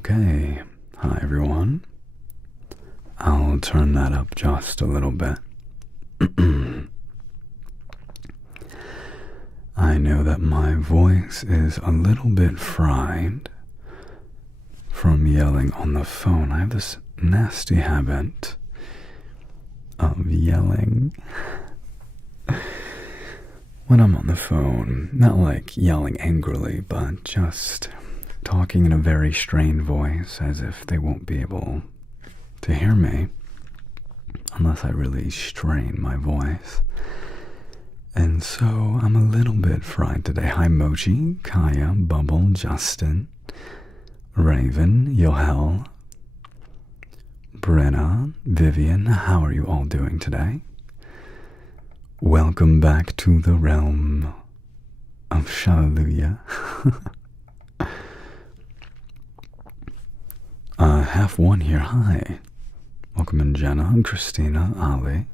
Okay, hi everyone. I'll turn that up just a little bit. I know that my voice is a little bit fried from yelling on the phone. I have this nasty habit of yelling when I'm on the phone. Not like yelling angrily, but just talking in a very strained voice as if they won't be able to hear me unless I really strain my voice. And so I'm a little bit fried today. Hi Mochi, Kaya, Bubble, Justin, Raven, Yohel, Brenna, Vivian. How are you all doing today? Welcome back to the realm of Shalleluja. Half one here. Hi. Welcome in Jenna, Christina, Ali,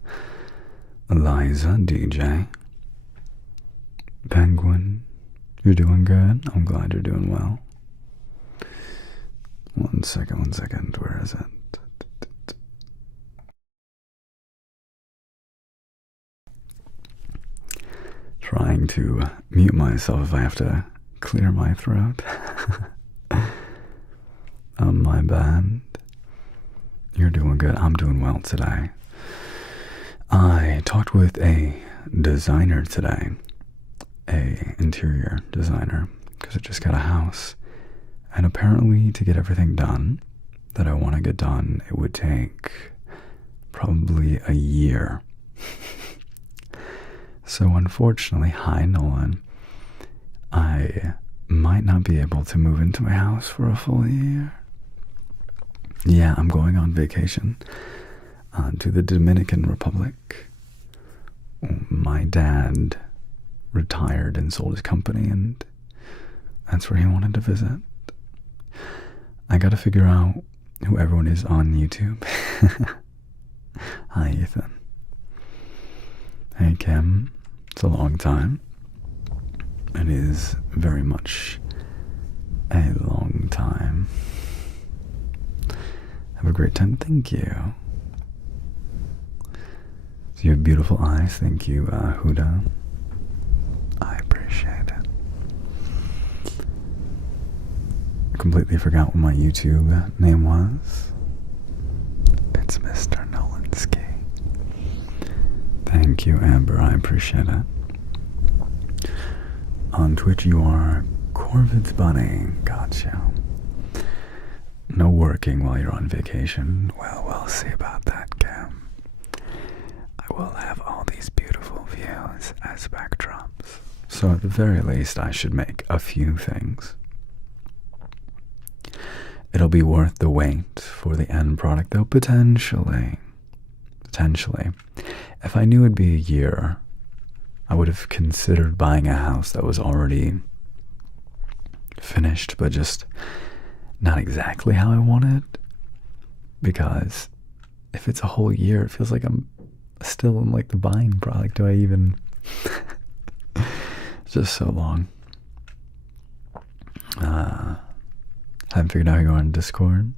Eliza, DJ, Penguin. You're doing good? I'm glad you're doing well. One second. Where is it? Trying to mute myself if I have to clear my throat. My bad. You're doing good. I'm doing well today. I talked with a designer today, a interior designer, because I just got a house. And apparently to get everything done that I want to get done, it would take probably a year. So unfortunately, hi Nolan, I might not be able to move into my house for a full year. Yeah, I'm going on vacation to the Dominican Republic. My dad retired and sold his company, and that's where he wanted to visit. I gotta figure out who everyone is on YouTube. Hi, Ethan. Hey, Kim. It's a long time. It is very much a long time. Have a great time. Thank you. So you have beautiful eyes. Thank you, Huda. I appreciate it. I completely forgot what my YouTube name was. It's Mr. Nolinsky. Thank you, Amber. I appreciate it. On Twitch, you are Corvid's Bunny. Gotcha. No working while you're on vacation. Well, we'll see about that, Cam. I will have all these beautiful views as backdrops. So at the very least, I should make a few things. It'll be worth the wait for the end product, though, potentially. If I knew it'd be a year, I would have considered buying a house that was already finished, but just not exactly how I want it. Because if it's a whole year, it feels like I'm still in like the buying product. Do I even? It's just so long. Haven't figured out who you are on Discord.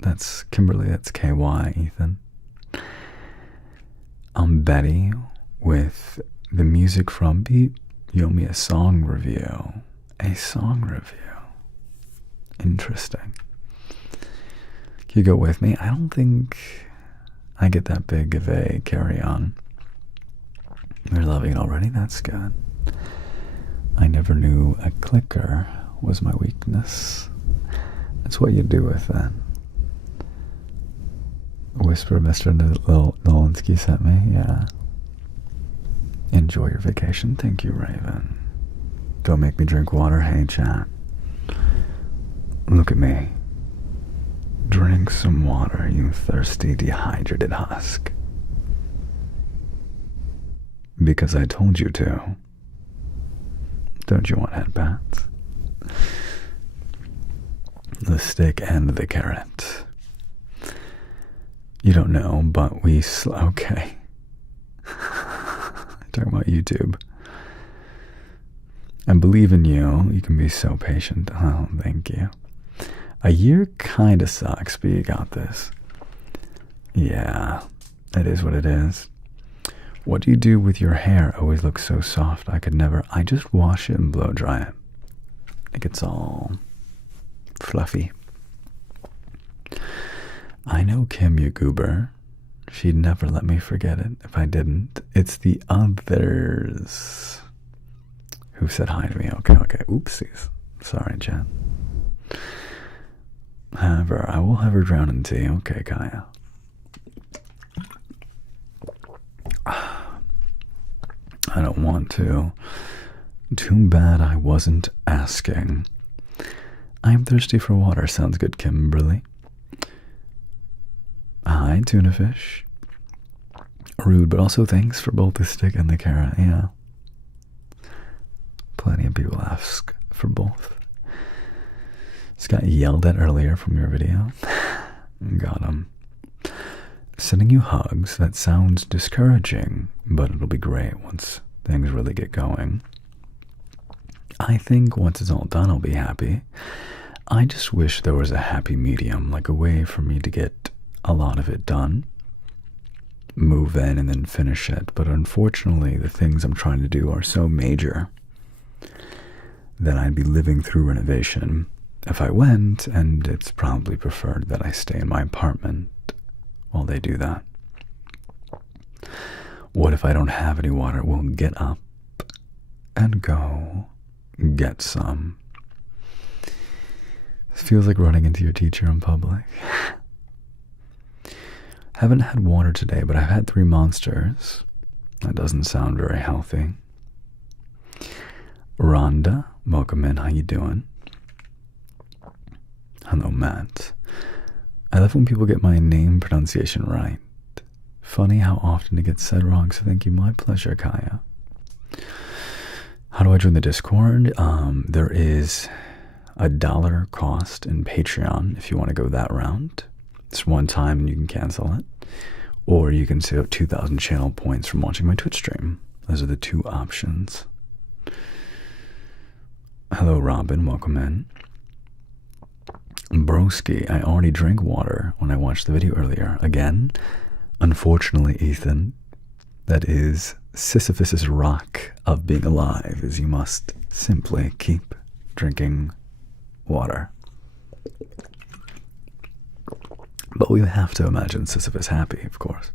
That's Kimberly. That's KY, Ethan. I'm Betty with the music from Beat. You owe me a song review. A song review. Interesting. Can you go with me? I don't think I get that big of a carry-on. You're loving it already? That's good. I never knew a clicker was my weakness. That's what you do with that. Whisper Mr. Nolinsky sent me. Yeah. Enjoy your vacation. Thank you, Raven. Don't make me drink water. Hey, chat. Look at me. Drink some water, you thirsty, dehydrated husk. Because I told you to. Don't you want headbands? The stick and the carrot. You don't know, but we okay. Talking about YouTube. I believe in you. You can be so patient. Oh, thank you. A year kinda sucks, but you got this. Yeah, it is what it is. What do you do with your hair? Always looks so soft. I could never. I just wash it and blow dry it. It gets all fluffy. I know Kim, you goober. She'd never let me forget it if I didn't. It's the others who said hi to me. Okay. Oopsies. Sorry, Jen. However, I will have her drown in tea. Okay, Kaya. I don't want to. Too bad I wasn't asking. I'm thirsty for water. Sounds good, Kimberly. Hi, tuna fish. Rude, but also thanks for both the stick and the carrot. Yeah. Plenty of people ask for both. Just got yelled at earlier from your video. Got him. Sending you hugs. That sounds discouraging, but it'll be great once things really get going. I think once it's all done, I'll be happy. I just wish there was a happy medium, like a way for me to get a lot of it done, move in and then finish it. But unfortunately, the things I'm trying to do are so major that I'd be living through renovation if I went, and it's probably preferred that I stay in my apartment while they do that. What if I don't have any water? We'll get up and go get some. This feels like running into your teacher in public. Haven't had water today, but I've had 3 monsters. That doesn't sound very healthy. Rhonda, welcome in. How you doing? Hello, Matt. I love when people get my name pronunciation right. Funny how often it gets said wrong, so thank you. My pleasure, Kaya. How do I join the Discord? There is $1 cost in Patreon if you want to go that route. It's one time and you can cancel it. Or you can save up 2,000 channel points from watching my Twitch stream. Those are the 2 options. Hello, Robin. Welcome in. Broski, I already drank water when I watched the video earlier. Again, unfortunately, Ethan, that is Sisyphus's rock of being alive, is you must simply keep drinking water. But we have to imagine Sisyphus happy, of course.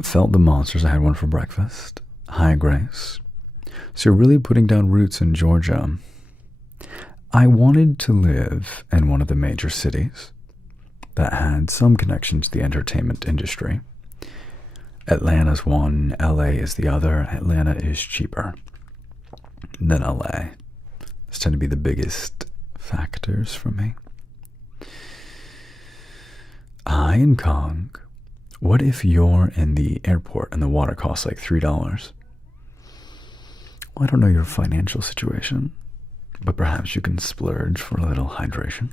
Felt the monsters. I had one for breakfast. Hi, Grace. So you're really putting down roots in Georgia. I wanted to live in one of the major cities that had some connection to the entertainment industry. Atlanta's one, LA is the other. Atlanta is cheaper than LA. Those tend to be the biggest factors for me. Hi, in Kong. What if you're in the airport and the water costs like $3? Well, I don't know your financial situation, but perhaps you can splurge for a little hydration.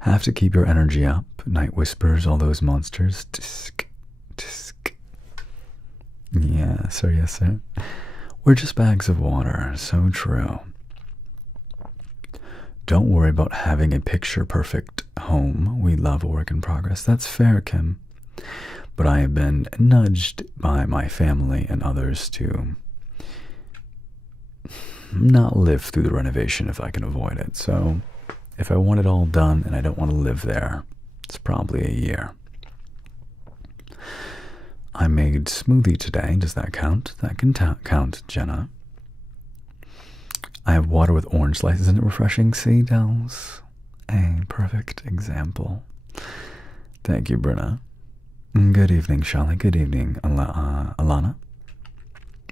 Have to keep your energy up. Night whispers, all those monsters. Tisk, tisk. Yeah, sir, yes, sir. We're just bags of water. So true. Don't worry about having a picture-perfect home. We love a work in progress. That's fair, Kim. But I have been nudged by my family and others to not live through the renovation if I can avoid it. So if I want it all done and I don't want to live there, it's probably a year. I made smoothie today. Does that count? That can count, Jenna. I have water with orange slices. Isn't it refreshing? See, Dells? A perfect example. Thank you, Bruna. Good evening, Charlie. Good evening, Alana.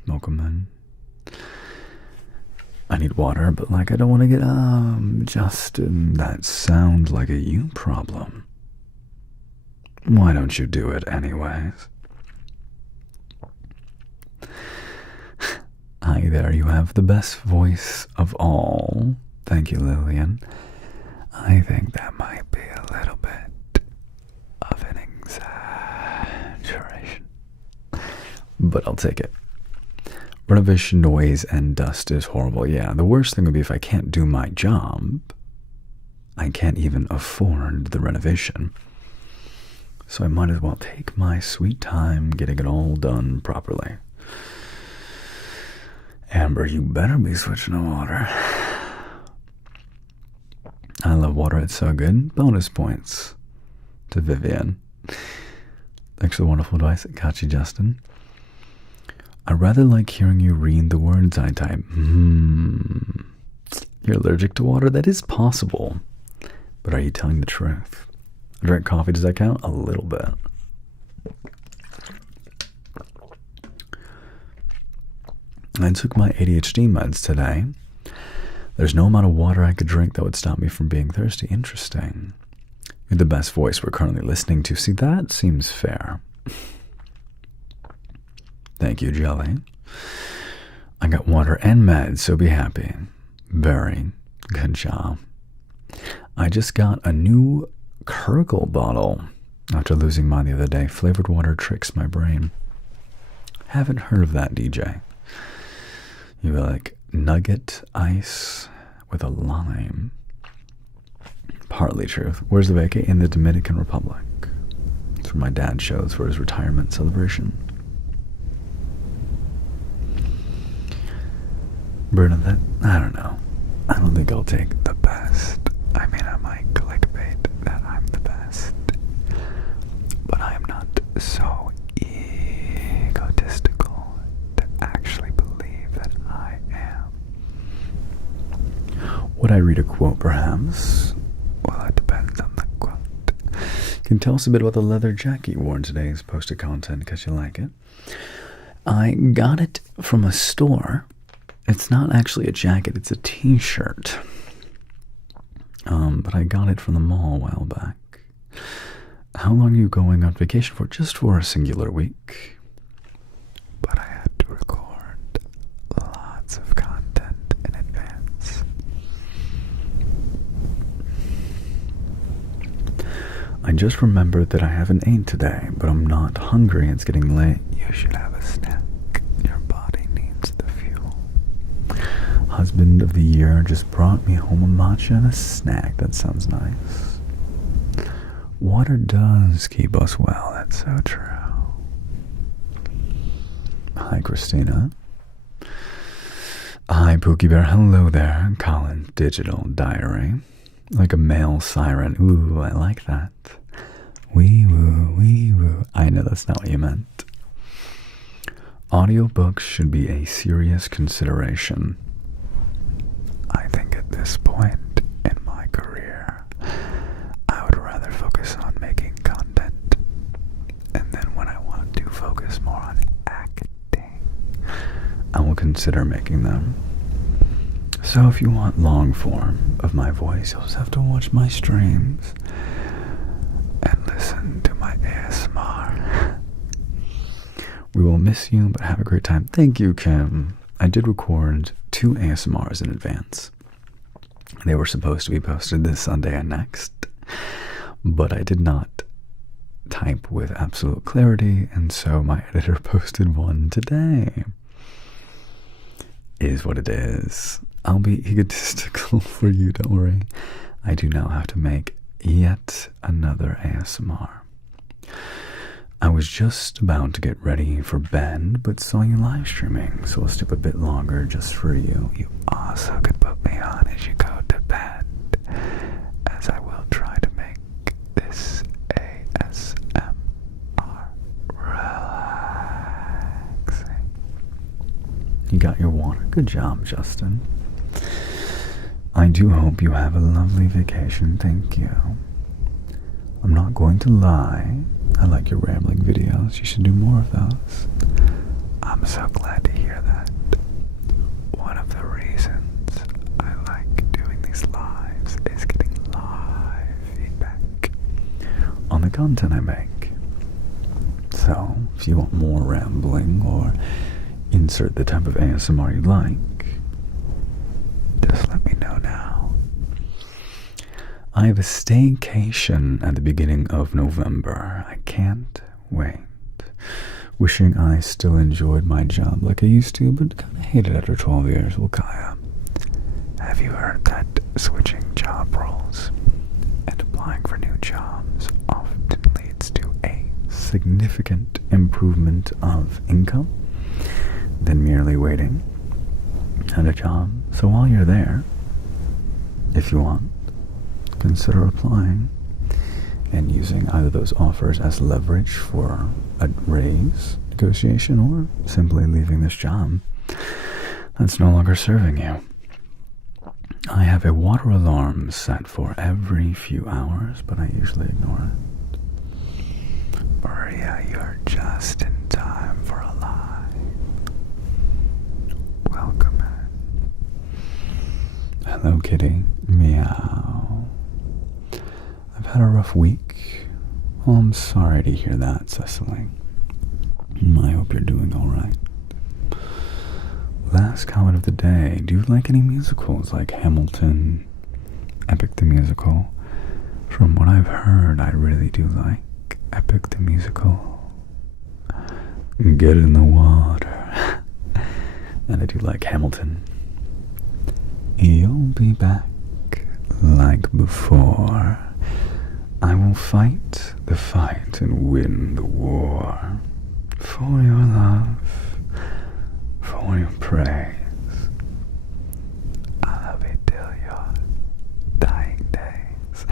Welcome in. I need water, but I don't want to get, Justin, that sounds like a you problem. Why don't you do it anyways? Hi there, you have the best voice of all. Thank you, Lillian. I think that might be a little bit of an exaggeration, but I'll take it. Renovation noise and dust is horrible. Yeah, the worst thing would be if I can't do my job, I can't even afford the renovation. So I might as well take my sweet time getting it all done properly. Amber, you better be switching to water. I love water, it's so good. Bonus points to Vivian. Thanks for the wonderful advice. Got you, Justin. I rather like hearing you read the words I type. You're allergic to water? That is possible. But are you telling the truth? I drink coffee, does that count? A little bit. I took my ADHD meds today. There's no amount of water I could drink that would stop me from being thirsty. Interesting. You're the best voice we're currently listening to. See, that seems fair. Thank you, Jelly. I got water and meds, so be happy. Very good job. I just got a new Kirkle bottle after losing mine the other day. Flavored water tricks my brain. Haven't heard of that, DJ. You like nugget ice with a lime. Partly truth. Where's the vacay? In the Dominican Republic. It's where my dad shows for his retirement celebration. Bernadette, I don't know. I don't think I'll take the best. I mean, I might clickbait that I'm the best. But I am not so egotistical to actually believe that I am. Would I read a quote, perhaps? Well, it depends on the quote. Can you tell us a bit about the leather jacket you wore in today's posted content because you like it? I got it from a store. It's not actually a jacket, it's a t-shirt. But I got it from the mall a while back. How long are you going on vacation for? Just for a singular week. But I had to record lots of content in advance. I just remembered that I haven't ate today, but I'm not hungry. It's getting late. You should have a snack. Your body needs the fuel. Husband of the year just brought me home a matcha and a snack. That sounds nice. Water does keep us well. That's so true. Hi, Christina. Hi, Pookie Bear. Hello there. Colin, digital diary. Like a male siren. Ooh, I like that. Wee woo, wee woo. I know that's not what you meant. Audiobooks should be a serious consideration. I think at this point in my career, I would rather focus on making content. And then when I want to focus more on acting, I will consider making them. So if you want long form of my voice, you'll just have to watch my streams and listen to my ASMR. We will miss you, but have a great time. Thank you, Kim. I did record 2 ASMRs in advance. They were supposed to be posted this Sunday and next, but I did not type with absolute clarity, and so my editor posted one today. Is what it is. I'll be egotistical for you, don't worry. I do now have to make yet another ASMR. I was just about to get ready for bed, but saw you live streaming, so we'll stay up a bit longer just for you. You also could put me on as you go to bed, as I will try to make this ASMR relaxing. You got your water? Good job, Justin. I do hope you have a lovely vacation, thank you. I'm not going to lie, I like your rambling videos. You should do more of those. I'm so glad to hear that. One of the reasons I like doing these lives is getting live feedback on the content I make. So, if you want more rambling or insert the type of ASMR you like, just let me know now. I have a staycation at the beginning of November. I can't wait. Wishing I still enjoyed my job like I used to, but kind of hate it after 12 years. Well, Kaya, have you heard that switching job roles and applying for new jobs often leads to a significant improvement of income than merely waiting at a job? So while you're there, if you want, consider applying and using either those offers as leverage for a raise negotiation or simply leaving this job that's no longer serving you. I have a water alarm set for every few hours, but I usually ignore it. Maria, you're just in time for a lie. Welcome in. Hello, kitty. Meow. I've had a rough week. Oh, I'm sorry to hear that, Cecily. I hope you're doing alright. Last comment of the day. Do you like any musicals like Hamilton, Epic the Musical? From what I've heard, I really do like Epic the Musical. Get in the water. And I do like Hamilton. You'll be back like before. I will fight the fight and win the war. For your love, for your praise, I love you till your dying days.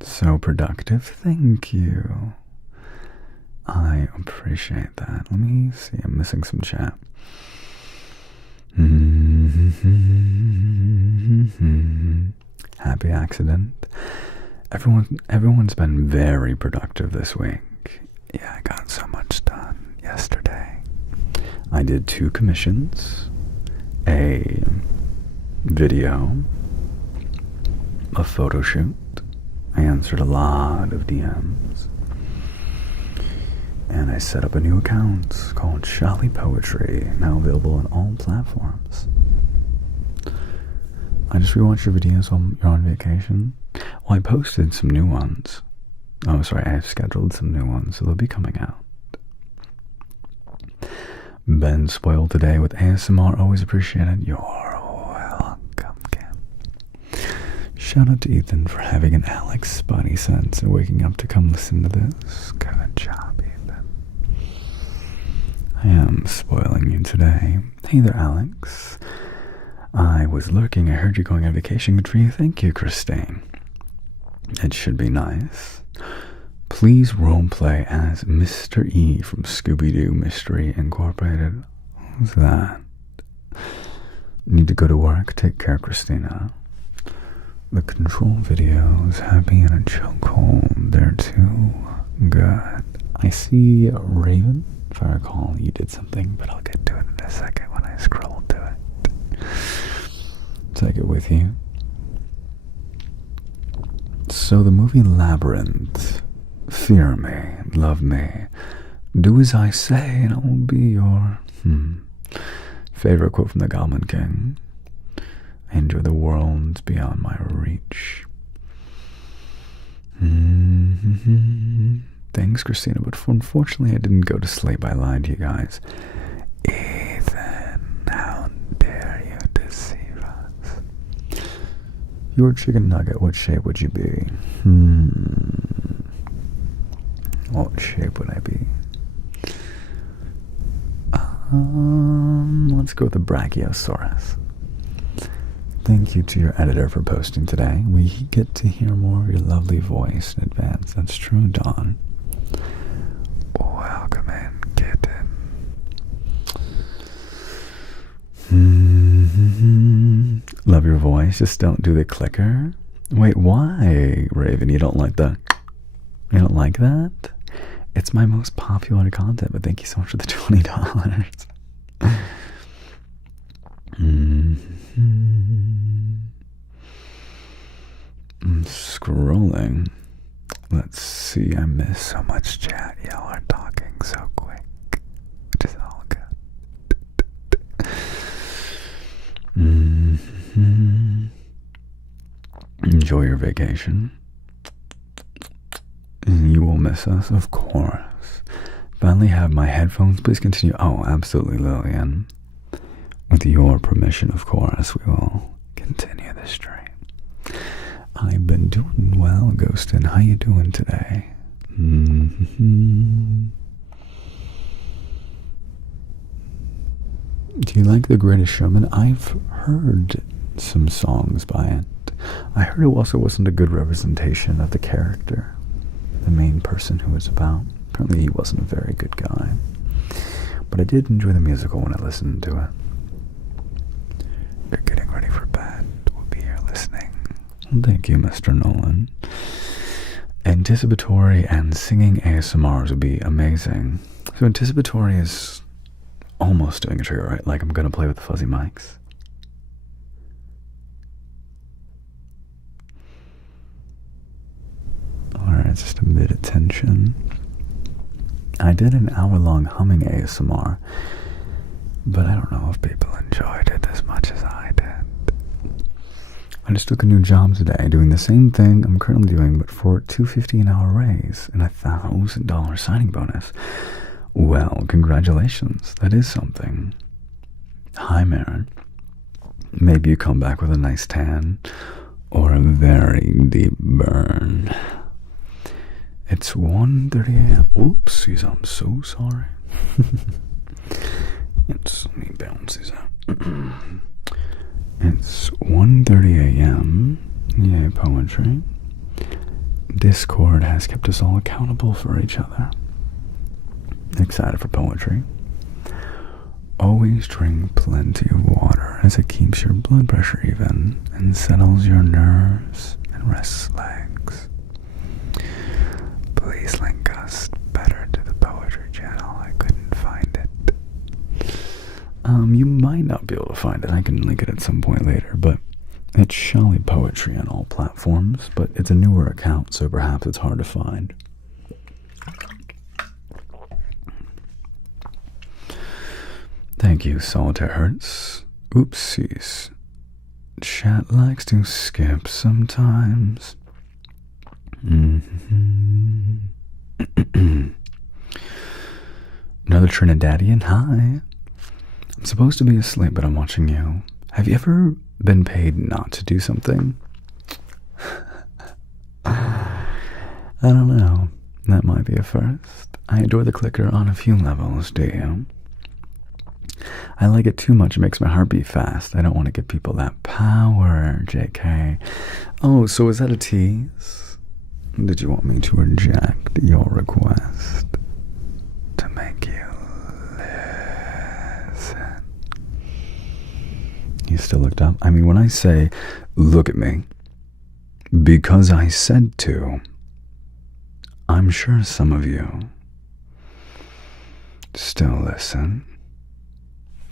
So productive, thank you. I appreciate that. Let me see, I'm missing some chat. Happy accident. Everyone's been very productive this week. Yeah, I got so much done yesterday. I did 2 commissions, a video, a photo shoot. I answered a lot of DMs. And I set up a new account called Shally Poetry, now available on all platforms. I just rewatched your videos while you're on vacation. Well, I posted some new ones. Oh, sorry, I have scheduled some new ones, so they'll be coming out. Ben spoiled today with ASMR, always appreciated. You're welcome, Kim. Shout out to Ethan for having an Alex spotty sense and waking up to come listen to this. Good job, Ethan. I am spoiling you today. Hey there, Alex. I was lurking. I heard you going on vacation. Good for you. Thank you, Christine. It should be nice. Please roleplay as Mr. E from Scooby-Doo Mystery Incorporated. Who's that? Need to go to work. Take care, Christina. The control videos have me in a chokehold. They're too good. I see Raven. If I recall, you did something, but I'll get to it in a second when I scroll to it. Take it with you. So the movie Labyrinth. Fear me, love me, do as I say, and I will be your favorite quote from the Goblin King. I enjoy the world beyond my reach. Thanks, Christina, but unfortunately I didn't go to sleep. I lied to you guys. Ethan, how dare you deceive us? Your chicken nugget, what shape would you be? What shape would I be? Let's go with the Brachiosaurus. Thank you to your editor for posting today. We get to hear more of your lovely voice in advance. That's true, Dawn. Welcome in, kitten. Love your voice. Just don't do the clicker. Wait, why, Raven? You don't like the... You don't like that? It's my most popular content, but thank you so much for the $20. I'm scrolling. Let's see, I miss so much chat. Y'all are talking so quick, which is all good. Enjoy your vacation. You will miss miss us? Of course. Finally have my headphones. Please continue. Oh, absolutely, Lillian. With your permission, of course, we will continue this stream. I've been doing well, Ghostin. How you doing today? Do you like The Greatest Showman? I've heard some songs by it. I heard it also wasn't a good representation of the character, the main person who was about. Apparently he wasn't a very good guy. But I did enjoy the musical when I listened to it. You're getting ready for bed. We'll be here listening. Well, thank you, Mr. Nolan. Anticipatory and singing ASMRs would be amazing. So anticipatory is almost doing a trigger, right? Like I'm going to play with the fuzzy mics. Alright, just a bit of tension. I did an hour-long humming ASMR, but I don't know if people enjoyed it as much as I did. I just took a new job today, doing the same thing I'm currently doing, but for $250 an hour raise and a $1,000 signing bonus. Well, congratulations. That is something. Hi, Marin. Maybe you come back with a nice tan or a very deep burn. It's 1:30 a.m. Oopsies, I'm so sorry. Let me balance these out. It's 1:30 a.m. Yay, poetry. Discord has kept us all accountable for each other. Excited for poetry. Always drink plenty of water, as it keeps your blood pressure even and settles your nerves and rests legs. Please link us better to the poetry channel. I couldn't find it. You might not be able to find it. I can link it at some point later, but it's Shelly Poetry on all platforms, but it's a newer account, so perhaps it's hard to find. Thank you, Solitaire Hertz. Oopsies. Chat likes to skip sometimes. Another Trinidadian. Hi. I'm supposed to be asleep, but I'm watching you. Have you ever been paid not to do something? I don't know. That might be a first. I adore the clicker on a few levels, do you? I like it too much. It makes my heart beat fast. I don't want to give people that power, JK. Oh, so is that a tease? Did you want me to reject your request to make you listen? You still looked up? I mean, when I say, look at me, because I said to, I'm sure some of you still listen.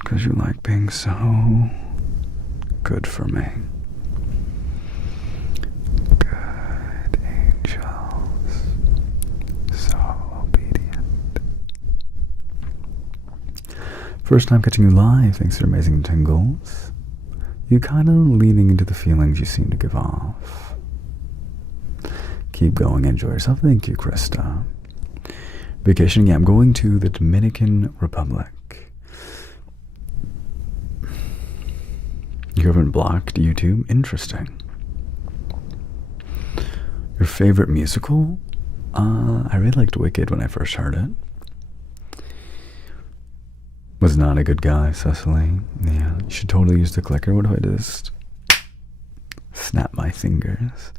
Because you like being so good for me. Good angels. So obedient. First time catching you live. Thanks for your amazing tingles. You kind of leaning into the feelings you seem to give off. Keep going. Enjoy yourself. Thank you, Krista. Vacationing. Yeah, I'm going to the Dominican Republic. You haven't blocked YouTube? Interesting. Your favorite musical? I really liked Wicked when I first heard it. Was not a good guy, Cecily. Yeah, you should totally use the clicker. What if I just snap my fingers?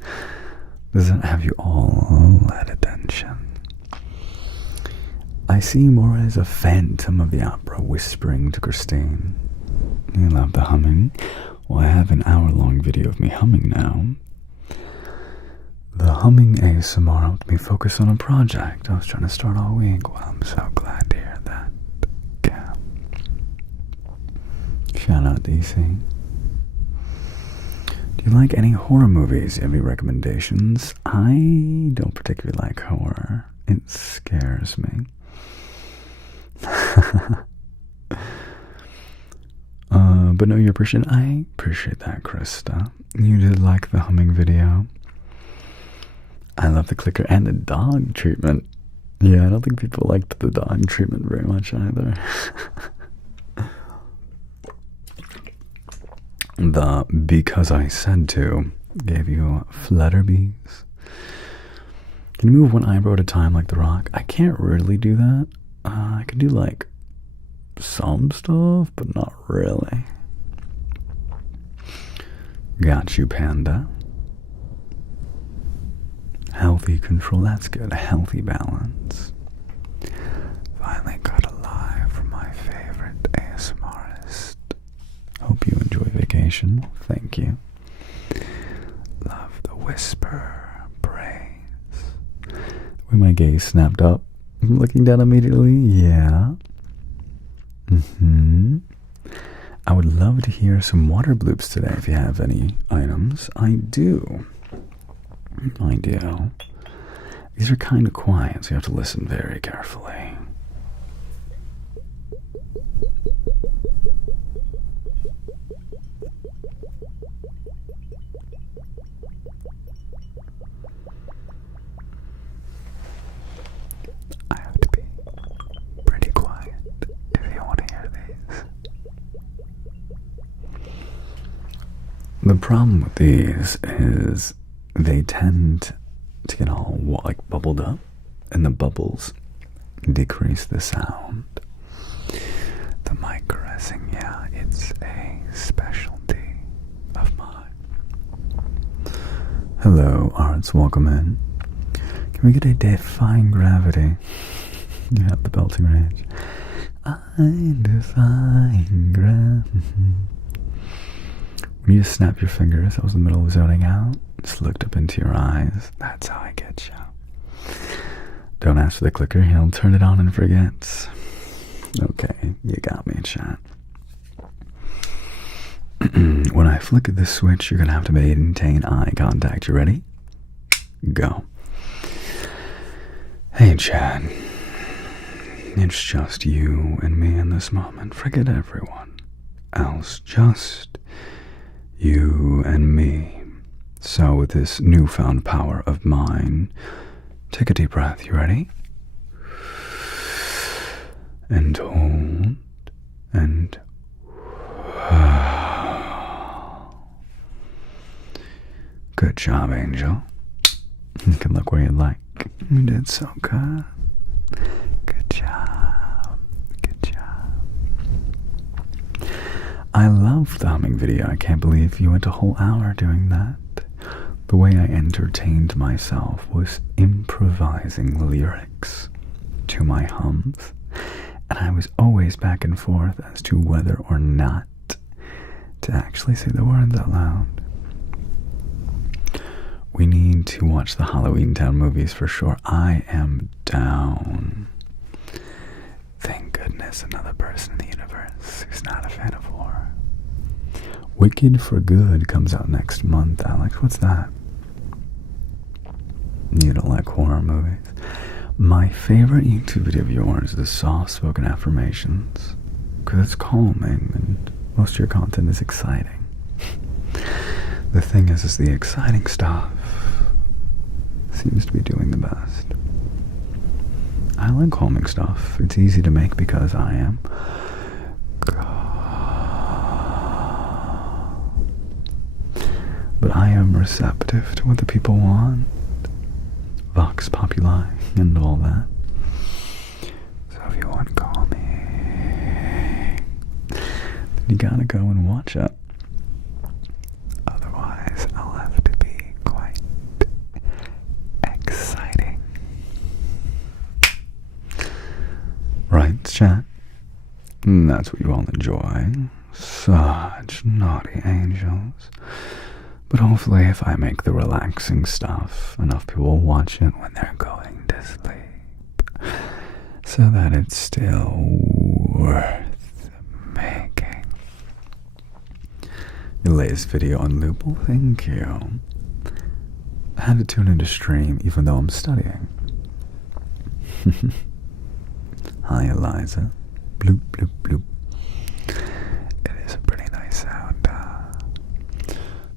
Doesn't have you all at attention. I see you more as a phantom of the opera whispering to Christine. You love the humming. Well, I have an hour-long video of me humming now. The humming ASMR helped me focus on a project I was trying to start all week. Well, I'm so glad to hear that. Yeah. Shout out, DC. Do you like any horror movies? Any recommendations? I don't particularly like horror. It scares me. But no, you're appreciating. I appreciate that, Krista. You did like the humming video. I love the clicker and the dog treatment. Yeah, I don't think people liked the dog treatment very much either. The because I said to gave you flutterbees. Can you move one eyebrow at a time like The Rock? I can't really do that. I can do like some stuff, but not really. Got you, Panda. Healthy control, that's good. Healthy balance. Finally got a live from my favorite ASMRist. Hope you enjoy vacation. Thank you. Love the whisper, praise. The way my gaze snapped up. I'm looking down immediately. Yeah. I would love to hear some water bloops today if you have any items. I do. These are kind of quiet, so you have to listen very carefully. I have to be pretty quiet if you want to hear these. The problem with these is they tend to get all like bubbled up, and the bubbles decrease the sound. The mic caressing, yeah, it's a specialty of mine. Hello, Arts, welcome in. Can we get a defying gravity? You have the belting range. I defying gravity. When you just snap your fingers, I was in the middle of zoning out. Just looked up into your eyes. That's how I get you. Don't ask for the clicker. He'll turn it on and forgets. Okay, you got me, chat. When I flick the switch, you're going to have to maintain eye contact. You ready? Go. Hey, chat. It's just you and me in this moment. Forget everyone else. Just you and me. So with this newfound power of mine, take a deep breath. You ready? And hold. And good job, Angel. You can look where you'd like. You did so good. Good job. Good job. I love the humming video. I can't believe you went a whole hour doing that. The way I entertained myself was improvising lyrics to my hums, and I was always back and forth as to whether or not to actually say the words out loud. We need to watch the Halloween Town movies for sure. I am down. Thank goodness another person in the universe who's not a fan of horror. Wicked for Good comes out next month, Alex. What's that? You don't like horror movies? My favorite YouTube video of yours is soft-spoken affirmations, because it's calming and most of your content is exciting. The thing is the exciting stuff seems to be doing the best. I like calming stuff. It's easy to make because I am but I am receptive to what the people want. Vox populi and all that. So if you want calming, then you gotta go and watch it. Otherwise, I'll have to be quite exciting. Right, chat? That's what you all enjoy. Such naughty angels. But hopefully if I make the relaxing stuff, enough people will watch it when they're going to sleep. So that it's still worth making. Your latest video on Loople, thank you. I had to tune into stream even though I'm studying. Hi Eliza. Bloop, bloop, bloop. It is a pretty nice sound.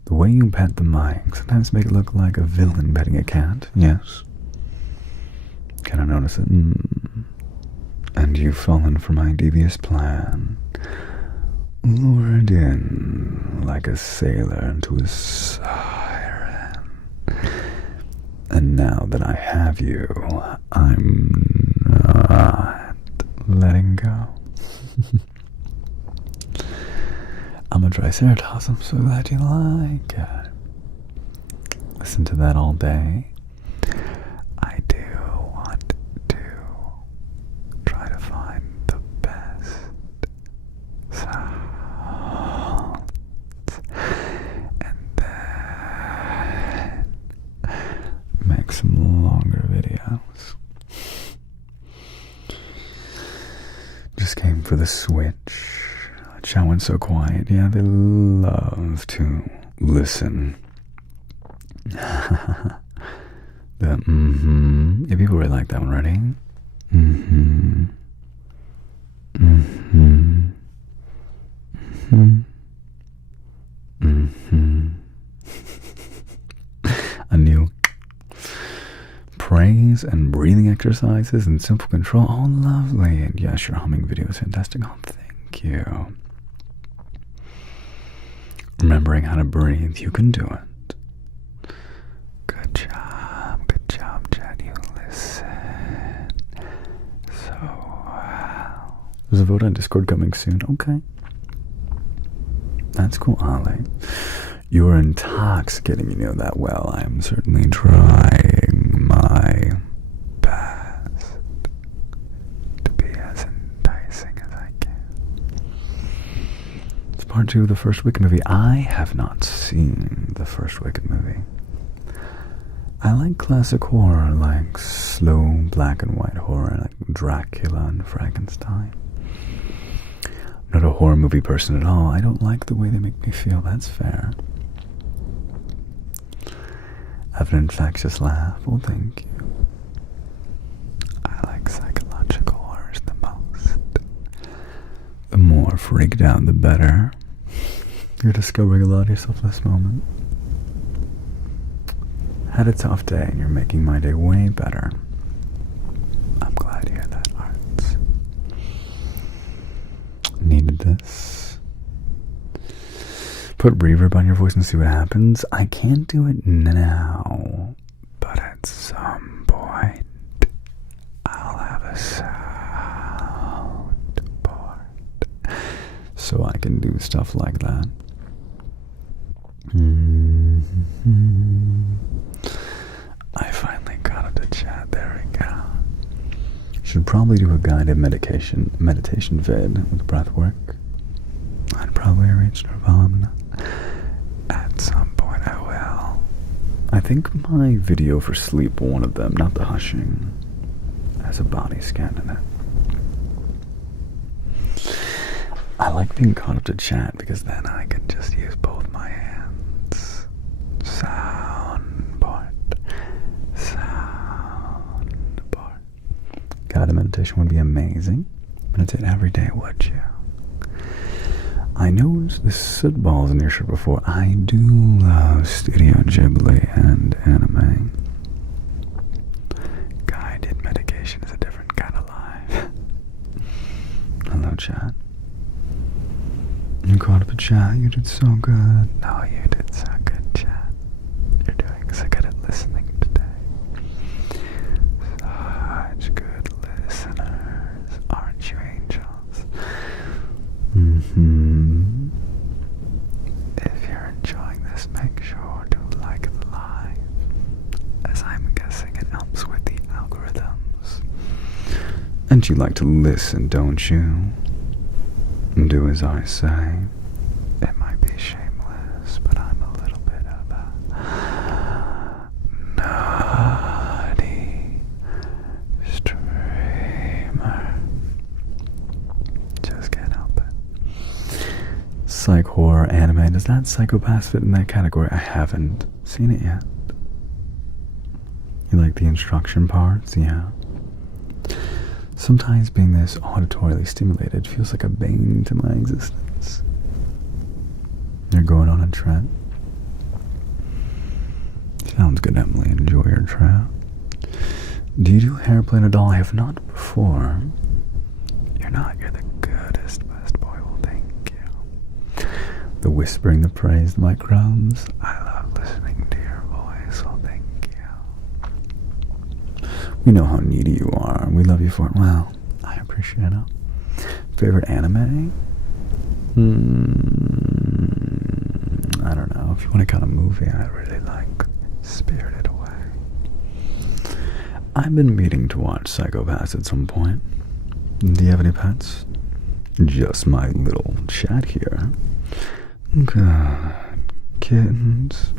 The way you pet the mic sometimes make it look like a villain petting a cat. Yes. Can I notice it? And you've fallen for my devious plan, lured in like a sailor into a siren. And now that I have you, I'm not letting go. I'm a triceratops, I'm so glad you like it. Listen to that all day. I do want to try to find the best sounds and then make some longer videos. Just came for the switch. Chat went so quiet. Yeah, they love to listen. Yeah, people really like that one. Ready? A new praise and breathing exercises and simple control. Oh, lovely. And yes, your humming video is fantastic. Oh, thank you. Remembering how to breathe, you can do it. Good job, Chad. You listen so well. There's a vote on Discord coming soon. Okay. That's cool, Ollie. You are intoxicating, you know that well. I am certainly trying my best to be as enticing as I can. It's part 2 of the first Wicked movie. I have not seen the first Wicked movie. I like classic horror, like slow black and white horror, like Dracula and Frankenstein. I'm not a horror movie person at all. I don't like the way they make me feel. That's fair. I have an infectious laugh. Well, thank you. I like psychological horrors the most. The more freaked out, the better. You're discovering a lot of yourself in this moment. Had a tough day and you're making my day way better. I'm glad you had that, Arts. Needed this. Put reverb on your voice and see what happens. I can't do it now, but at some point I'll have a soundboard so I can do stuff like that. I finally got it to chat. There we go. Should probably do a guided meditation vid with breath work. I'd probably reach Nirvana. At some point I will. I think my video for sleep, one of them, not the hushing, has a body scan in it. I like being caught up to chat because then I can just use both my hands. Soundboard. Guided meditation would be amazing. Meditate every day, would you? I noticed the soot balls in your shirt before. I do love Studio Ghibli and anime. Guided meditation is a different kind of life. Hello, chat. You caught up a chat. You did so good. No, you did so good, chat. You're doing so good at listening today. Such good listeners, aren't you, angels? If you're enjoying this, make sure to like the live, as I'm guessing it helps with the algorithms. And you like to listen, don't you? Do as I say. It might be shameless, but I'm a little bit of a naughty streamer. Just can't help it. Psych horror anime. Does that Psychopath fit in that category? I haven't seen it yet. You like the instruction parts? Yeah. Sometimes being this auditorily stimulated feels like a bane to my existence. You're going on a trip? Sounds good, Emily. Enjoy your trip. Do you do hair play at all? I have not before. You're not. You're the goodest, best boy. Well, thank you. The whispering, the praise, the microphones. I love listening to your voice. Well, thank you. We know how needy you are. We love you for it. Well, I appreciate it. Favorite anime? I don't know. If you want a kind of movie, I really like Spirited Away. I've been meaning to watch Psychopaths at some point. Do you have any pets? Just my little chat here. Good. Kittens.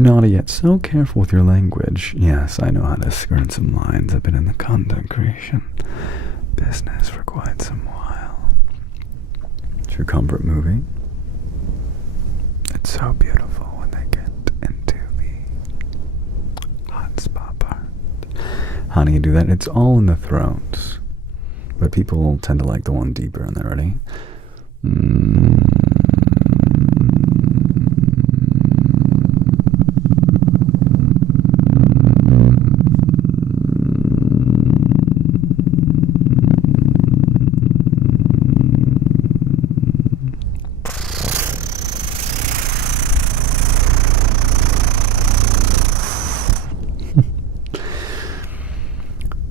Naughty yet so careful with your language. Yes, I know how to skirt some lines. I've been in the content creation business for quite some while. It's your comfort movie. It's so beautiful when they get into the hot spot part. How do you do that? It's all in the throat, but people tend to like the one deeper in there. Ready?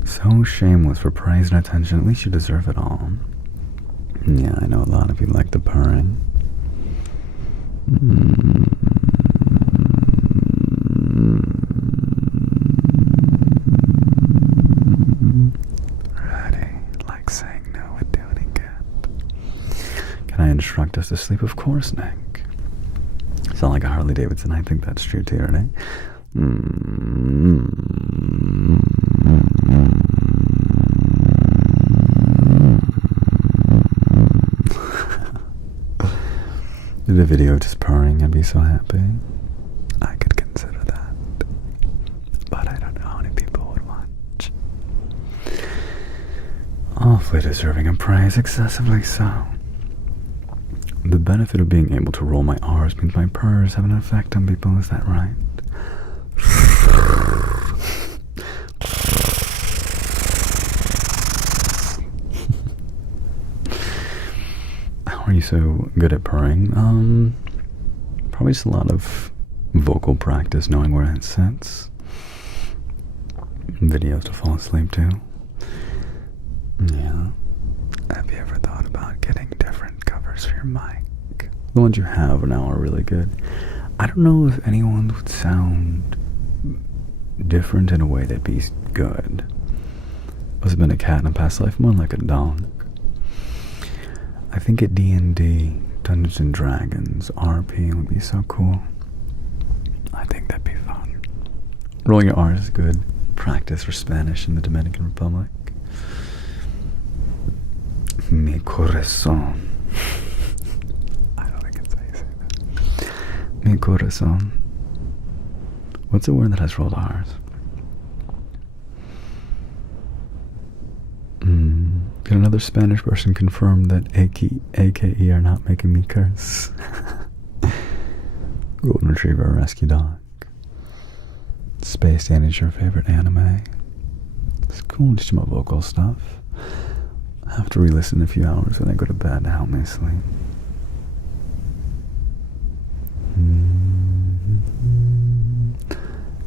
So shameless for praise and attention. At least you deserve it all. Yeah, I know a lot of you like the purring. Ready, like saying no and doing good. Can I instruct us to sleep? Of course, Nick. Sound like a Harley Davidson. I think that's true too, right? Did a video just purring, I'd be so happy. I could consider that. But I don't know how many people would watch. Awfully deserving of praise, excessively so. The benefit of being able to roll my R's means my purrs have an effect on people, is that right? How are you so good at purring? Probably just a lot of vocal practice, knowing where it sits. Videos to fall asleep to. Yeah. Have you ever thought about getting different covers for your mic? The ones you have now are really good. I don't know if anyone would sound different in a way that'd be good. Must have been a cat in a past life, more like a dog. I think at D&D, Dungeons and Dragons, RP would be so cool. I think that'd be fun. Rolling your R's is good. Practice for Spanish in the Dominican Republic. Mi corazón. I don't think it's how you say that. Mi corazón. What's a word that has rolled R's? Can another Spanish person confirm that AKE are not making me curse? Golden Retriever Rescue Dog. Space Dandy's your favorite anime. It's cool, just my vocal stuff. I have to re-listen in a few hours when I go to bed to help me sleep.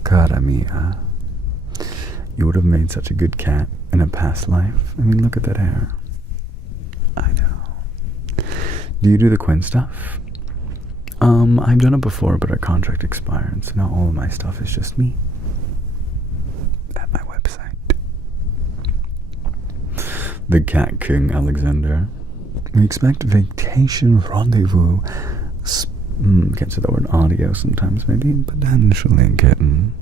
Cara mia. You would have made such a good cat in a past life. I mean, look at that hair. I know. Do you do the Quinn stuff? I've done it before, but our contract expired, so now all of my stuff is just me. At my website. The Cat King Alexander. We expect vacation rendezvous. Can't say that word audio sometimes, maybe. Potentially kitten.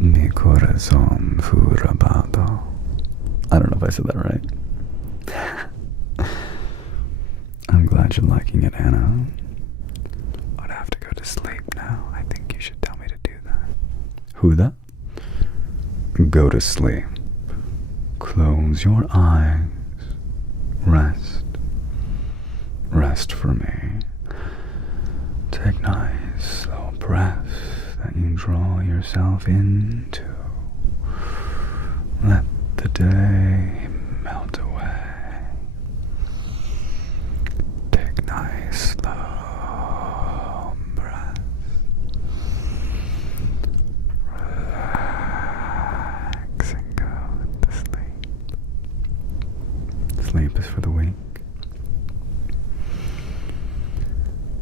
Mi corazón fue robado. I don't know if I said that right. I'm glad you're liking it, Anna. I'd have to go to sleep now. I think you should tell me to do that. Who that? Go to sleep. Close your eyes. Rest. rest for me. Take nice, slow breaths that you draw yourself into. Let the day melt away. Take nice, slow breaths. Relax and go to sleep. Sleep is for the weak.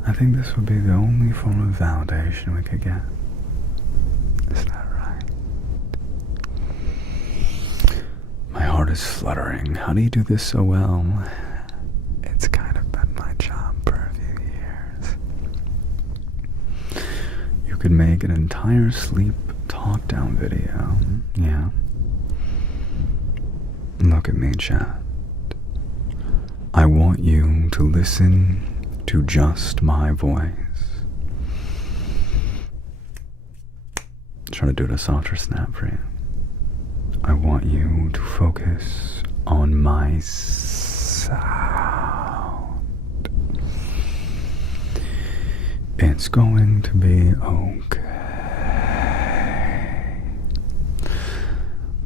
I think this would be the only form of validation we could get. Is that right? My heart is fluttering. How do you do this so well? It's kind of been my job for a few years. You could make an entire sleep talk down video. Yeah. Look at me, chat. I want you to listen to just my voice. Try to do it a softer snap for you. I want you to focus on my sound. It's going to be okay.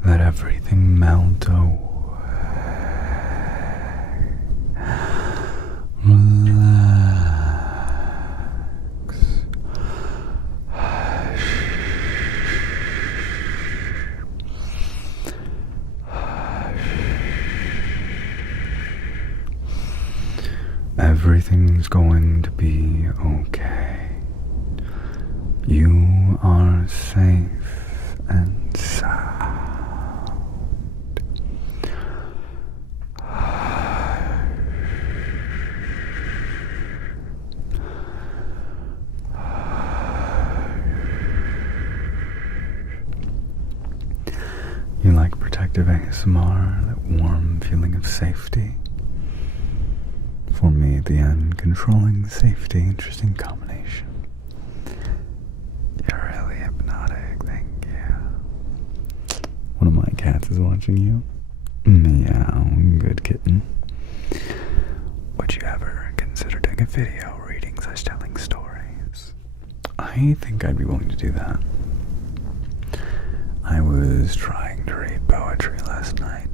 Let everything melt away. Everything's going to be okay. You are safe and sound. You like protective ASMR, that warm feeling of safety? For me, at the end, controlling safety, interesting combination. You're really hypnotic, thank you. One of my cats is watching you. Meow, good kitten. Would you ever consider doing a video reading / telling stories? I think I'd be willing to do that. I was trying to read poetry last night,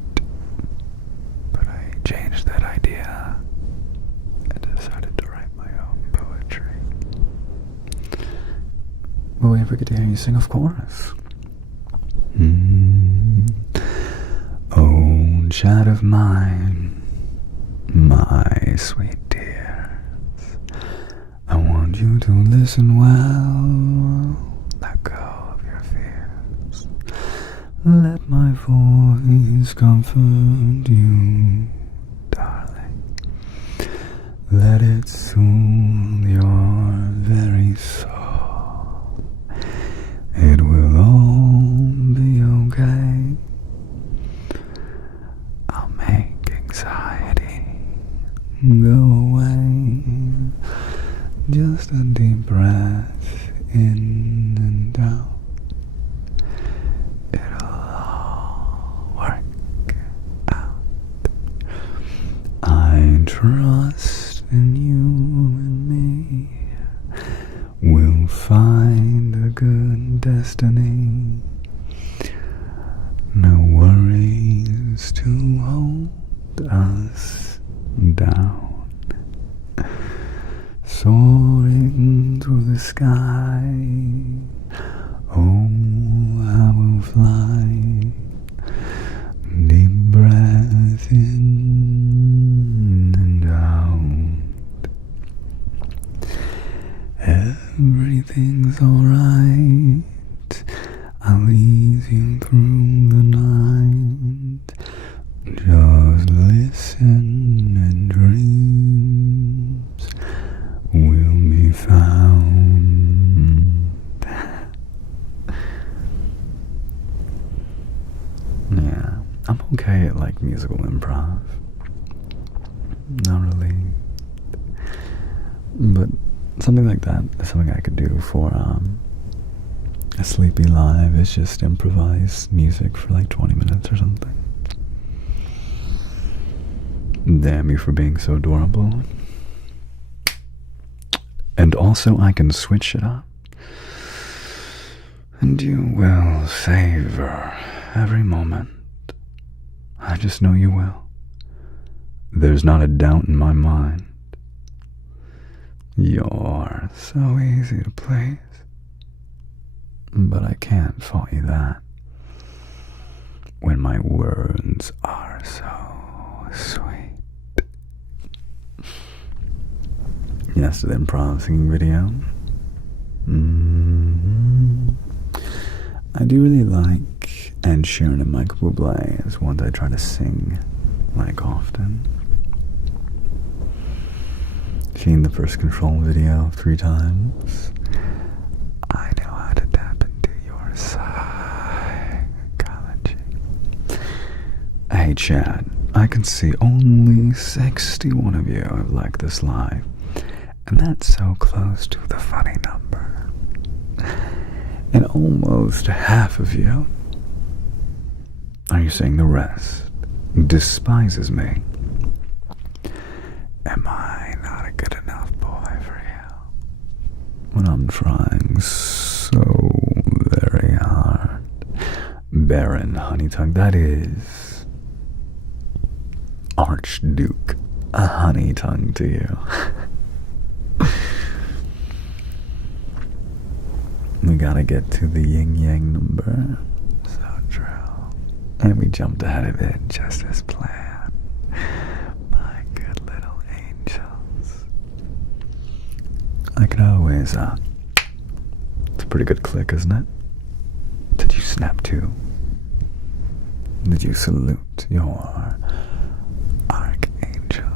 but I changed that idea. Decided to write my own poetry. Will we ever get to hear you sing, of course? Oh, chat of mine, my sweet dears, I want you to listen well. Let go of your fears. Let my voice comfort you, darling. Let it soothe your very soul. It will all be okay. I'll make anxiety go away. Just a deep breath in and out. It'll all work out. I trust and you and me will find a good destiny. No worries to hold us down. Soaring through the sky, oh, I will fly. Deep breath in and out. Everything's alright. I'll ease you through the night. Just listen and dreams will be found. Yeah, I'm okay at like musical improv. Not really. But something like that is something I could do for a sleepy live. It's just improvise music for like 20 minutes or something. Damn you for being so adorable. And also I can switch it up. And you will savor every moment. I just know you will. There's not a doubt in my mind. You're so easy to please. But I can't fault you that. When my words are so sweet. Yes, the improv singing video. I do really like Ed Sheeran and Michael Bublé as ones I try to sing like often. Seen the first Control video 3 times. I know how to tap into your psychology. Hey Chad, I can see only 61 of you have liked this live, and that's so close to the funny number. And almost half of you, are you saying the rest, despises me? Am I not a good enough boy for you? When I'm trying so very hard. Baron Honeytongue, that is Archduke a Honeytongue to you. We gotta get to the yin-yang number. So true. And we jumped ahead of it just as planned. My good little angels. I could always, it's a pretty good click, isn't it? Did you snap too? Did you salute your archangel?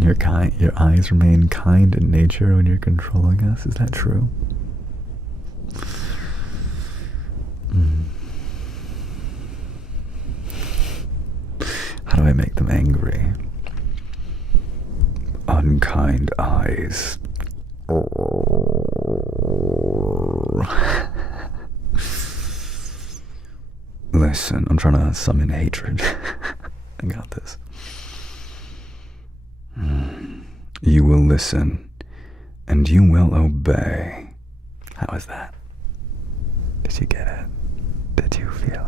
Your eyes remain kind in nature when you're controlling us. Is that true? How do I make them angry? Unkind eyes. Listen, I'm trying to summon hatred. I got this. You will listen, and you will obey. How is that? Did you get it? Did you feel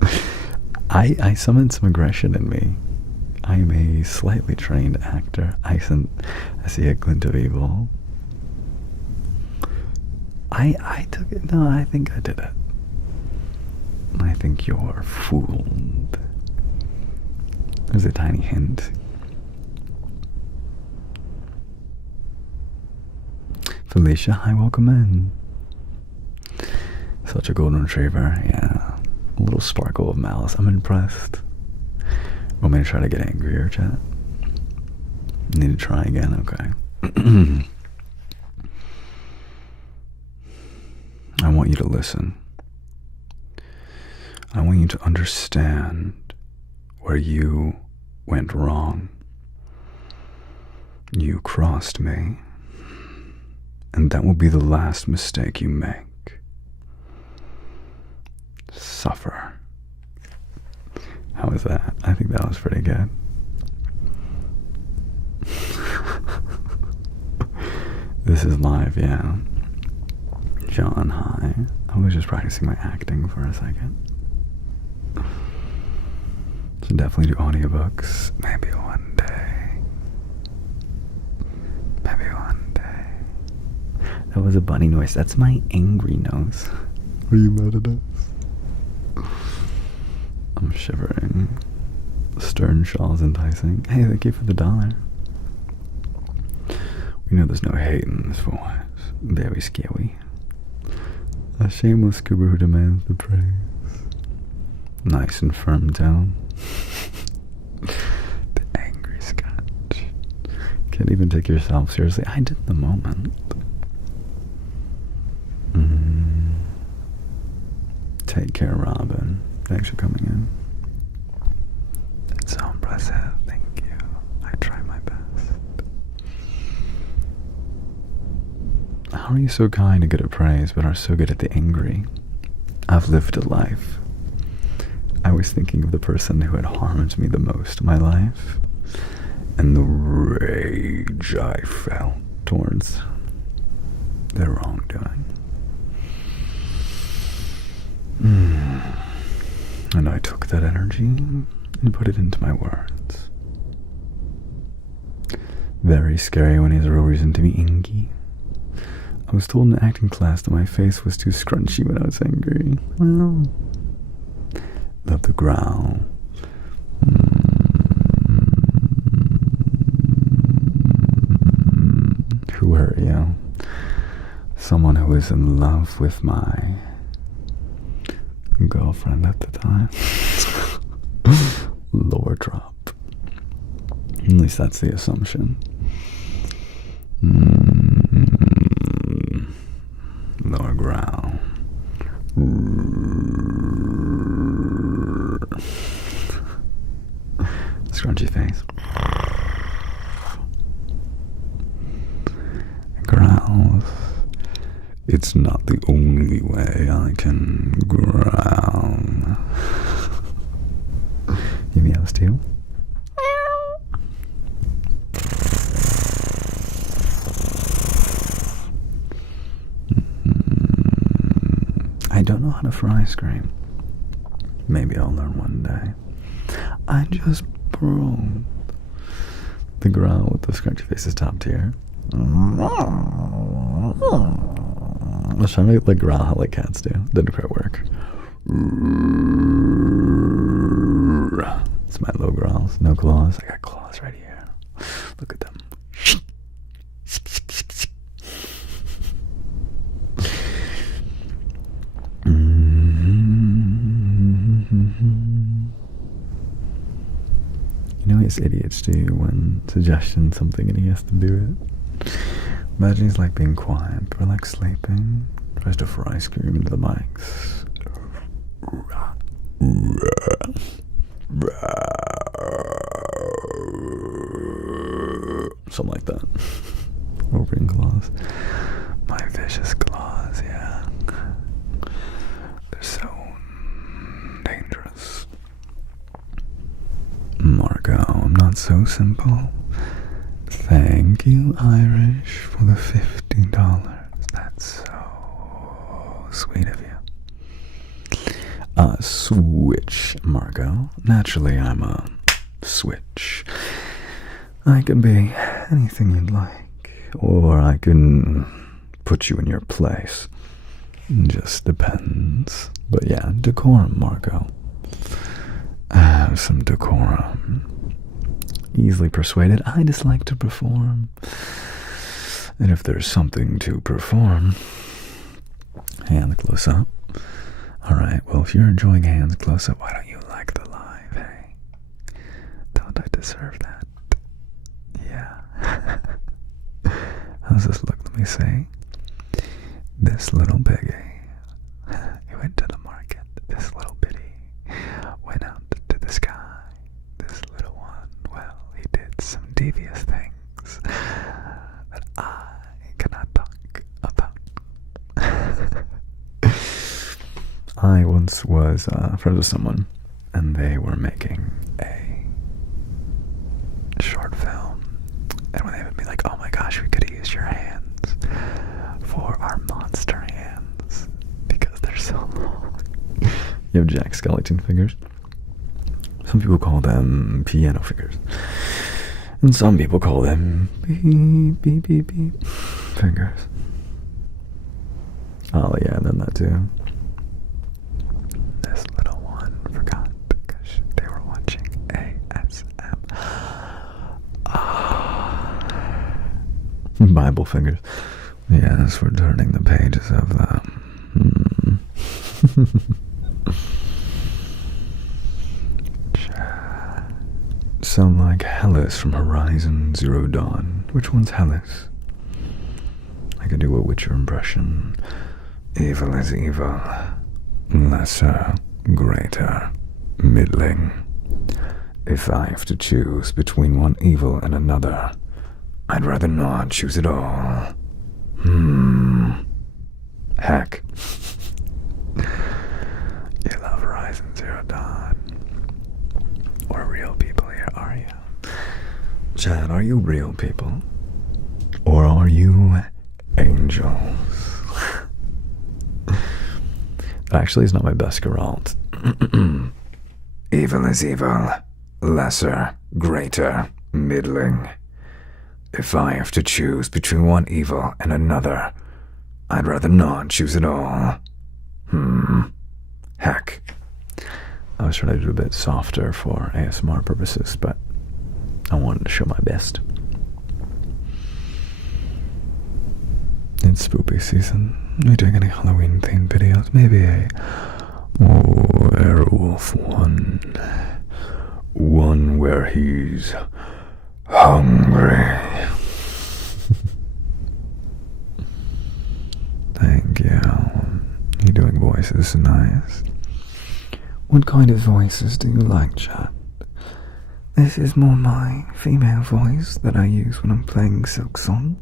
it? I summoned some aggression in me. I am a slightly trained actor. I see a glint of evil. I took it. No, I think I did it. I think you're fooled. There's a tiny hint. Felicia, hi, welcome in. Such a golden retriever, yeah. A little sparkle of malice. I'm impressed. Want me to try to get angrier, chat? Need to try again? Okay. I want you to listen. I want you to understand where you went wrong. You crossed me. And that will be the last mistake you make. Suffer. How was that? I think that was pretty good. This is live, yeah. John, hi. I was just practicing my acting for a second. Should definitely do audiobooks. Maybe one day. Maybe one day. That was a bunny noise. That's my angry nose. Are you mad at us? I'm shivering. Stern shawl's enticing. Hey, thank you for the $1. We know there's no hate in this voice. Very scary. A shameless scuba who demands the praise. Nice and firm tone. The angry scotch. Can't even take yourself seriously. I did the moment. Take care, Robin. Thanks for coming in. It's so impressive. Thank you. I try my best. How are you so kind and good at praise, but are so good at the angry? I've lived a life. I I was thinking of the person who had harmed me the most in my life, and the rage I felt towards their wrongdoing. And I took that energy and put it into my words. Very scary when he has a real reason to be inky. I was told in acting class that my face was too scrunchy when I was angry. Well, love the growl. Who hurt you? Someone who was in love with my girlfriend at the time. Lower drop. At least that's the assumption. Lower growl. Scrunchy face. Growls. It's not the only way I can growl. He meows too. I don't know how to fry ice cream. Maybe I'll learn one day. I just broke. The growl with the scrunchy face is top tier. I was trying to like growl how like cats do. Didn't quite work. It's my low growls. No claws. I got claws right here. Look at them. You know he has ADHD when suggesting something and he has to do it. Imagine he's like being quiet or like sleeping. Tries to fry ice cream into the mics. Something like that. Wolverine claws. My vicious claws, yeah. They're so dangerous. Marco, I'm not so simple. Thank you, Irish, for the $50. That's so sweet of you. Switch, Marco. Naturally, I'm a switch. I can be anything you'd like, or I can put you in your place. Just depends. But yeah, decorum, Marco. Have some decorum. Easily persuaded. I just like to perform. And if there's something to perform, hand close up. Alright, well, if you're enjoying hands close up, why don't you like the live, hey? Don't I deserve that? Yeah. How's this look? Let me see. This little piggy, he went to the market. This little bitty went out to the sky. This little one, well, he did some devious things that I cannot talk about. I once was friends with someone, and they were making a short film. And when they would be like, oh my gosh, we could have used your hands for our monster hands because they're so long. You have Jack Skellington fingers. Some people call them piano fingers. And some people call them beep, beep, beep, beep fingers. Oh yeah, and then that too. This little one forgot because they were watching ASM. Bible fingers. Yes, we're turning the pages of them. Sound like Hellas from Horizon Zero Dawn. Which one's Hellas? I could do a Witcher impression. Evil is evil. Lesser, greater, middling. If I have to choose between one evil and another, I'd rather not choose at all. Heck. You love Horizon Zero Dawn. Chad, are you real people? Or are you angels? Actually, it's not my best Geralt. Evil is evil. Lesser, greater, middling. If I have to choose between one evil and another, I'd rather not choose at all. Heck. I was trying to do a bit softer for ASMR purposes, but I wanted to show my best. It's spooky season. Are you doing any Halloween themed videos? Maybe a werewolf one. One where he's hungry. Thank you. You're doing voices nice. What kind of voices do you like, chat? This is more my female voice that I use when I'm playing Silk Song.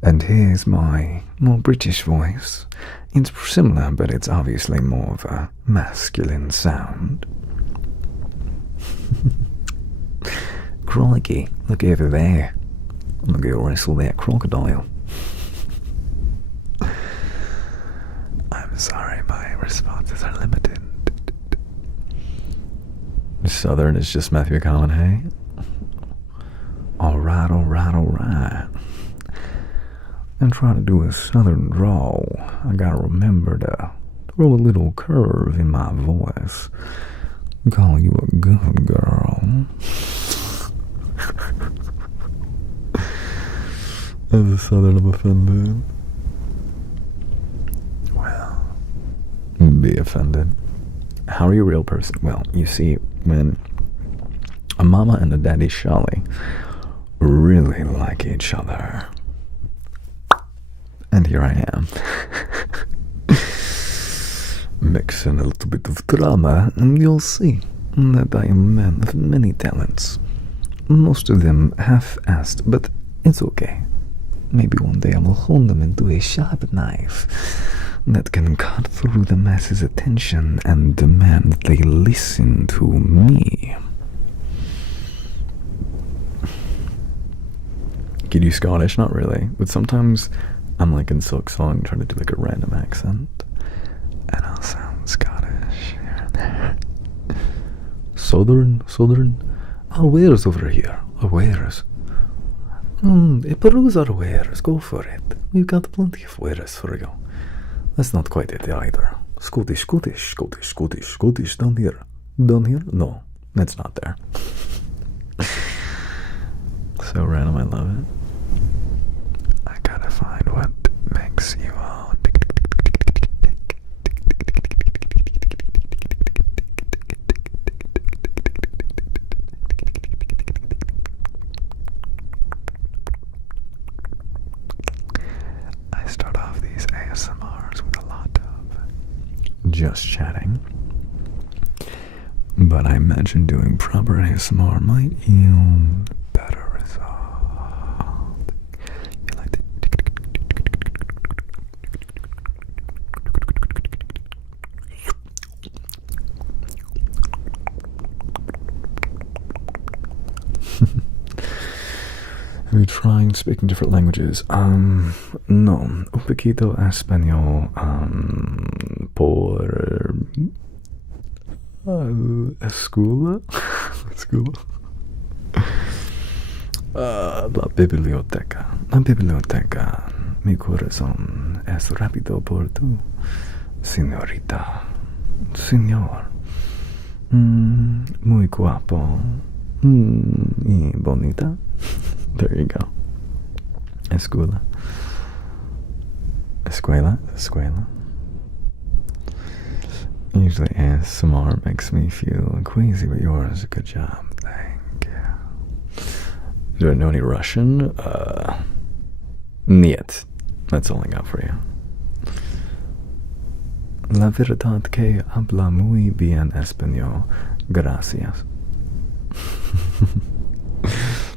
And here's my more British voice. It's similar, but it's obviously more of a masculine sound. Crikey, look over there. I'm gonna go wrestle that crocodile. I'm sorry, my responses are limited. Southern is just Matthew McConaughey. Alright. I'm trying to do a southern drawl. I gotta remember to throw a little curve in my voice. I'm calling you a good girl. As a southern, I'm offended. Well, be offended. How are you a real person? Well, you see, when a mama and a daddy Shelly really like each other. And here I am. Mix in a little bit of drama, and you'll see that I am a man of many talents. Most of them half-assed, but it's okay. Maybe one day I will hone them into a sharp knife that can cut through the masses' attention and demand that they listen to me. Can you Scottish? Not really, but sometimes I'm like in Silk Song trying to do like a random accent, and I'll sound Scottish here and there. Southern? Our wares over here. Our wares. Peruse our wares. Go for it. We've got plenty of wares for you. That's not quite it either. Scottish. Down here. No, that's not there. So random, I love it. I gotta find what makes you all tick. I start off these ASMRs with a lot of just chatting, but I imagine doing proper ASMR might yield better result. You like that? Are you trying speaking different languages? No. Un poquito español, por escuela? La biblioteca. Mi corazón es rápido por tu señorita. Señor. Muy guapo. Y bonita. There you go. Escuela. Usually ASMR makes me feel queasy, but yours, good job. Thank you. Do I know any Russian? Niet. That's all I got for you. La verdad que habla muy bien español. Gracias.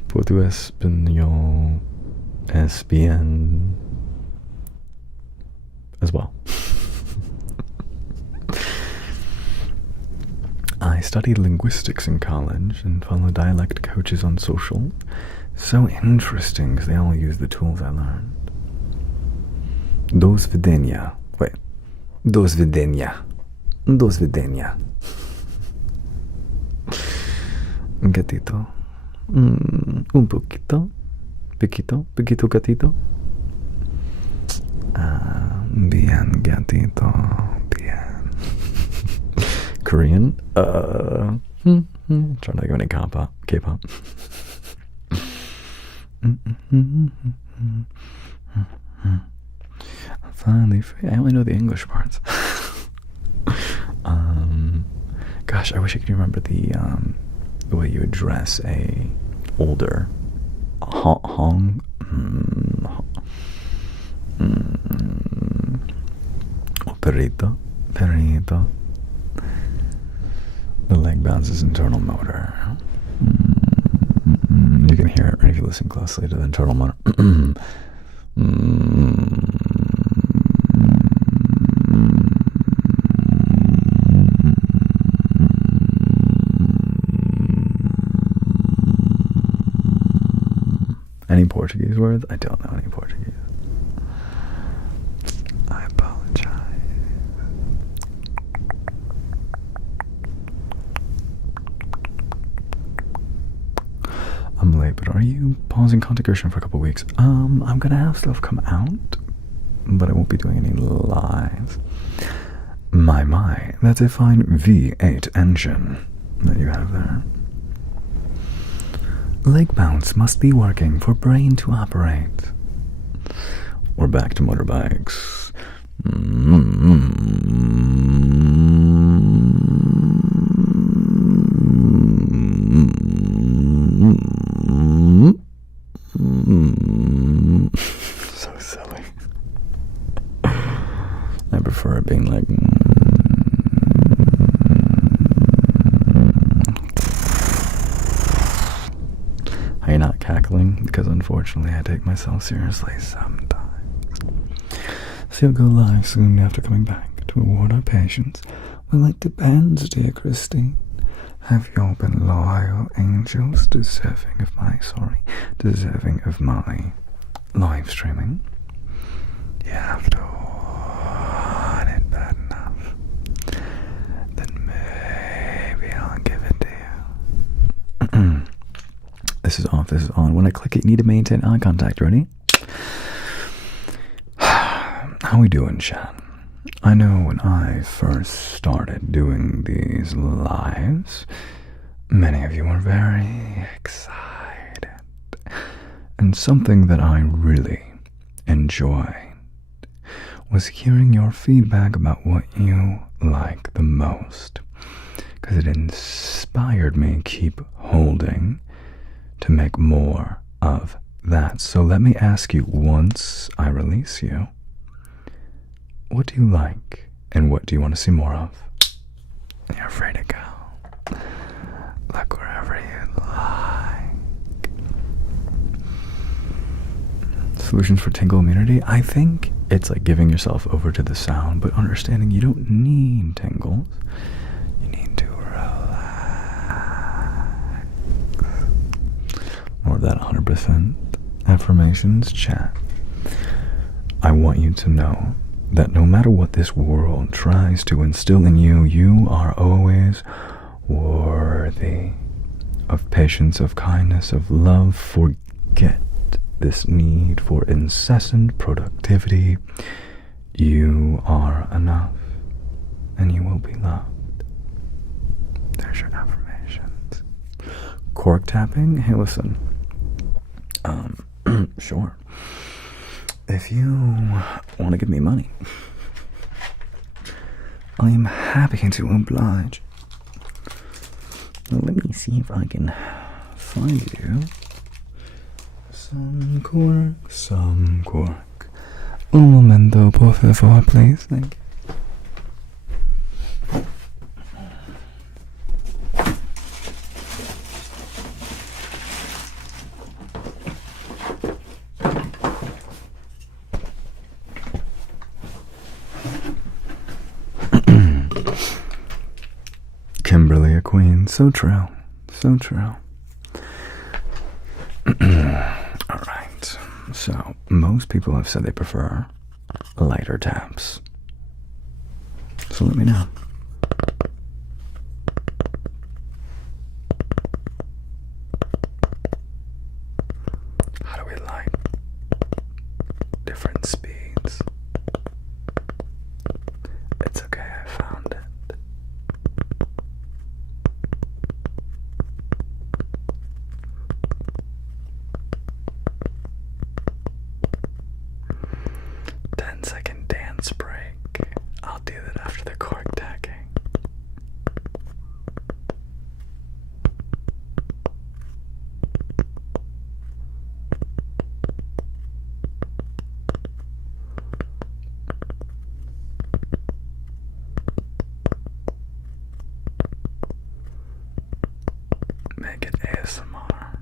Por tu español es bien as well. I I studied linguistics in college and followed dialect coaches on social. So interesting because they all use the tools I learned. Do svidenia. Wait. Do svidenia. Do svidenia. Un gatito. Un poquito. Piquito. Piquito gatito. Bien gatito. Bien. Korean. Trying to think of any K-pop. Finally free. I only know the English parts. Gosh, I wish I could remember the way you address a older Hong. Perito. The leg bounces internal motor. You can hear it right if you listen closely to the internal motor. Any Portuguese words? I don't know any Portuguese. I apologize. I'm late, but are you pausing content creation for a couple weeks? I'm gonna have stuff come out, but I won't be doing any lives. My, that's a fine V8 engine that you have there. Leg bounce must be working for brain to operate. We're back to motorbikes. So silly. I prefer it being like. Are you not cackling? Because unfortunately I take myself seriously sometimes. So you'll go live soon after coming back to reward our patience. Well, it depends, dear Christine. Have you all been loyal angels deserving of my live streaming? You have to want it bad enough. Then maybe I'll give it to you. This is off, this is on. When I click it, you need to maintain eye contact. Ready? How we doing, chat? I know when I first started doing these lives, many of you were very excited. And something that I really enjoyed was hearing your feedback about what you like the most. Because it inspired me keep holding to make more of that. So let me ask you, once I release you, what do you like and what do you want to see more of? You're free to go. Look wherever you like. Solutions for tingle immunity? I think it's like giving yourself over to the sound, but understanding you don't need tingles. You need to relax. More of that 100% affirmations chat. I want you to know that no matter what this world tries to instill in you, you are always worthy of patience, of kindness, of love. Forget this need for incessant productivity. You are enough, and you will be loved. There's your affirmations. Cork tapping? Hey, listen. Sure. If you want to give me money, I am happy to oblige. Now, let me see if I can find you some cork. Un momento, por favor, please. Thank you. So true. So true. Alright. So, most people have said they prefer lighter taps. So let me know. How do we like different speeds? It's okay, I found it. Second dance break. I'll do that after the cork tacking. Make it ASMR.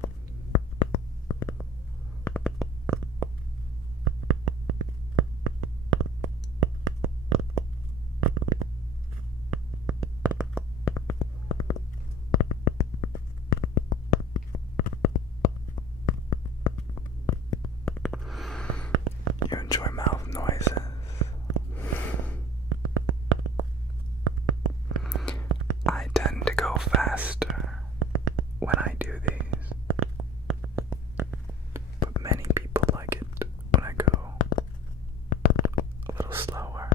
You enjoy mouth noises. I tend to go faster when I do these, but many people like it when I go a little slower.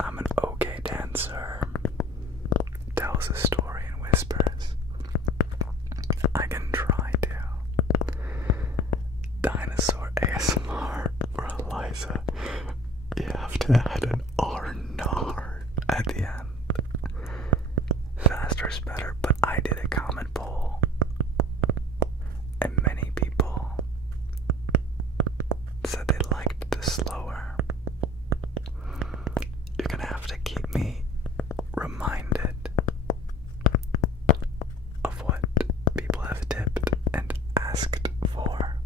I'm an okay dancer. Tells a story in whispers. I can try to. Dinosaur ASMR for Eliza. You have to add an R-nar at the end. Faster's better, but I did a comment poll. And many people said they liked the slower. You're gonna have to keep me reminded of what people have tipped and asked for,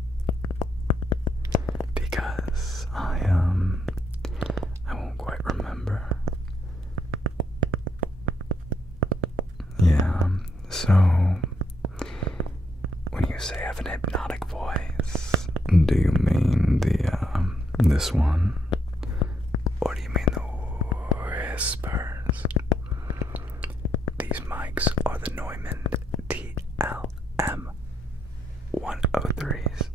because I won't quite remember. Yeah, so when you say I have an hypnotic voice, do you mean this one? Or do you mean the whispers? These mics are the Neumann TLM 103s.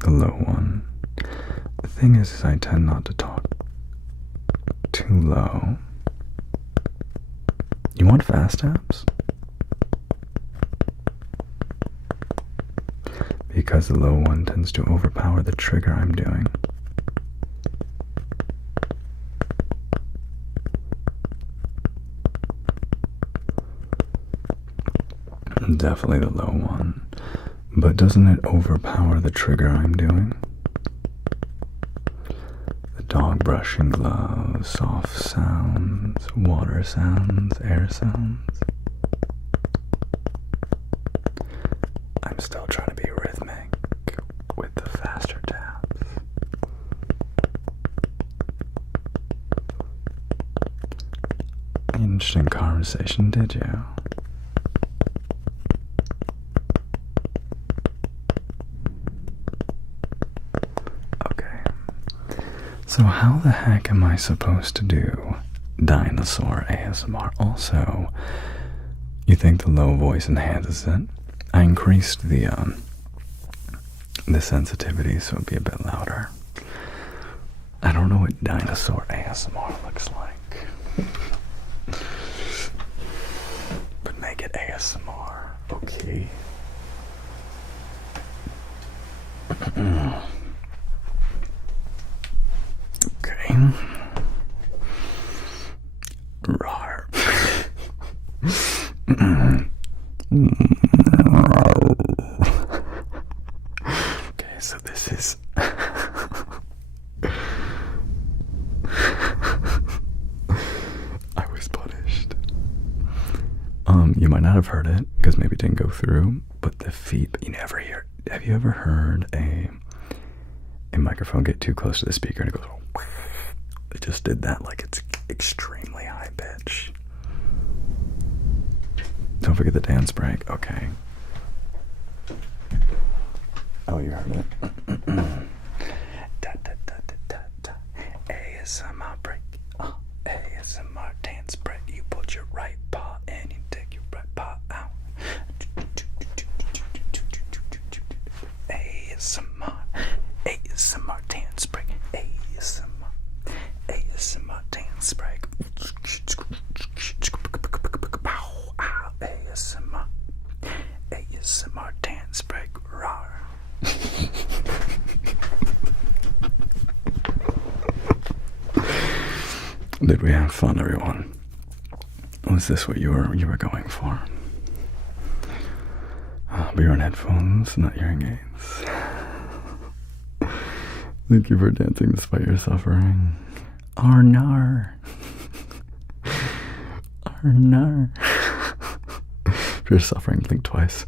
The low one. The thing is I tend not to talk too low. You want fast taps? Because the low one tends to overpower the trigger I'm doing. Definitely the low one. But doesn't it overpower the trigger I'm doing? The dog brushing gloves, soft sounds, water sounds, air sounds. I'm still trying to be rhythmic with the faster taps. Interesting conversation, did you? Okay. So how the heck am I supposed to do dinosaur ASMR? Also, you think the low voice enhances it? I increased the sensitivity so it'd be a bit louder. I don't know what dinosaur ASMR looks like, but make it ASMR, okay? Okay. Rawr. Okay, so this is have heard it, because maybe it didn't go through, but the feet, you never hear. Have you ever heard a microphone get too close to the speaker and it goes, it just did that, like it's extremely high pitch. Don't forget the dance break. Okay. Oh, you heard it. Da, da, da, da, da, da. ASMR break. ASMR dance break. You put your right paw in, you take your right paw out. ASMR. ASMR dance break. ASMR. ASMR dance break. ASMR. ASMR dance break. Rawr. Did we have fun, everyone? Was this what you were going for? Beer and headphones, not hearing aids. Thank you for dancing despite your suffering. Arnar. Arnar. If you're suffering, think twice.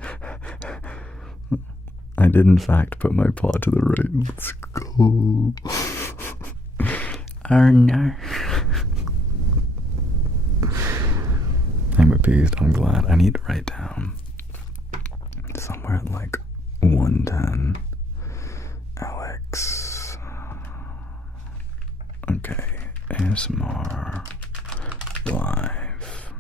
I did, in fact, put my paw to the right. Let's go. Arnar. I'm appeased. I'm glad. I need to write down somewhere at like 110. Alex. Okay. ASMR live.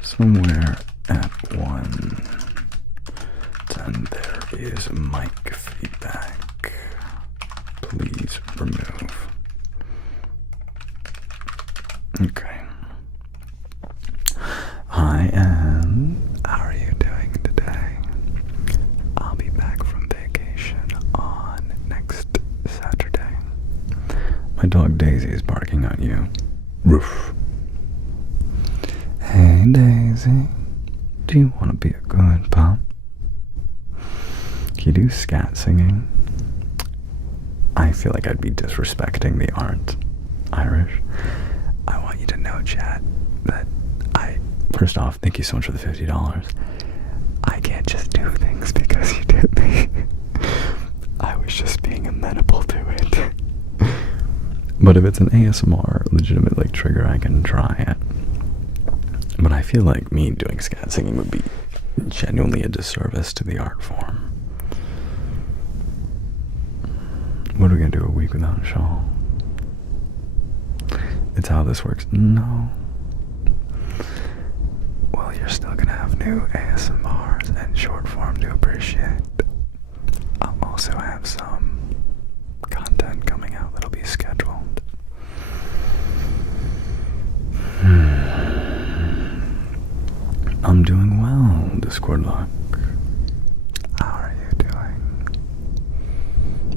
Somewhere at 110 there is mic feedback. Please remove. Okay. Hi, Anne. How are you doing today? I'll be back from vacation on next Saturday. My dog Daisy is barking at you. Roof. Hey, Daisy. Do you want to be a good pup? Can you do scat singing? I feel like I'd be disrespecting the art. Irish. I want you to know, chat, that first off, thank you so much for the $50. I can't just do things because you did me. I was just being amenable to it. But if it's an ASMR legitimate like trigger, I can try it. But I feel like me doing scat singing would be genuinely a disservice to the art form. What are we gonna do a week without a shawl? It's how this works. No. Well, you're still gonna have new ASMRs and short form to appreciate. I'll also have some content coming out that'll be scheduled. I'm doing well, Discord Lock. How are you doing?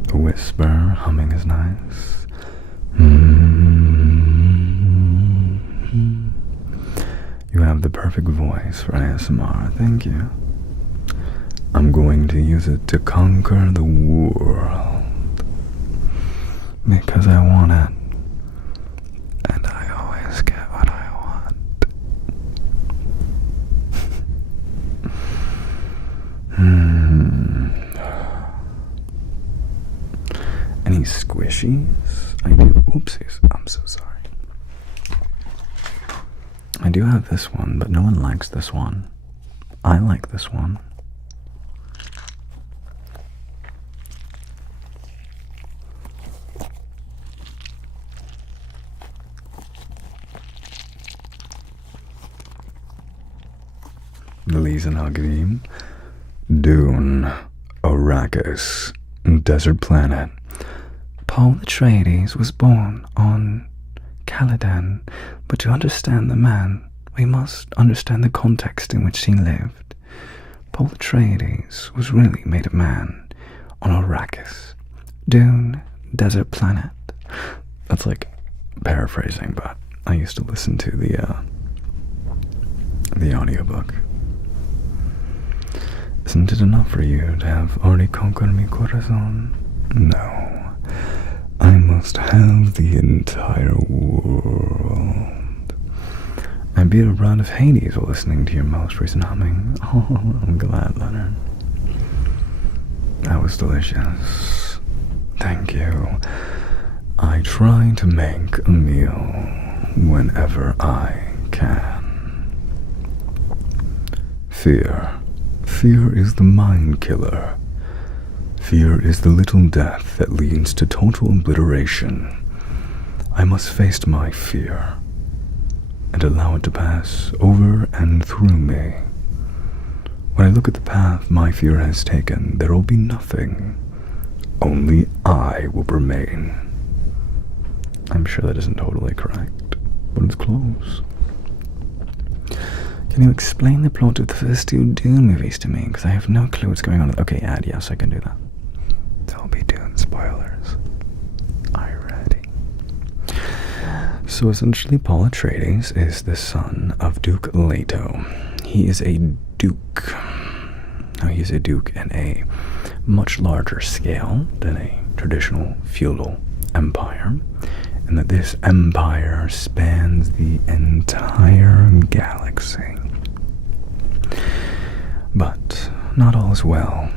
The whisper, humming is nice. You have the perfect voice for ASMR, thank you. I'm going to use it to conquer the world. Because I want it. And I always get what I want. Any squishies? I do. Oopsies. I'm so sorry. I do have this one, but no one likes this one. I like this one. Lisa Nagrim. Dune. Arrakis. Desert planet. Paul Atreides was born on Caladan, but to understand the man, we must understand the context in which he lived. Paul Atreides was really made a man on Arrakis. Dune, desert planet. That's like paraphrasing, but I used to listen to the audiobook. Isn't it enough for you to have already conquered mi corazón? No. I must have the entire world. and beat a run of Hades while listening to your most recent humming. Oh, I'm glad, Leonard. That was delicious. Thank you. I try to make a meal whenever I can. Fear. Fear is the mind killer. Fear is the little death that leads to total obliteration. I must face my fear and allow it to pass over and through me. When I look at the path my fear has taken, there will be nothing. Only I will remain. I'm sure that isn't totally correct, but it's close. Can you explain the plot of the first two Dune movies to me? Because I have no clue what's going on. Okay, yes, I can do that. There'll be Dune spoilers. Are you ready? So essentially, Paul Atreides is the son of Duke Leto. He is a duke. Now, he's a duke in a much larger scale than a traditional feudal empire, and that this empire spans the entire galaxy. But not all is well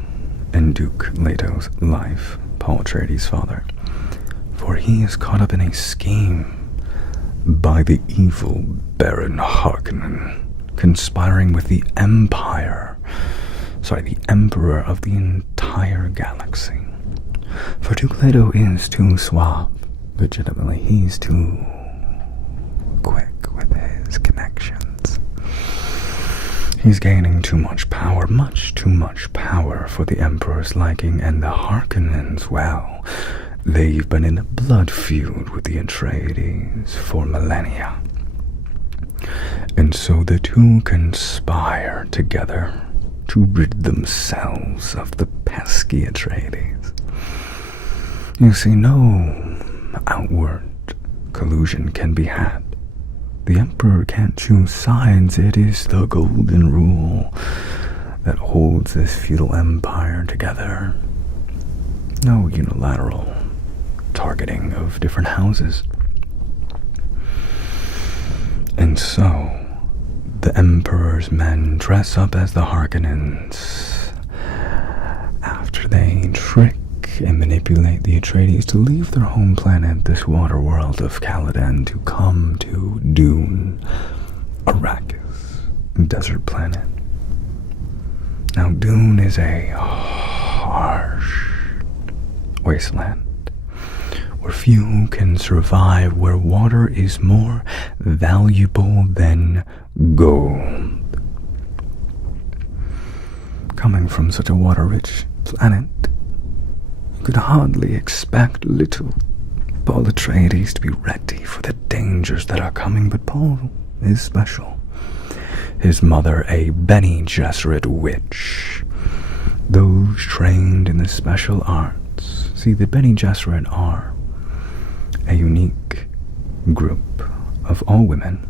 in Duke Leto's life, Paul Atreides' father, for he is caught up in a scheme by the evil Baron Harkonnen, conspiring with the Emperor of the entire galaxy. For Duke Leto is too suave, legitimately, he's too quick with his connections. He's gaining too much power, much too much power for the Emperor's liking, and the Harkonnens, well, they've been in a blood feud with the Atreides for millennia. And so the two conspire together to rid themselves of the pesky Atreides. You see, no outward collusion can be had. The Emperor can't choose sides. It is the golden rule that holds this feudal empire together. No unilateral targeting of different houses. And so, the Emperor's men dress up as the Harkonnens after they trick and manipulate the Atreides to leave their home planet, this water world of Caladan, to come to Dune, Arrakis, desert planet. Now, Dune is a harsh wasteland where few can survive, where water is more valuable than gold. Coming from such a water-rich planet, you could hardly expect little Paul Atreides to be ready for the dangers that are coming, but Paul is special. His mother, a Bene Gesserit witch. Those trained in the special arts. See, the Bene Gesserit are a unique group of all women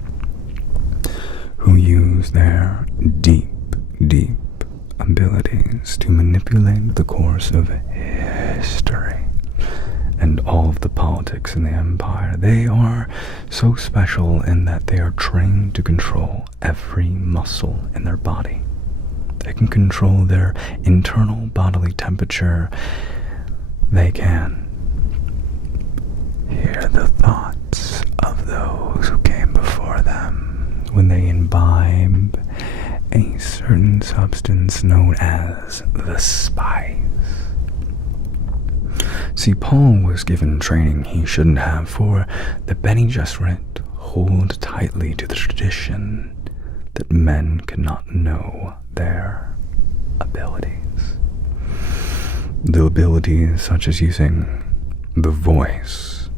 who use their deep abilities to manipulate the course of history and all of the politics in the empire. They are so special in that they are trained to control every muscle in their body. They can control their internal bodily temperature. They can hear the thoughts of those who came before them when they imbibe a certain substance known as the spice. See, Paul was given training he shouldn't have, for the Bene Gesserit hold tightly to the tradition that men cannot know their abilities. The abilities such as using the voice,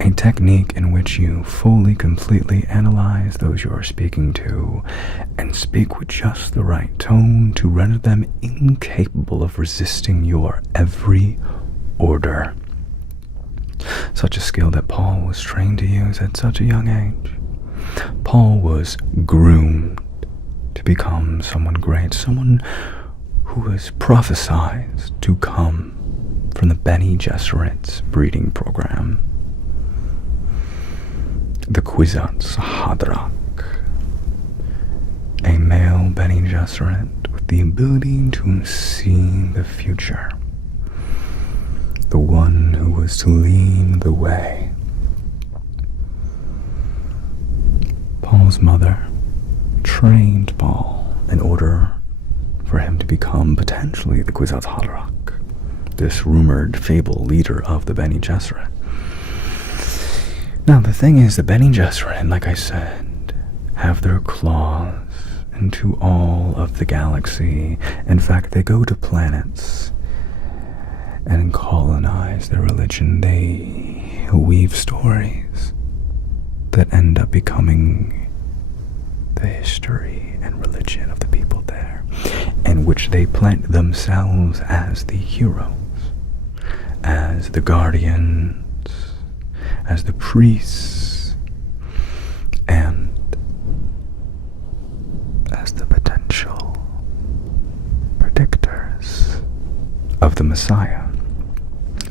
a technique in which you fully, completely analyze those you are speaking to and speak with just the right tone to render them incapable of resisting your every order. Such a skill that Paul was trained to use at such a young age. Paul was groomed to become someone great, someone who was prophesied to come from the Bene Gesserit's breeding program. The Kwisatz Haderach A male Bene Gesserit with the ability to see the future. The one who was to lead the way. Paul's mother trained Paul in order for him to become potentially the Kwisatz Haderach, this rumored fable leader of the Bene Gesserit. Now the thing is, the Bene Gesserit, like I said, have their claws into all of the galaxy. In fact, they go to planets and colonize their religion. They weave stories that end up becoming the history and religion of the people there, in which they plant themselves as the heroes, as the guardians, as the priests, and as the potential predictors of the Messiah.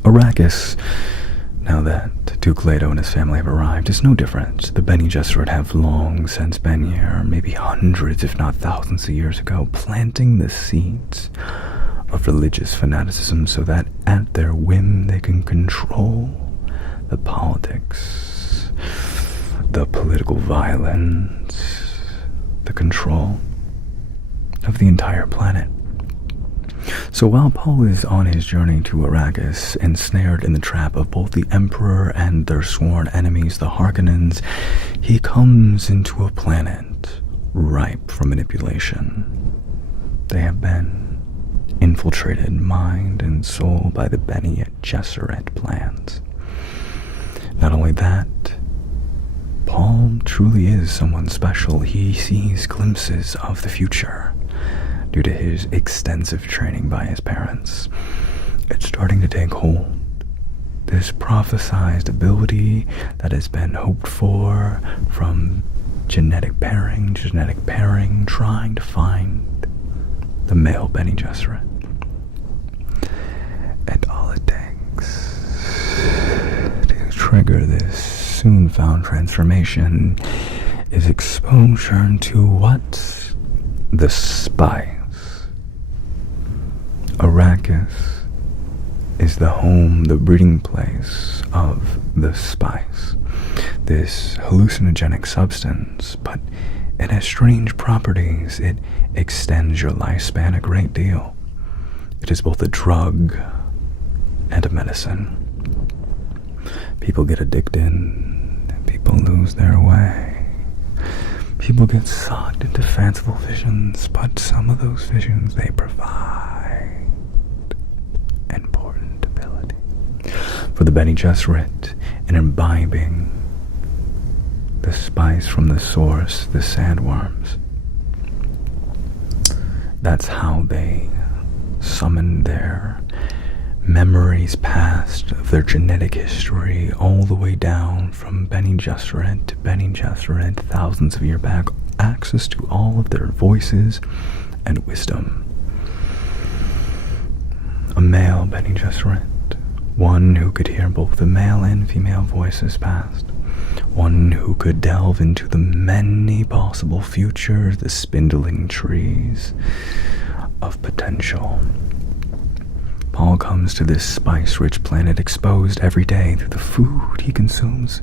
Arrakis, now that Duke Leto and his family have arrived, is no different. The Bene Gesserit have long since been here, maybe hundreds if not thousands of years ago, planting the seeds of religious fanaticism so that at their whim they can control the politics, the political violence, the control of the entire planet. So while Paul is on his journey to Arrakis, ensnared in the trap of both the Emperor and their sworn enemies, the Harkonnens, he comes into a planet ripe for manipulation. They have been infiltrated mind and soul by the Bene Gesserit plans. Not only that, Paul truly is someone special. He sees glimpses of the future due to his extensive training by his parents. It's starting to take hold. This prophesized ability that has been hoped for from genetic pairing, trying to find the male Bene Gesserit. And all it takes to trigger this soon-found transformation is exposure to what? The spice. Arrakis is the home, the breeding place of the spice, this hallucinogenic substance, but it has strange properties. It extends your lifespan a great deal. It is both a drug and a medicine. People get addicted, people lose their way. People get sucked into fanciful visions, but some of those visions, they provide important ability. For the Bene Gesserit, in imbibing the spice from the source, the sandworms, that's how they summon their memories past of their genetic history all the way down from Bene Gesserit to Bene Gesserit, thousands of years back, access to all of their voices and wisdom. A male Bene Gesserit, one who could hear both the male and female voices past, one who could delve into the many possible futures, the spindling trees of potential. Paul comes to this spice-rich planet exposed every day through the food he consumes.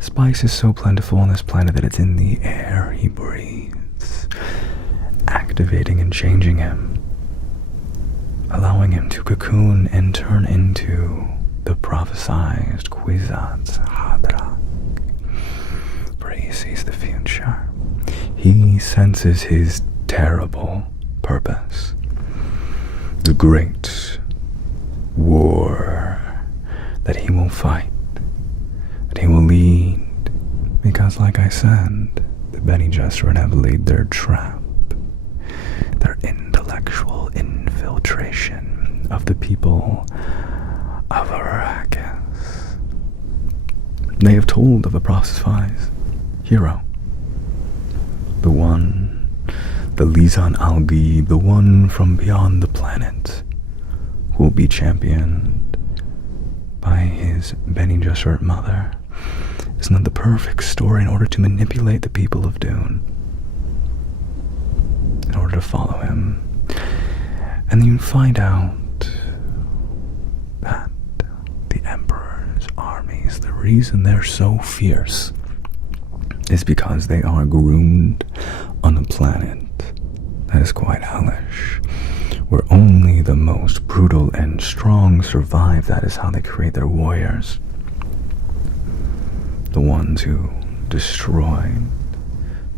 Spice is so plentiful on this planet that it's in the air he breathes, activating and changing him, allowing him to cocoon and turn into the prophesized Kwisatz Haderach. For he sees the future. He senses his terrible purpose. The great war that he will fight, that he will lead, because like I said, the Bene Gesserit have laid their trap, their intellectual infiltration of the people of Arrakis. They have told of a prophesied hero, the one, the Lisan al-Gaib, the one from beyond the planet, who will be championed by his Bene Gesserit mother. Isn't that the perfect story in order to manipulate the people of Dune? in order to follow him. And then you find out that the Emperor's armies, the reason they're so fierce is because they are groomed on a planet that is quite hellish, where only the most brutal and strong survive. That is how they create their warriors. The ones who destroyed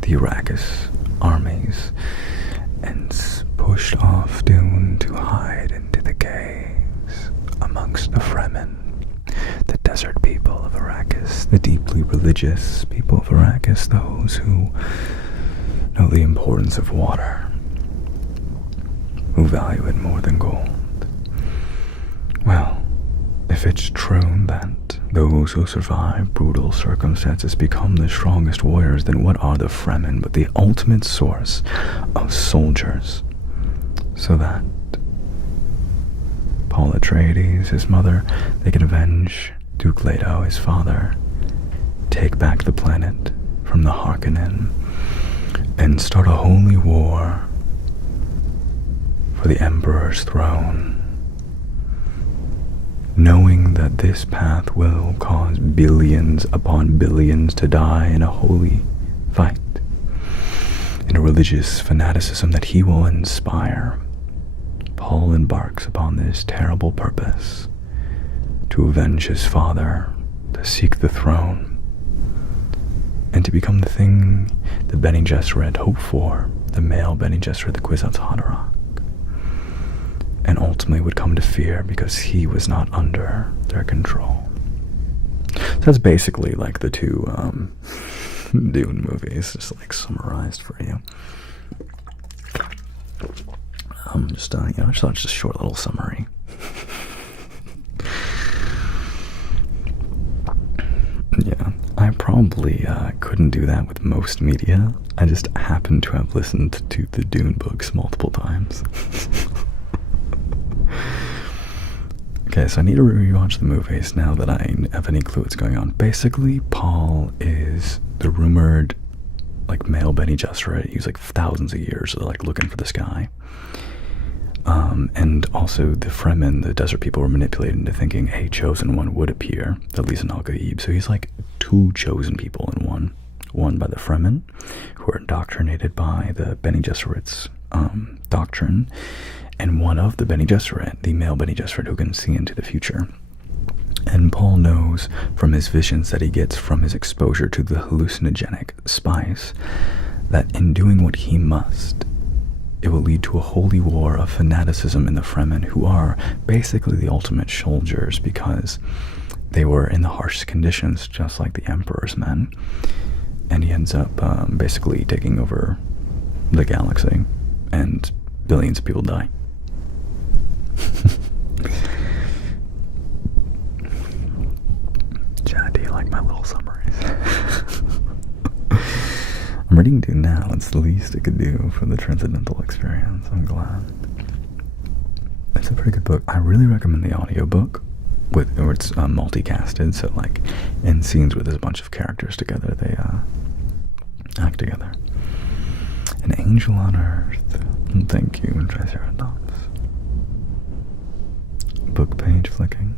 the Arrakis armies and pushed off Dune to hide into the caves amongst the Fremen, the desert people of Arrakis, the deeply religious people of Arrakis, those who know the importance of water, who value it more than gold. Well, if it's true that those who survive brutal circumstances become the strongest warriors, then what are the Fremen but the ultimate source of soldiers? So that Paul Atreides, his mother, they can avenge Duke Leto, his father, take back the planet from the Harkonnen, and start a holy war for the Emperor's throne, knowing that this path will cause billions upon billions to die in a holy fight, in a religious fanaticism that he will inspire. Paul embarks upon this terrible purpose to avenge his father, to seek the throne, and to become the thing the Bene Gesserit hoped for, the male Bene Gesserit, the Kwisatz Haderach, and ultimately would come to fear because he was not under their control. So that's basically like the two Dune movies, just like summarized for you. Just I just thought just a short little summary. Yeah, I probably couldn't do that with most media. I just happen to have listened to the Dune books multiple times. Okay, so I need to rewatch the movies now that I have any clue what's going on. Basically, Paul is the rumored, like, male Bene Gesserit. He's like thousands of years, like, looking for this guy. And also the Fremen, the desert people, were manipulated into thinking a chosen one would appear, at least in Al-Gaib. So he's like two chosen people in one. One by the Fremen, who are indoctrinated by the Bene Gesserit's doctrine, and one of the Bene Gesserit, the male Bene Gesserit, who can see into the future. And Paul knows from his visions that he gets from his exposure to the hallucinogenic spice that in doing what he must, it will lead to a holy war of fanaticism in the Fremen, who are basically the ultimate soldiers because they were in the harshest conditions, just like the Emperor's men. And he ends up basically taking over the galaxy, and billions of people die. Chad, do you like my little summaries? I'm reading Dune now. It's the least it could do for the transcendental experience. I'm glad. It's a pretty good book. I really recommend the audiobook, where it's multicasted, so like in scenes where there's a bunch of characters together, they act together. An Angel on Earth. Thank you, Triceratops. Book page flicking.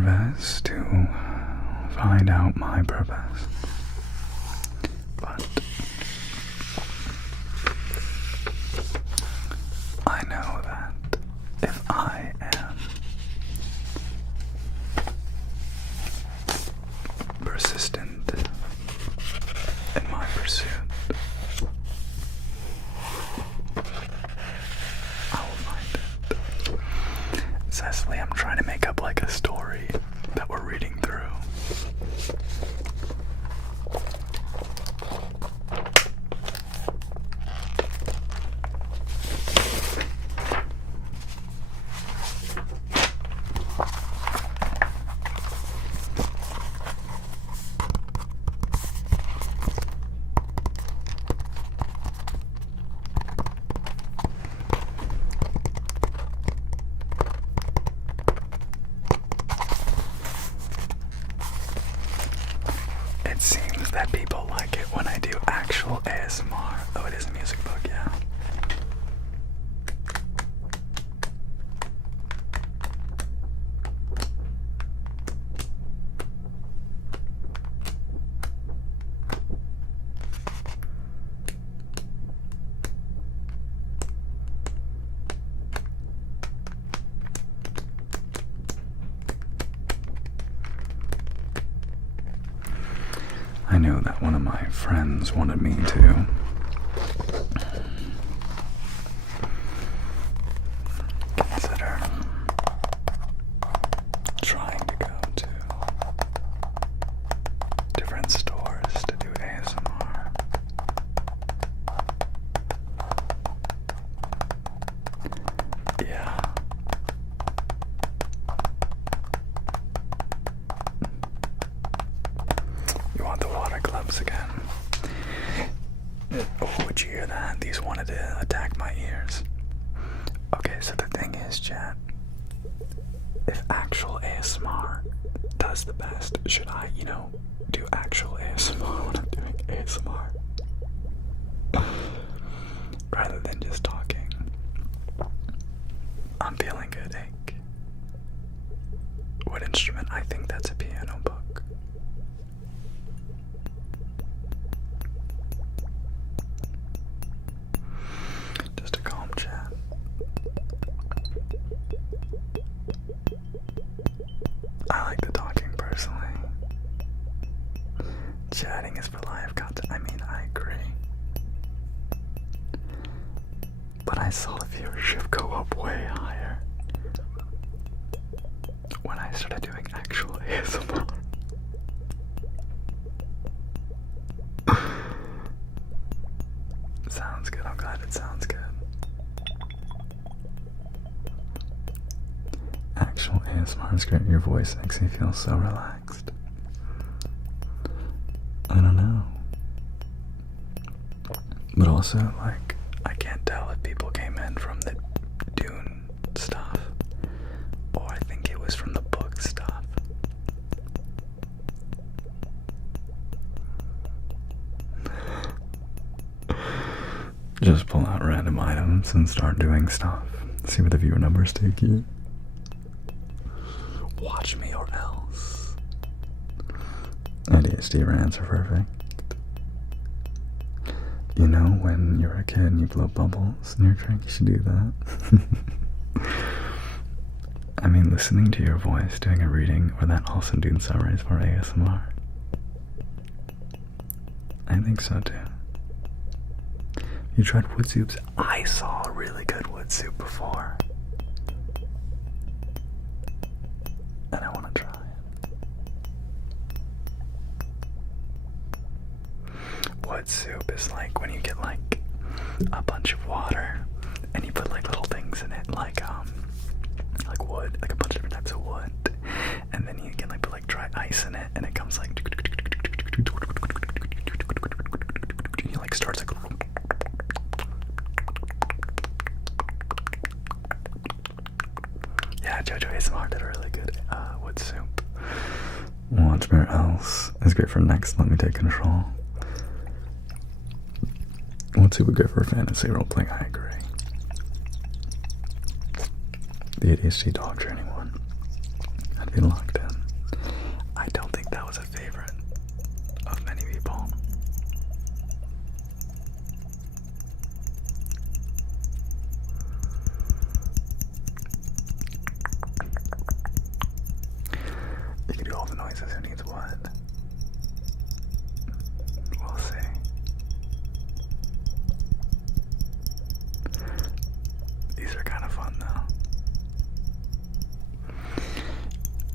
nervous to find out my purpose. But I know that if I am persistent in my pursuit, I will find it. Cecily, I'm trying to make up like a story that we're reading through. It seems that people like it when I do actual ASMR. Oh, it is a music book, yeah. I know that one of my friends wanted me to consider trying to go to different stores to do ASMR. Yeah. You want the water gloves again? Oh, would you hear that? These wanted to attack my ears. Okay, so the thing is, chat, if actual ASMR does the best, should I, do actual ASMR when I'm doing ASMR? Rather than just talking. I'm feeling good, Ake. What instrument? I think that's a piano book. Just a calm chat. I like the talking personally. Chatting is for live content. I mean, I agree. But I saw the viewership go up way higher when I started doing actual ASMR. Sounds good. I'm glad it sounds good. Actual ASMR is great. Your voice makes me feel so relaxed. I don't know. But also, like, I can't tell if people came in from the Dune stuff, or I think it was from the book stuff. Just pull out random items and start doing stuff. See where the viewer numbers take you. Watch me or else. ADHD rants are perfect. You know, when you're a kid and you blow bubbles in your drink, you should do that. I mean, listening to your voice doing a reading or that also Dune summaries for ASMR. I think so too. You tried wood soups? I saw a really good wood soup before. And I want to try it. Wood soup is like when you get like a bunch of water and you put like little things in it, like wood, like a bunch of different types of wood, and then you can like put like dry ice in it, and it comes like and you like starts like. Yeah, JoJo ASMR did a really good wood soup. Watch Where Else is great for next. Let me take control. Wood soup would go for fantasy roleplay. I agree. The ADHD dog training one. I I'd be locked in. I don't think that was a favorite of many people. You can do all the noises. Who needs what? We'll see. These are kind of fun, though.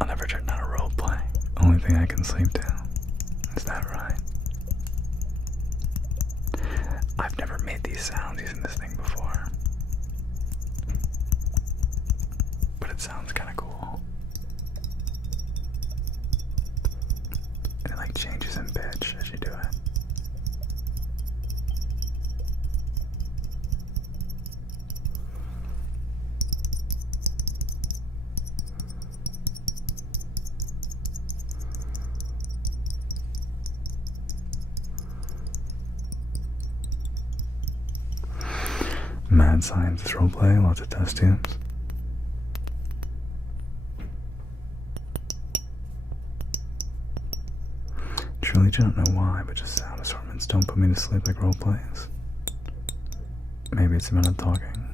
I'll never turn down a roleplay. Only thing I can sleep to. Is that right? I've never made these sounds using this thing before. But it sounds kind of cool. And it like changes in pitch as you do it. Mad science roleplay, lots of test tubes. Truly don't know why, but just sound assortments don't put me to sleep like roleplays. Maybe it's the amount of talking.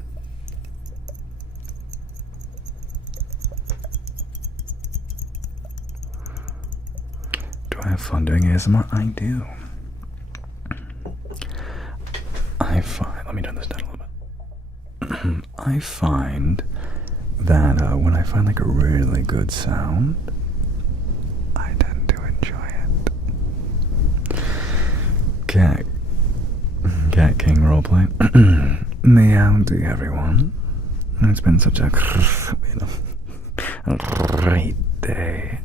Do I have fun doing ASMR? I do. Let me turn this down a little bit. I find that when I find like a really good sound, I tend to enjoy it. Cat King roleplay. Meow to everyone. It's been such a great day.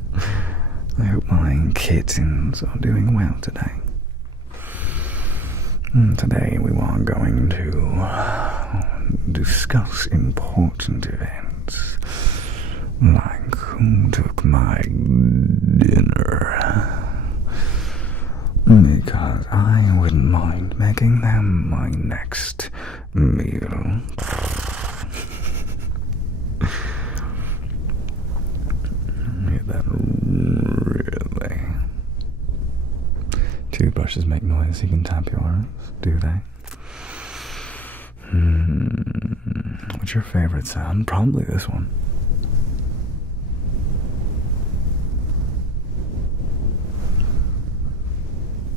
I hope my kittens are doing well today. Today we are going to discuss important events, like who took my dinner, because I wouldn't mind making them my next meal. That really... Toothbrushes make noise, you can tap yours, do they? What's your favorite sound? Probably this one.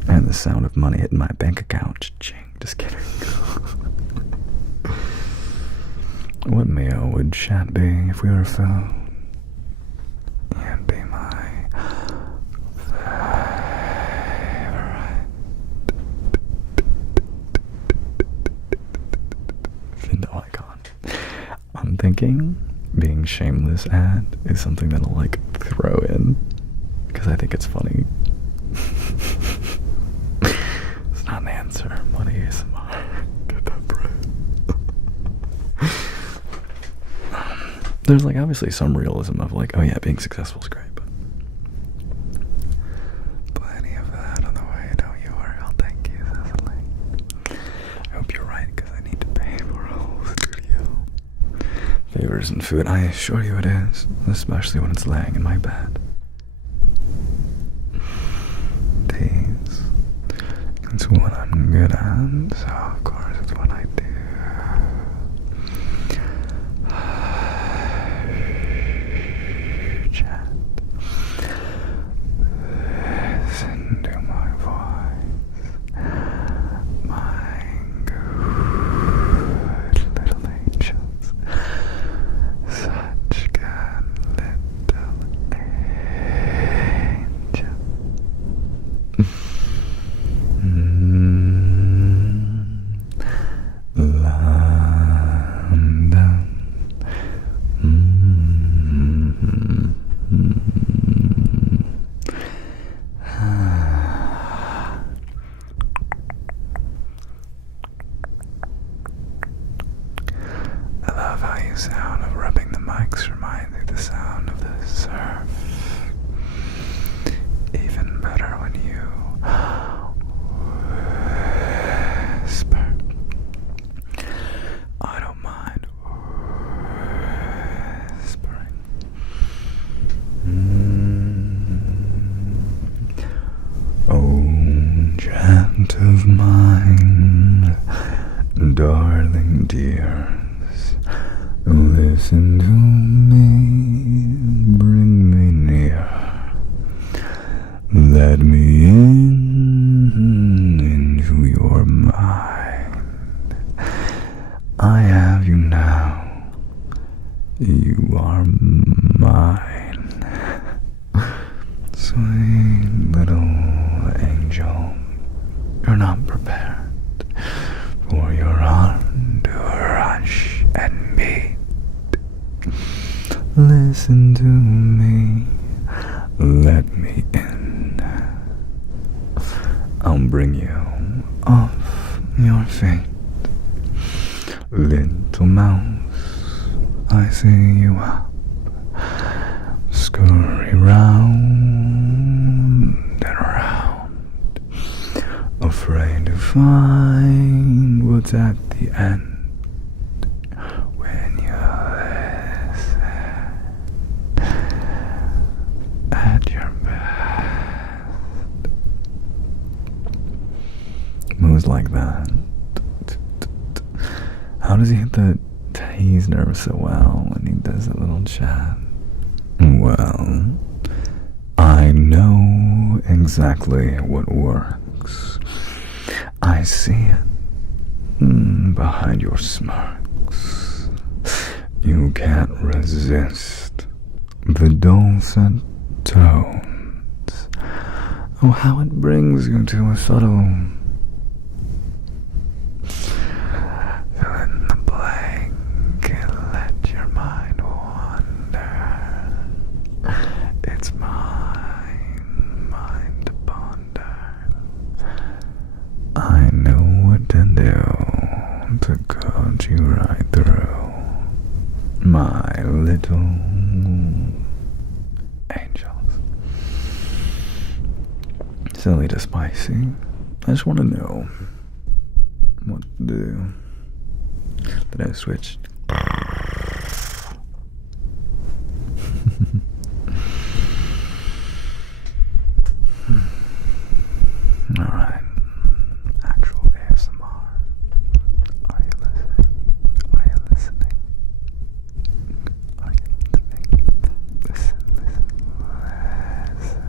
And the sound of money hitting my bank account. Cha-ching. Just kidding. What meal would chat be if we were food? It'd be my favorite. Findo icon. I'm thinking being shameless ad is something that I'll like throw in because I think it's funny. It's not an answer. Money ASMR. Get that bread. There's like obviously some realism of like, oh yeah, being successful is great, but plenty of that on the way, don't you worry. I'll thank you, Cecily. I hope you're right, because I need to pay for a whole studio. Favors and food, I assure you it is, especially when it's laying in my bed. Tease. It's what I'm good at, so of course it's what I do. Chat. Listen to my voice. My good little angels. Such good little angels. London. I love how you sound of rubbing the mics remind me of the sound of the surf. Even better when you whisper. I don't mind whispering. darling dears, listen to me, bring me near, let me in into your mind. I have you now, you are mine. Sweet little angel, you're not prepared for your heart to rush and beat. Listen to me, let me in. I'll bring you off your feet. Little mouse, I see you up. Scurry round and round, afraid to find what's at the end. When you listen at your best. Moves like that. How does he hit the tease nerve so well when he does a little chat? Well, I know exactly what works. I see it behind your smirks. You can't resist the dulcet tones. Oh, how it brings you to a subtle fill in the blank and let your mind wander. It's mine to ponder. I know what to do to coach you right through, my little angels. Silly to spicy. I just want to know what to do. Did I switch? Alright. Actual ASMR. Are you listening? Are you listening? Are you listening? Listen, listen, listen.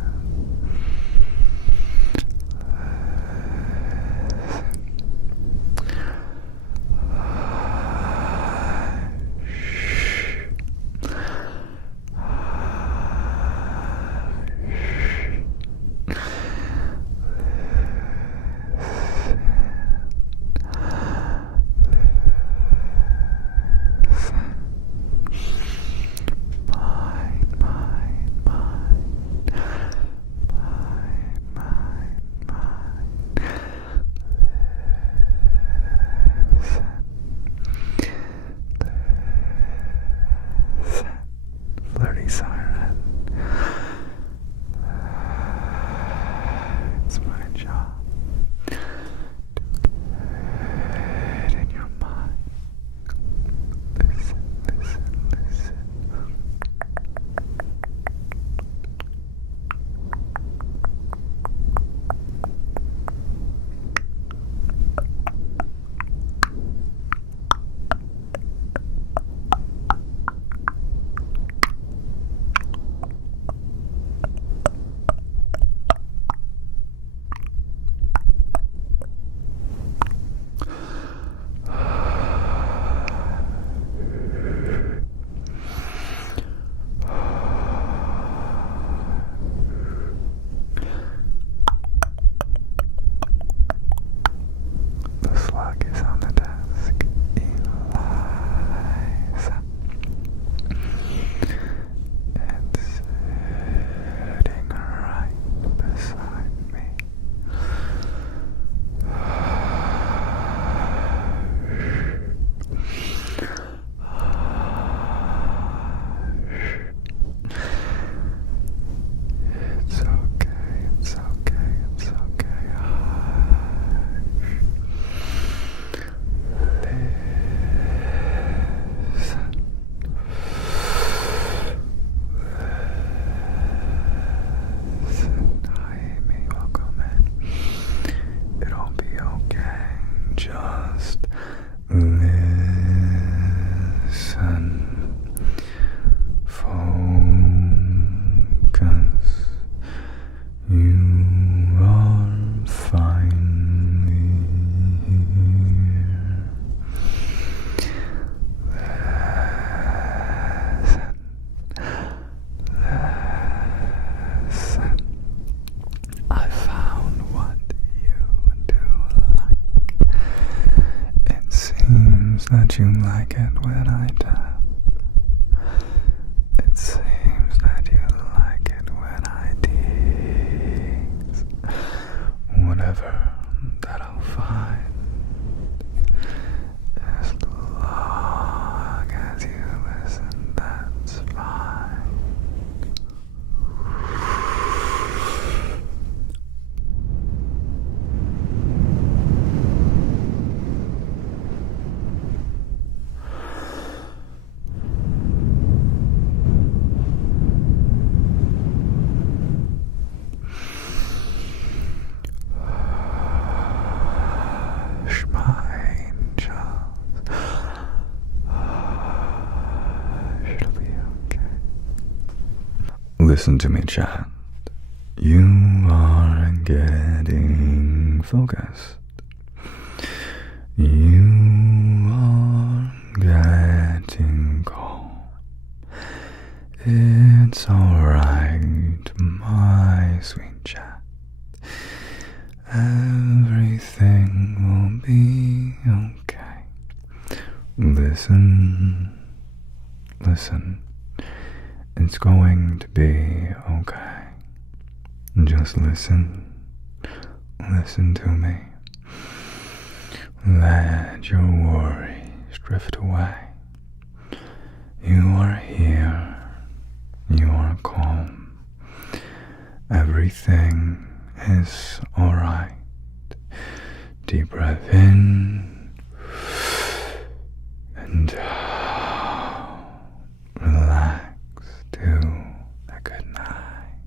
Flirty siren. It's my job to get in your mind. Listen, listen, listen. The slug is on the desk. Eliza. It's sitting right beside me. It's okay, it's okay, it's okay. that you like it when I tap. It seems that you like it when I tease. Whatever that I'll find, as long as you listen, that's fine. Listen to me, chat. You are getting focused. You are getting calm. It's alright, my sweet chat. Everything will be okay. Listen. It's going to be okay. Just listen to me. Let your worries drift away. You are here. You are calm. Everything is alright. Deep breath in and relax to a good night.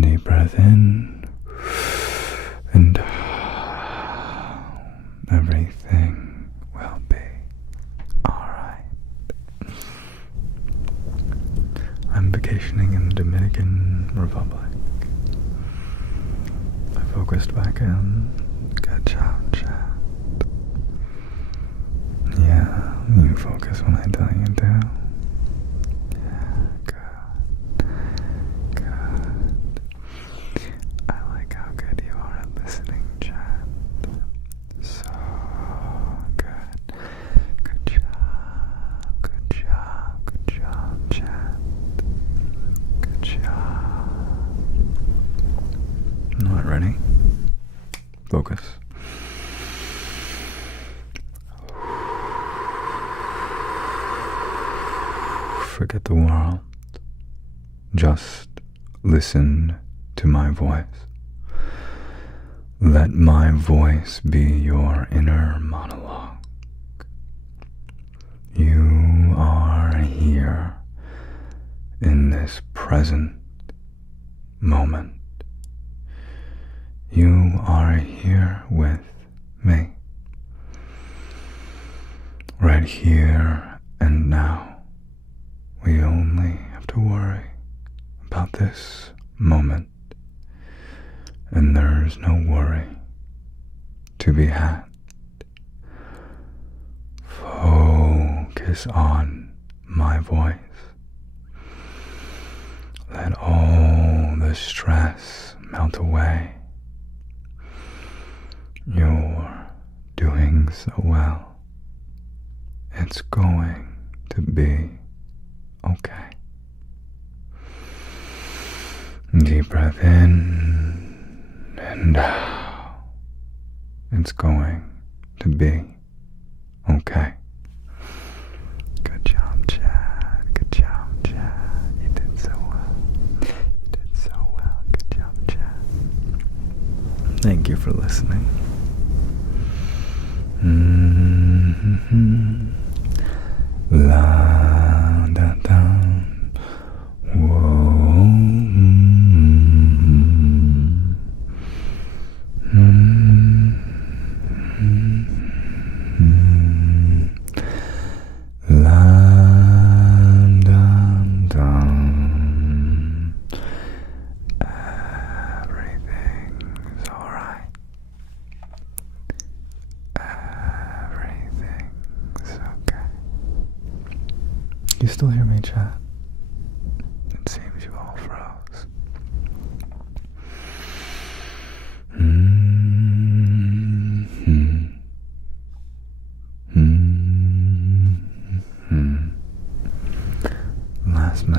Deep breath in and everything will be alright. I'm vacationing in the Dominican Republic. I focused back in. Good job, chat. Yeah, you focus when I tell you to. Ready? Focus. Forget the world. Just listen to my voice. Let my voice be your inner monologue. You are here in this present moment. You are here with me, right here and now. We only have to worry about this moment, and there's no worry to be had. Focus on my voice. Let all the stress melt away. You're doing so well. It's going to be okay. Deep breath in and out. It's going to be okay. Good job, Chad. Good job, Chad. You did so well. You did so well. Good job, Chad. Thank you for listening. La da da. Whoa. La da da. Everything's alright. Everything's okay. You still hear me, chat? It seems you all froze.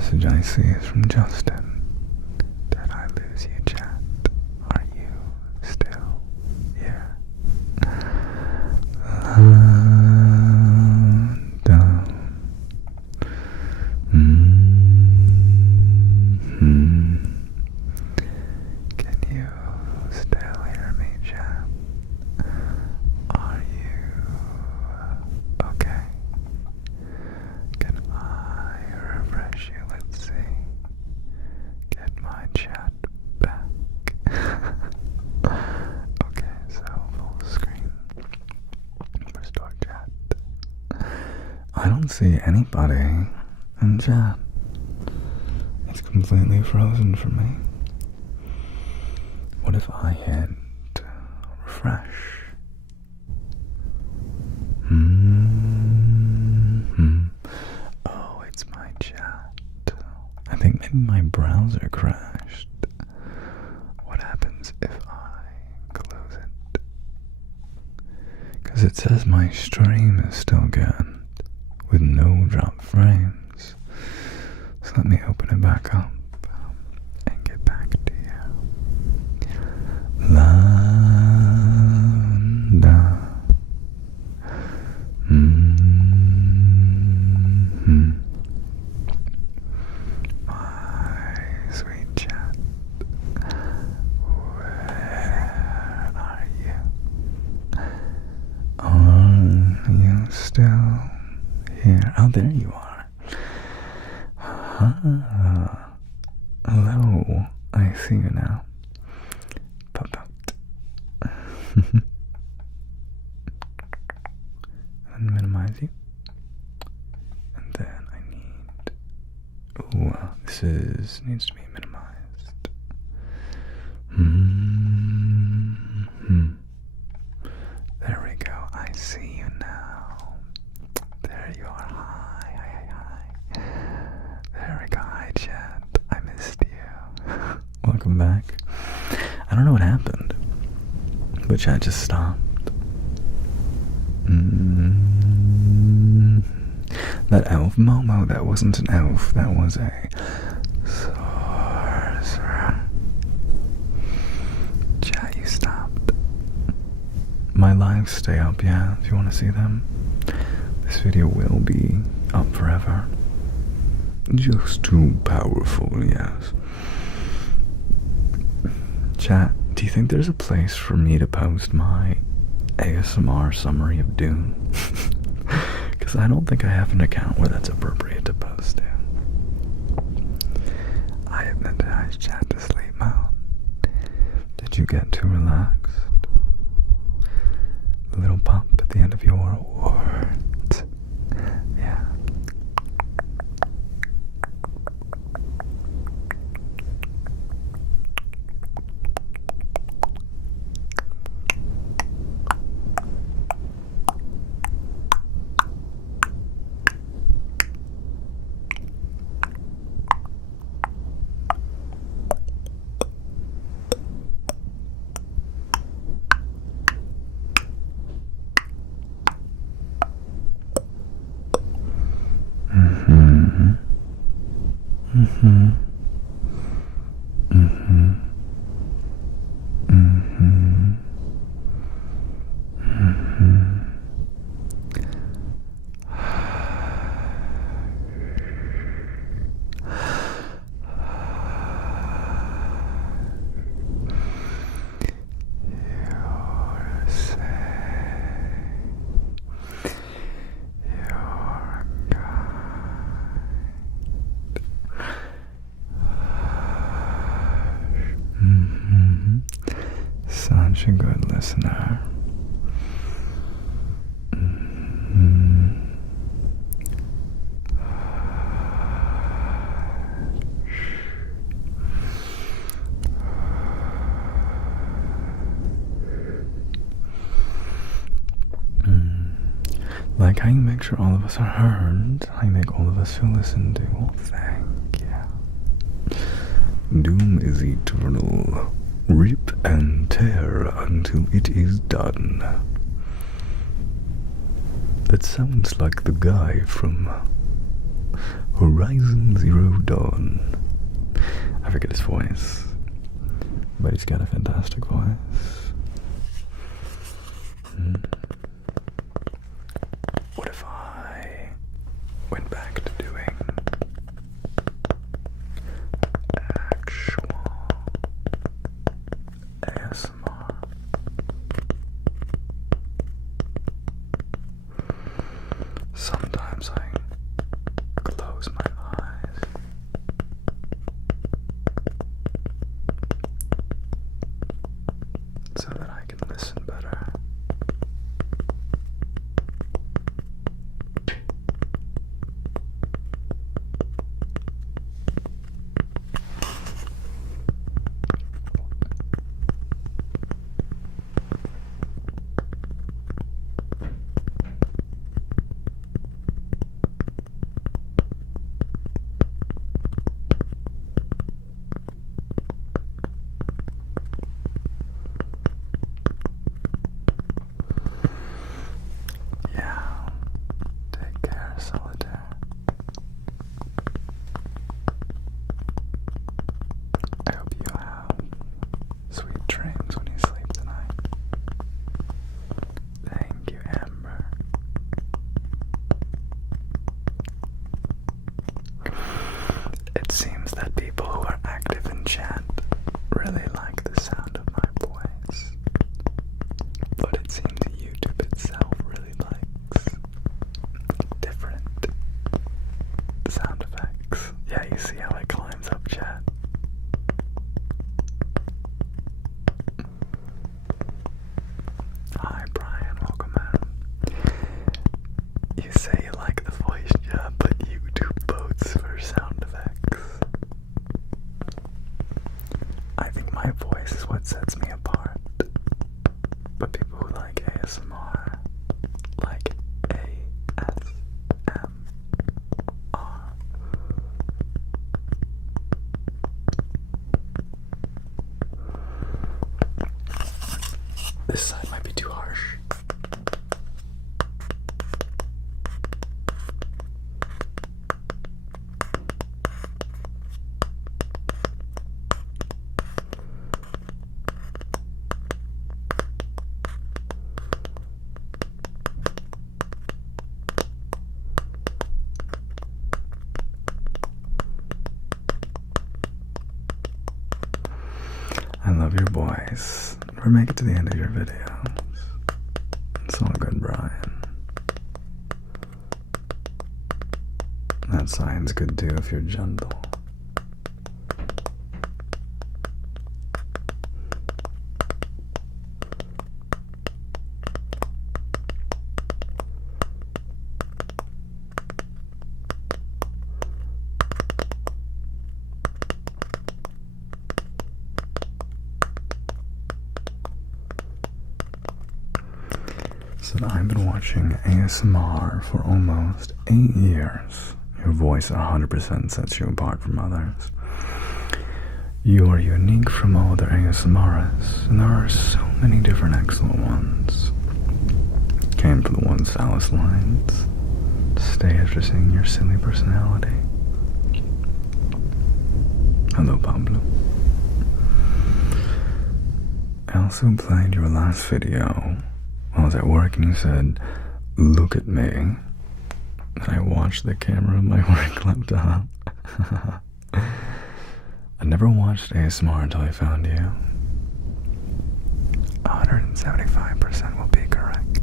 message I see is from Justin. Did I lose you, chat? Are you still here? Can you still hear me, chat? Are you okay? Can I refresh you? Let's see. Get my chat back. Okay, so full screen. Restore chat. I don't see anybody in chat. It's completely frozen for me. What if I hit refresh? Oh, it's my chat. I think maybe my browser crashed. What happens if I close it? Because it says my stream is still good, with no drop frames. So let me open it back up and get back to you. My sweet chat. Where are you? Are you still here? Oh, there you are. Hello. I see you now. Pop out. And minimize you. And then I need... Ooh, this needs to be minimized. There we go. I see you now. There you are. Hi. There we go. Hi, chat. I missed you. Welcome back. I don't know what happened, but chat just stopped. That elf Momo, that wasn't an elf, that was a sorcerer. Chat, you stopped. My lives stay up, yeah, if you want to see them. This video will be up forever. Just too powerful, yes. Chat, do you think there's a place for me to post my ASMR summary of Dune? Because I don't think I have an account where that's appropriate to post to. I hypnotized chat to sleep mode. Did you get too relaxed? The little pump at the end of your words. Yeah. Such a good listener. Like how you make sure all of us are heard, how you make all of us feel listened to. Well, thank you. Doom is eternal. Rip and tear until it is done. That sounds like the guy from Horizon Zero Dawn. I forget his voice, but he's got a fantastic voice. What if I went back to doing actual ASMR? Sometimes I close my eyes so that I can listen better. Sets me apart, but people who like ASMR like ASMR. This side might be too harsh. I love your voice. Never make it to the end of your videos. It's all good, Brian. That sign's good too if you're gentle. So I've been watching ASMR for almost 8 years. Your voice 100% sets you apart from others. You are unique from all other ASMRs, and there are so many different excellent ones. Came for the one Sal's lines. Stay after seeing your silly personality. Hello, Pablo. I also played your last video. I was at work and you said, "Look at me." And I watched the camera of my work laptop. I never watched ASMR until I found you. 175% will be correct.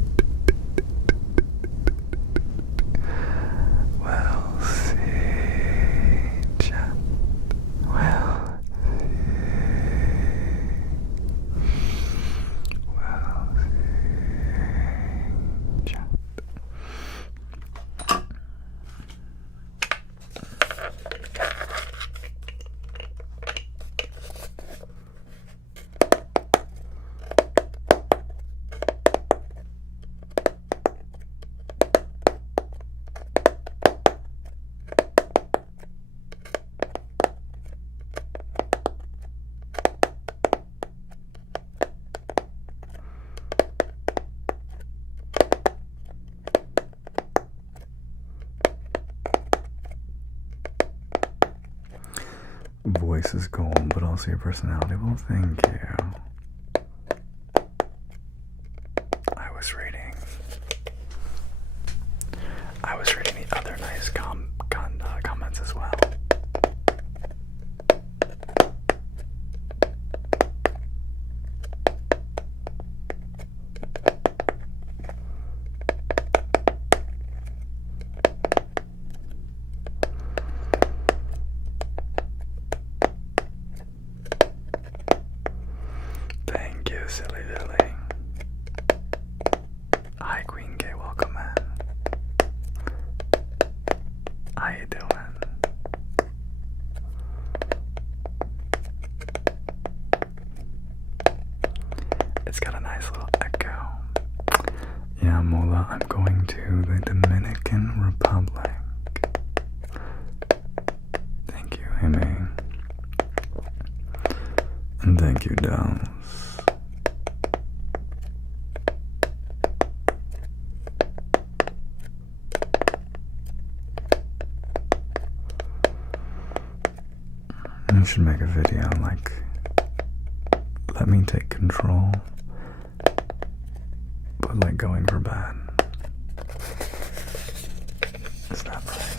We'll see, chat. We'll voice is cool, but also your personality. Well, thank you. I was reading the other nice comments as well. Thank you, Silly Lily. Hi, Queen K, welcome in. How you doing? It's got a nice little echo. Yeah, Mola, I'm going to the Dominican Republic. Thank you, Amy. And thank you, Dose. I should make a video like, let me take control, but like going for bed. Is that right?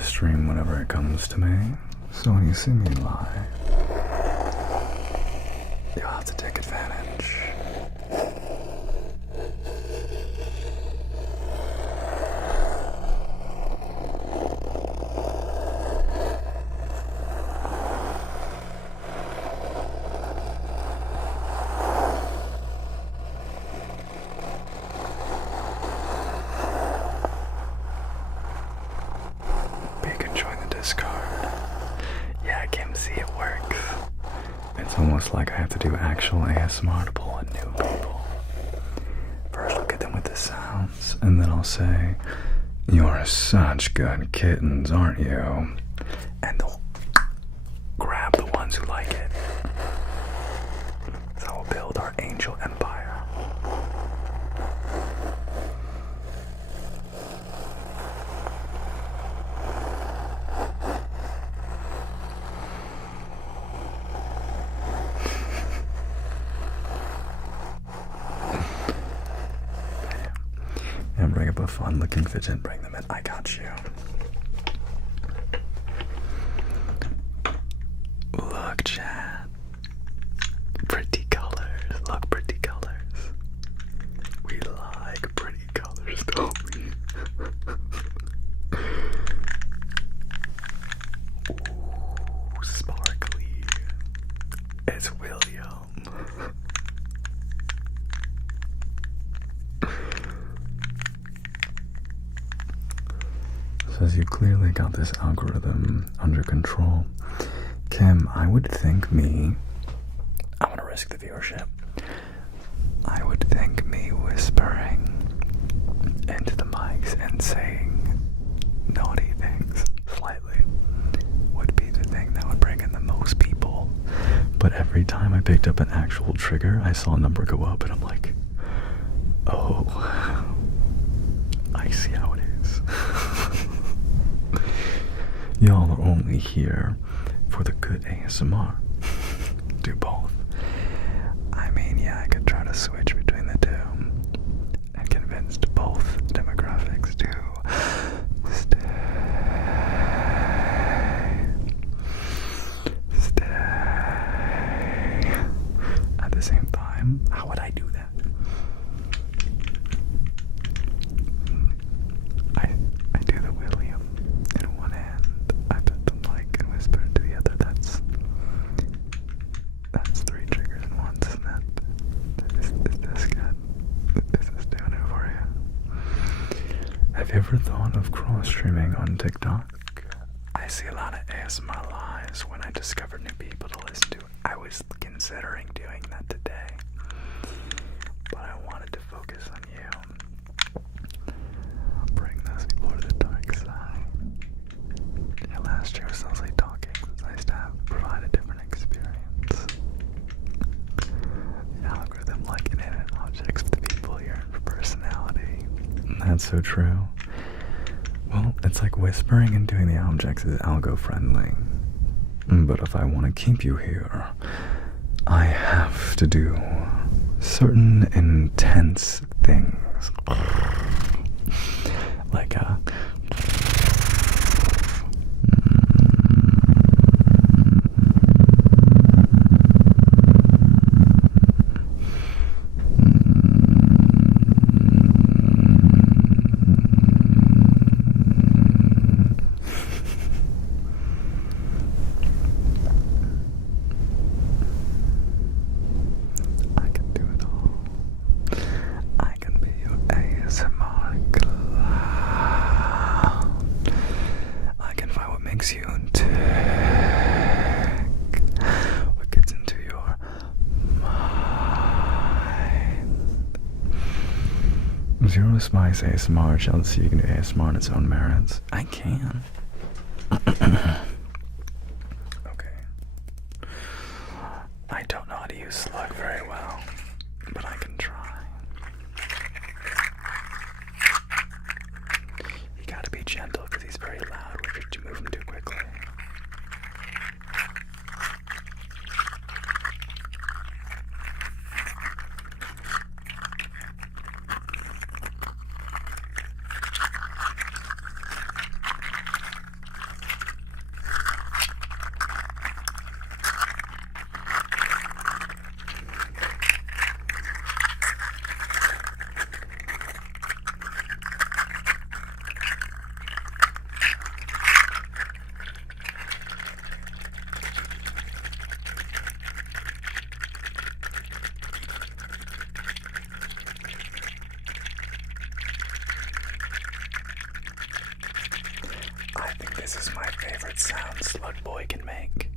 Stream whenever it comes to me, so when you see me live, you'll have to take advantage. Like I have to do actual ASMR to pull in new people. First I'll get them with the sounds, and then I'll say, "You're such good kittens, aren't you?" And they'll grab the ones who like it. So we'll build our angel empire. And bring up a fun-looking fidget, bring them in. I got you. Look, chat. Pretty colors. Look, pretty colors. We like pretty colors, don't we? Ooh, sparkly. It's William. Says you clearly got this algorithm under control. Kim, I would think me, I'm gonna risk the viewership. I would think me whispering into the mics and saying naughty things slightly would be the thing that would bring in the most people. But I picked up an actual trigger, I saw a number go up, and I'm like, oh, I see how it is. Y'all are only here for the good ASMR. Do both. I mean, yeah, I could try to switch between the two and convince both demographics to stay. At the same time, how would I do that? I do the William in one hand. I put the mic and whisper into the other. That's 3 triggers at once, and that is this good? Is this doing it for you? Have you ever thought of cross-streaming on TikTok? I see a lot of ASMR lives when I discover new people to listen to. I was considering doing that today, but I wanted to focus on you. Bring those people to the dark side. Yeah, last year was mostly talking. It's nice to provide a different experience. The algorithm like inanimate objects, but the people yearn for personality. That's so true. Well, it's like whispering and doing the objects is algo friendly. But if I want to keep you here, I have to do certain intense things. Like a Zero Spice ASMR challenge, so you can do ASMR on its own merits. I can. Okay. I don't know how to use Slug very well, but I can try. You gotta be gentle because he's very loud if you move him too quickly. This is my favorite sound Slug Boy can make.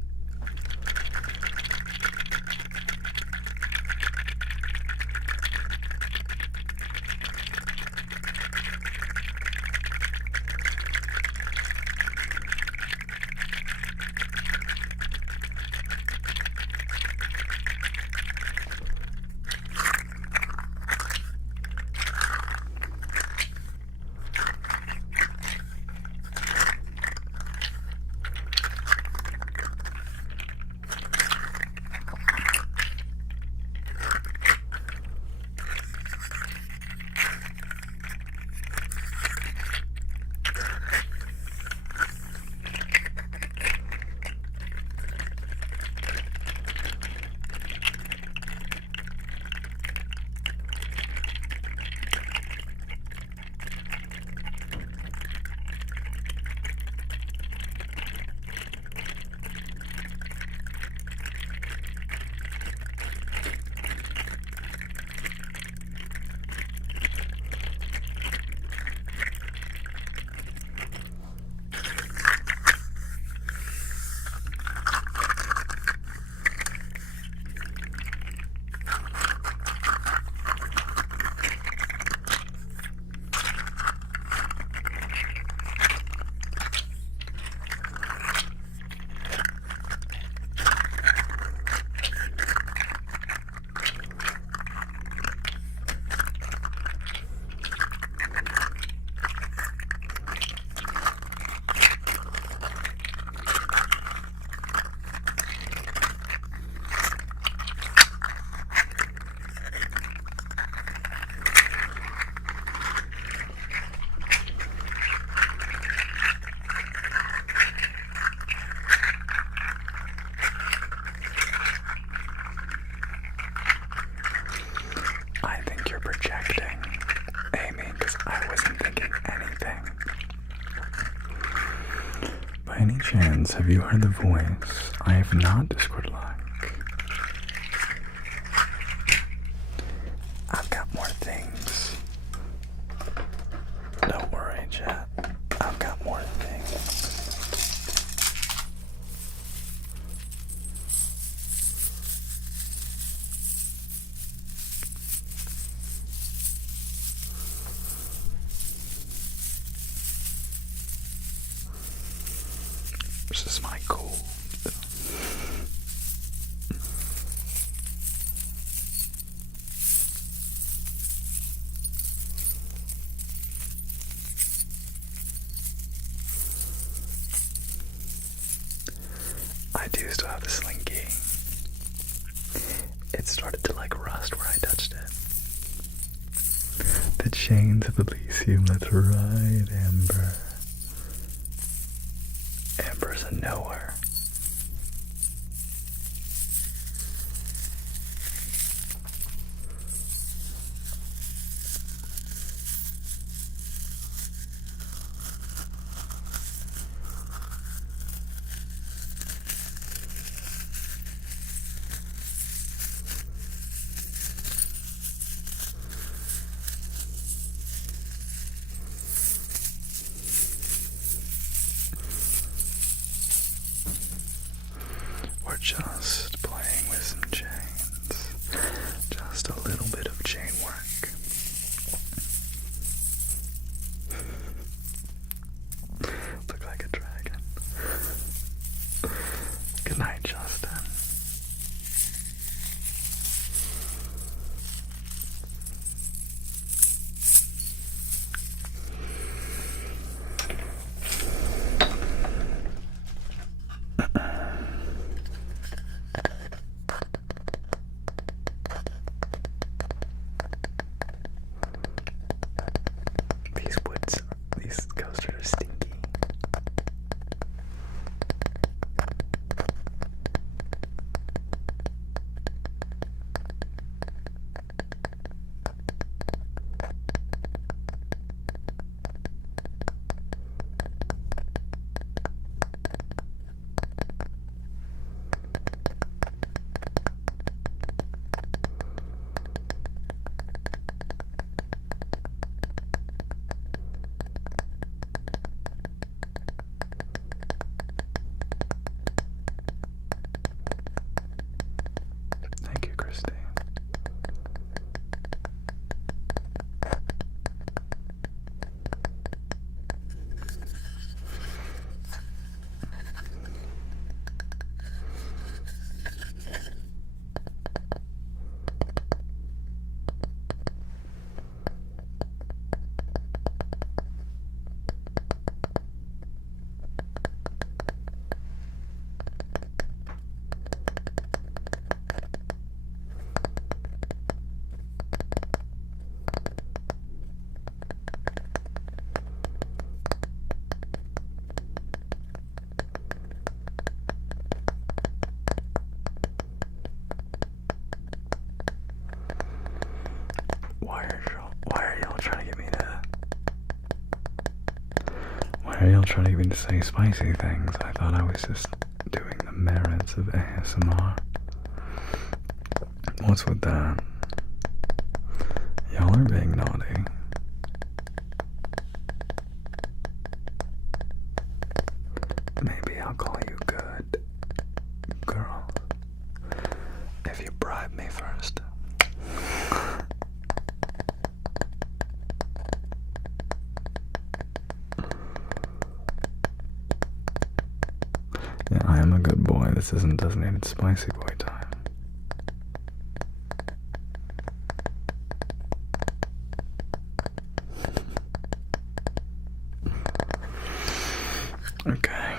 chance have you heard the voice I have not Discord like? I've got more things. Don't worry, chat. I've got more things. This is my cold. I do still have the slinky. It started to like rust where I touched it. The chains of Elysium, that's right, Amber. Amber's a knower. We're just playing with some chains. Just a little bit of chain work. Look like a dragon. Good night, Justin. These coasters are stinky. Thank you, Christine. Why are y'all trying to get me to say spicy things? I thought I was just doing the merits of ASMR. What's with that? Y'all are being naughty. Maybe I'll call you good, girl, if you bribe me first. Yeah, I am a good boy. This isn't designated spicy boy time. Okay.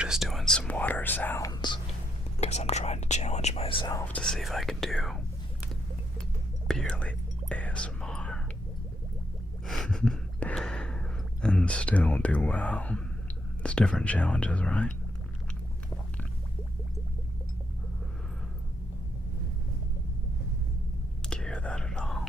we're just doing some water sounds because I'm trying to challenge myself to see if I can do purely ASMR and still do well. It's different challenges, right? Do you hear that at all?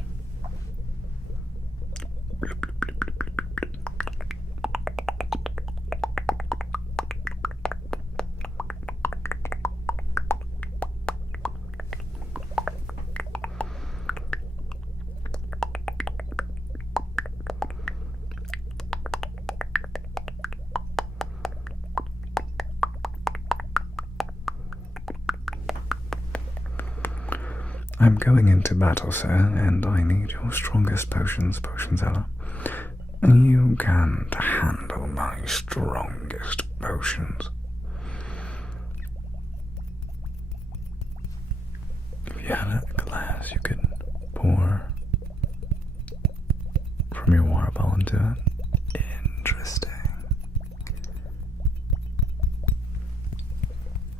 I'm going into battle, sir, and I need your strongest potions, Potionzella. You can't handle my strongest potions. If you had a glass, you could pour from your water bottle into it. Interesting.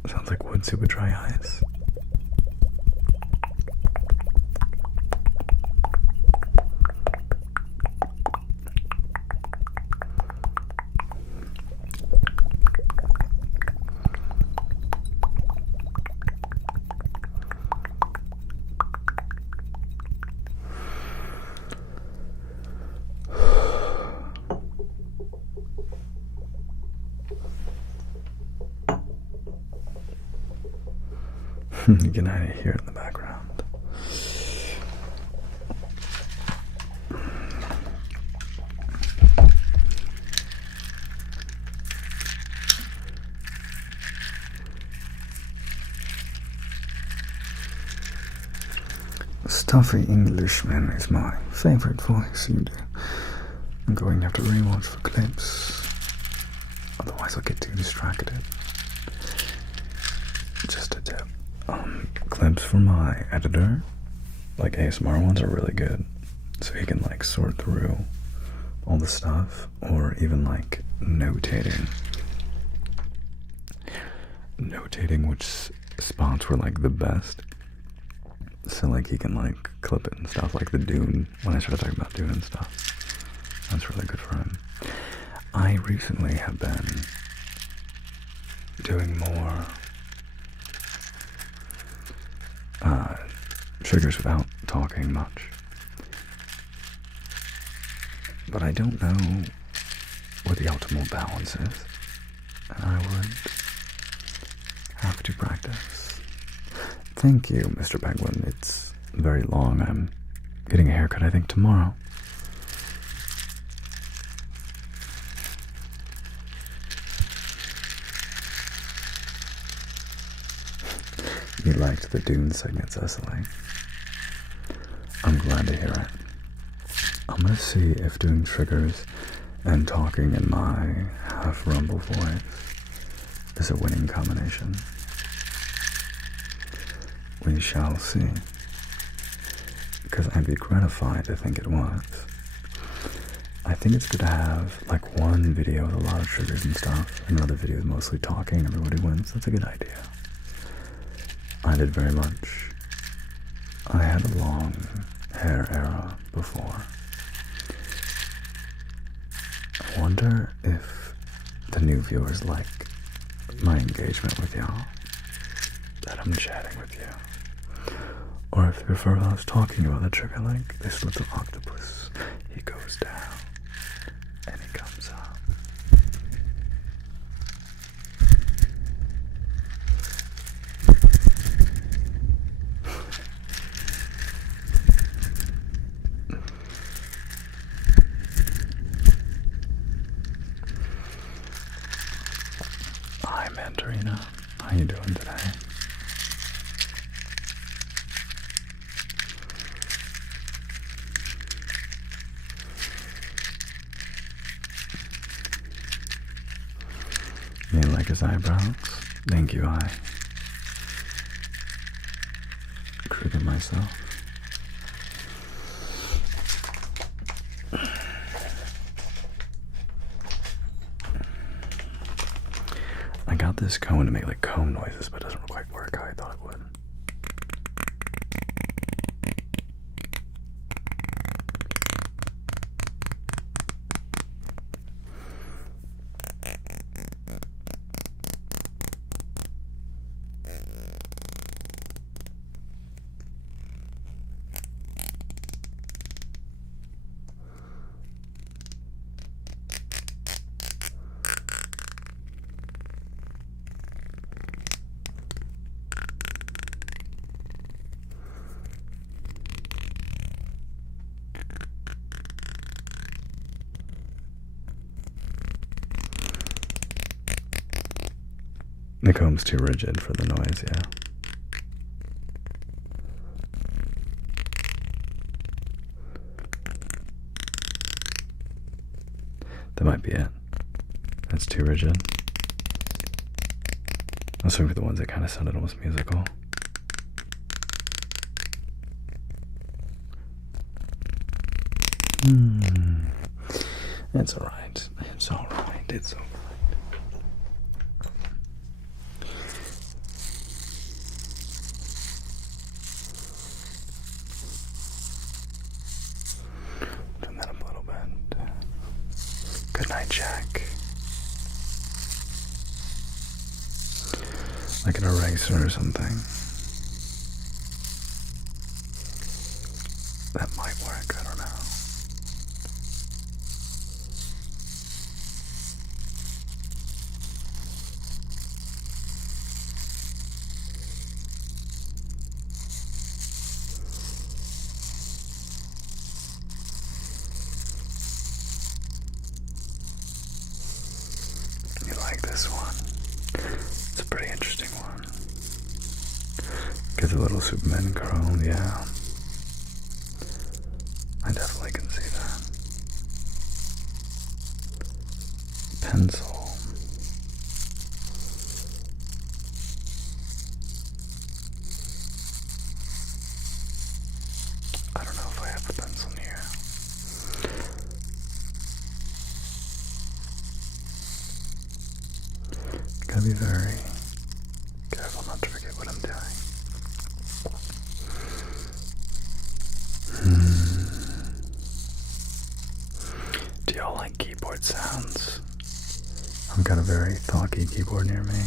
Sounds like wood soup with dry ice. You can hear it in the background. Stuffy Englishman is my favorite voice, you do. I'm going to have to rewatch for clips. Otherwise I'll get too distracted. Just a tip. Clips for my editor, like ASMR ones, are really good. So he can like sort through all the stuff, or even like notating which spots were like the best. So like he can like clip it and stuff, like the Dune, when I started talking about Dune and stuff. That's really good for him. I recently have been doing more triggers without talking much. But I don't know what the optimal balance is, and I would have to practice. Thank you, Mr. Penguin. It's very long. I'm getting a haircut, I think, tomorrow. You liked the Dune segment, Cecily. I'm glad to hear it. I'm gonna see if doing triggers and talking in my half-rumble voice is a winning combination. We shall see. Because I'd be gratified to think it was. I think it's good to have like one video with a lot of triggers and stuff, another video with mostly talking, everybody wins. That's a good idea. I did very much. I had a long hair era before. I wonder if the new viewers like my engagement with y'all, that I'm chatting with you. Or if they prefer us talking about the trigger, like this little octopus. He goes down and he comes up. Hi, Mandarina. How you doing today? You like his eyebrows? Thank you, I trigger myself. I got this cone to make like comb noises, but it doesn't quite work how I thought it would. The comb's too rigid for the noise, yeah. That might be it. That's too rigid. I was looking for the ones that kind of sounded almost musical. It's alright. It's alright. It's alright. Turn that up a little bit. Good night, Jack. Like an eraser or something. That might work, I don't know. You like this one? It's a pretty interesting one. Gives a little Superman curl, yeah. I definitely can see that. Pencil. I don't know if I have the pencil here. Gotta be very careful not to forget what I'm doing. Do y'all like keyboard sounds? I've got a very thoughtful keyboard near me.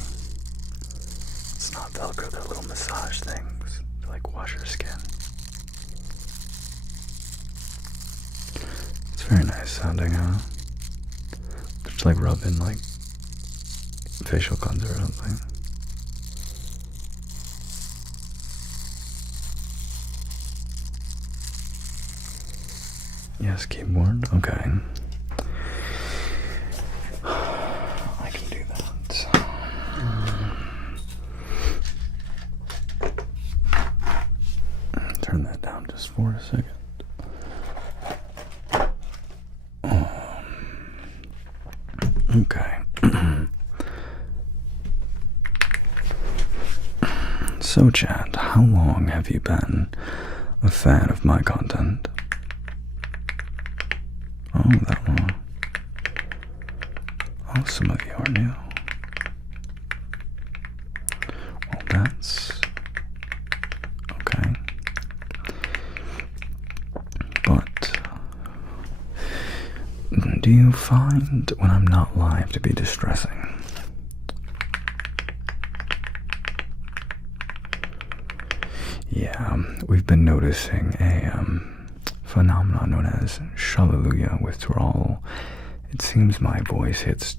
It's not Velcro, they're little massage things to like wash your skin. It's very nice sounding, huh? Just like rubbing like facial cleanser or something. Yes, keyboard. Okay. I can do that. Turn that down just for a second. Okay. So, Chad, how long have you been a fan of my content? Oh, that long. Oh, some of you are new. Well, that's okay. But do you find when I'm not live to be distressing? Yeah, we've been noticing a phenomenon known as hallelujah withdrawal. It seems my voice hits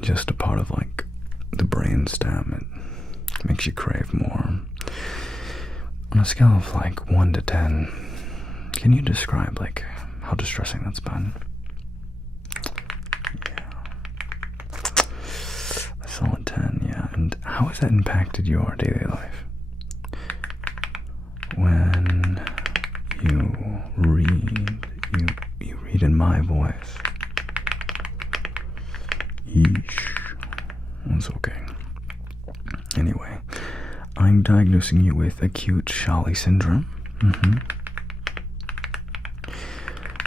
just a part of like the brainstem. It makes you crave more. On a scale of like 1 to 10, can you describe like how distressing that's been? Yeah, a solid 10. Yeah, and how has that impacted your daily life? When you read in my voice. Yeesh. That's okay. Anyway, I'm diagnosing you with acute Shally syndrome.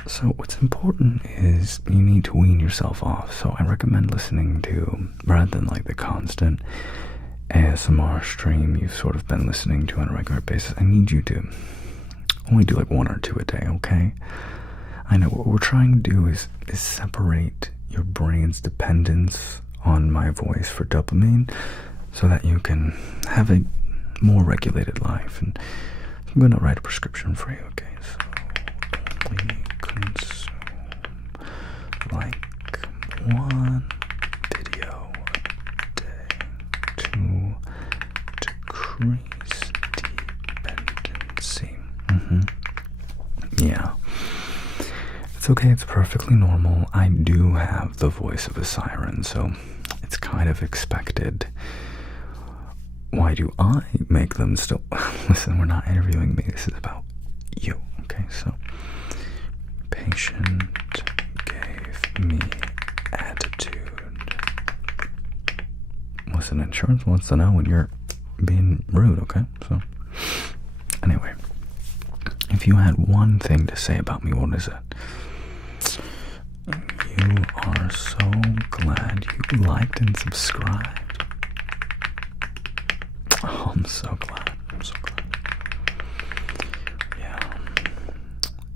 So what's important is you need to wean yourself off. So I recommend listening to, rather than like the constant ASMR stream you've sort of been listening to on a regular basis, I need you to only do like 1 or 2 a day, okay? I know what we're trying to do is separate your brain's dependence on my voice for dopamine so that you can have a more regulated life. And I'm going to write a prescription for you, okay? So only consume like 1 video a day to decrease dependency. Yeah. It's okay, it's perfectly normal. I do have the voice of a siren, so it's kind of expected. Why do I make them still? Listen, we're not interviewing me. This is about you, okay? So, patient gave me attitude. Listen, insurance wants to know when you're being rude, okay? So, anyway, if you had one thing to say about me, what is it? You are so glad you liked and subscribed. Oh, I'm so glad. I'm so glad.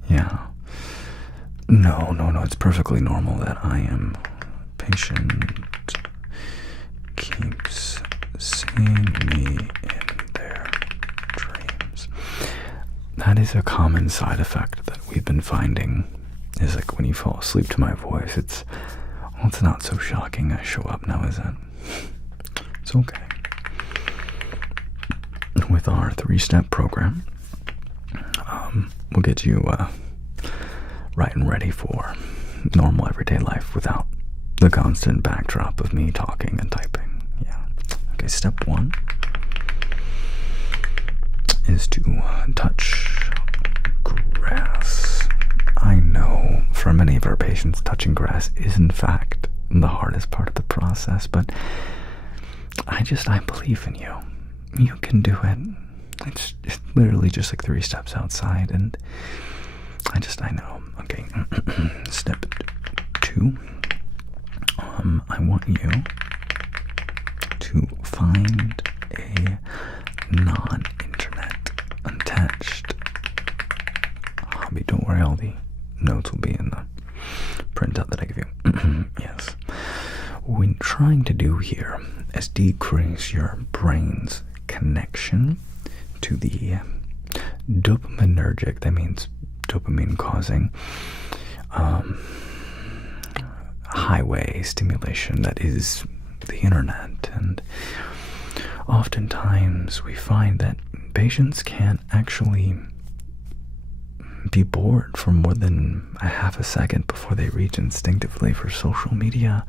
Yeah. No. It's perfectly normal that I am patient. Keeps seeing me in their dreams. That is a common side effect that we've been finding. Is like when you fall asleep to my voice, it's not so shocking I show up now, is it? It's okay. With our 3-step program, we'll get you right and ready for normal everyday life without the constant backdrop of me talking and typing. Yeah. Okay, step 1 is to touch grass. I know for many of our patients, touching grass is in fact the hardest part of the process, but I believe in you. You can do it. It's literally just like 3 steps outside, and I know. Okay, step 2. I want you to find a non-internet attached hobby. Don't worry, all the notes will be in the printout that I give you. Yes. What we're trying to do here is decrease your brain's connection to the dopaminergic, that means dopamine causing highway stimulation that is the internet. And oftentimes we find that patients can't actually be bored for more than a half a second before they reach instinctively for social media,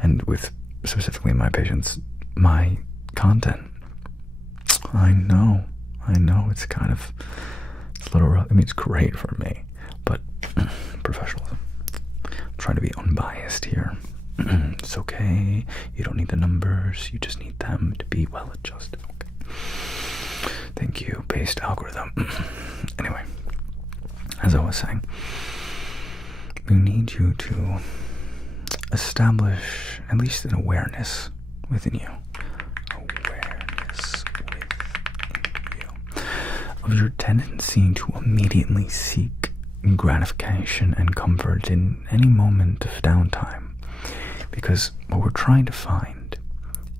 and with specifically my patients, my content. I know, it's kind of, it's a little rough. I mean, it's great for me, but professionalism. I'm trying to be unbiased here. It's okay. You don't need the numbers. You just need them to be well adjusted. Okay. Thank you, based algorithm. Anyway, as I was saying, we need you to establish at least an awareness within you. Of your tendency to immediately seek gratification and comfort in any moment of downtime. Because what we're trying to find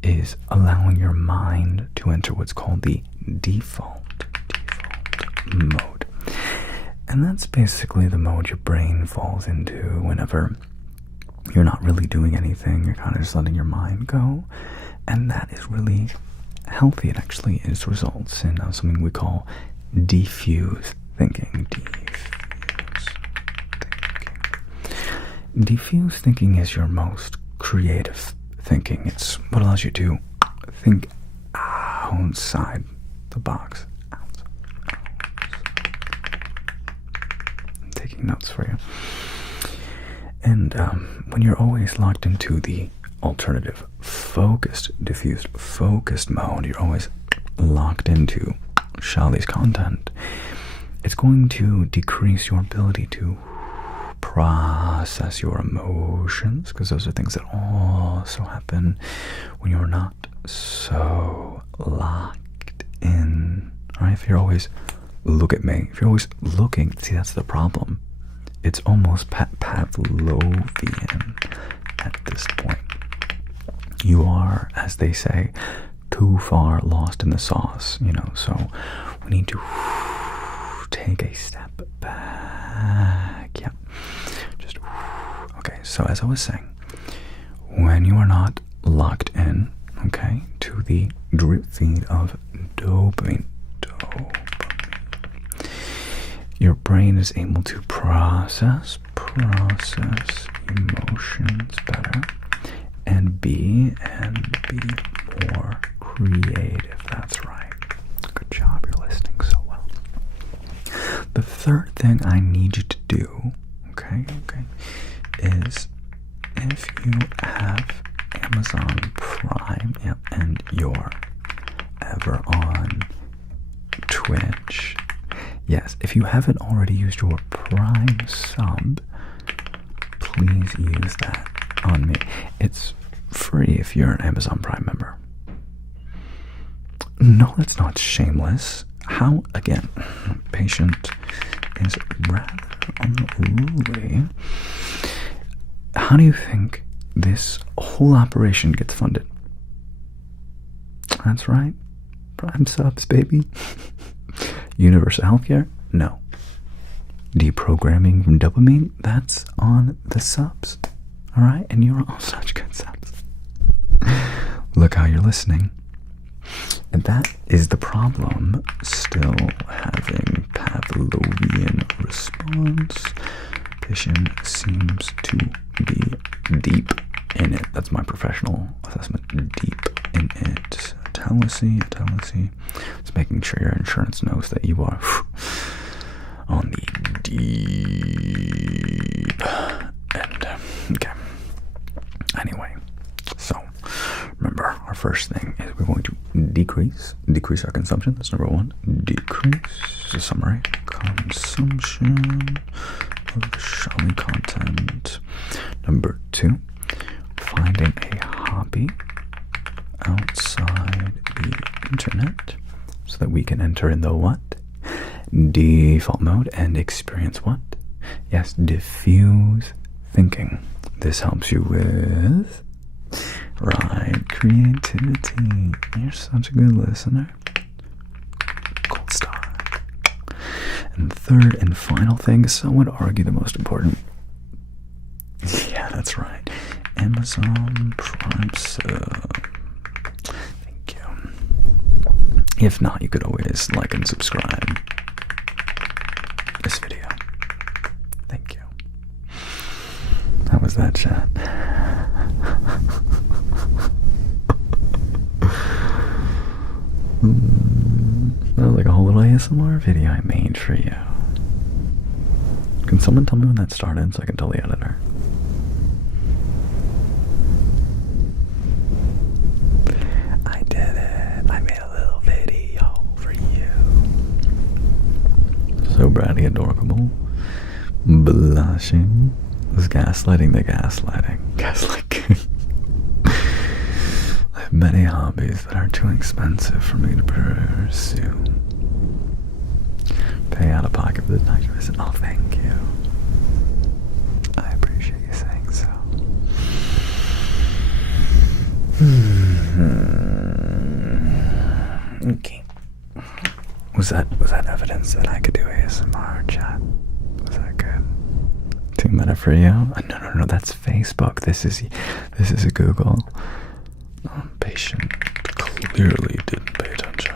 is allowing your mind to enter what's called the default mode. And that's basically the mode your brain falls into whenever you're not really doing anything. You're kind of just letting your mind go. And that is really healthy. It actually results in something we call diffuse thinking. Diffuse thinking is your most creative thinking. It's what allows you to think outside the box. I'm taking notes for you. And when you're always locked into the alternative, focused, diffused, focused mode, you're always locked into Shali's content, it's going to decrease your ability to process your emotions, because those are things that also happen when you're not so locked in. All right, if you're always, look at me, if you're always looking, see, that's the problem. It's almost Pavlovian at this point. You are, as they say, too far lost in the sauce, so we need to take a step back. Yeah, just okay. So as I was saying, when you are not locked in, okay, to the drip feed of dopamine, your brain is able to process emotions better and be more creative. That's right. Good job. You're listening so well. The third thing I need you to do, okay, is if you have Amazon Prime, and you're ever on Twitch, yes, if you haven't already used your Prime sub, please use that on me. It's free if you're an Amazon Prime member. No, that's not shameless. How, again, patient is rather unruly. How do you think this whole operation gets funded? That's right. Prime subs, baby. Universal healthcare? No. Deprogramming from dopamine? That's on the subs. Alright? And you're all such good subs. Look how you're listening. And that is the problem. Still having Pavlovian response. Patient seems to be deep in it. That's my professional assessment. Deep in it. Fallacy. It's making sure your insurance knows that you are on the deep end. Okay. Anyway, so remember, our first thing is we're going to decrease our consumption. That's number one. Decrease the summary. Consumption of shiny content. Number two, finding a hobby outside the internet so that we can enter in the what? Default mode and experience what? Yes, diffuse thinking. This helps you with, right, creativity. You're such a good listener. Gold star. And third and final thing, some would argue the most important. Yeah, that's right. Amazon Prime sub. Thank you. If not, you could always like and subscribe this video. Thank you. How was that, chat? That was like a whole little ASMR video I made for you. Can someone tell me when that started so I can tell the editor? I did it. I made a little video for you. So bratty adorable. Blushing. Was gaslighting the gaslighting. Gaslighting. I have many hobbies that are too expensive for me to pursue. Pay out of pocket for the doctor visit. Oh, thank you. I appreciate you saying so. Okay. Was that evidence that I could do ASMR, chat? Was that good? Too meta for you? No, that's Facebook. This is a Google. Patient clearly didn't pay attention.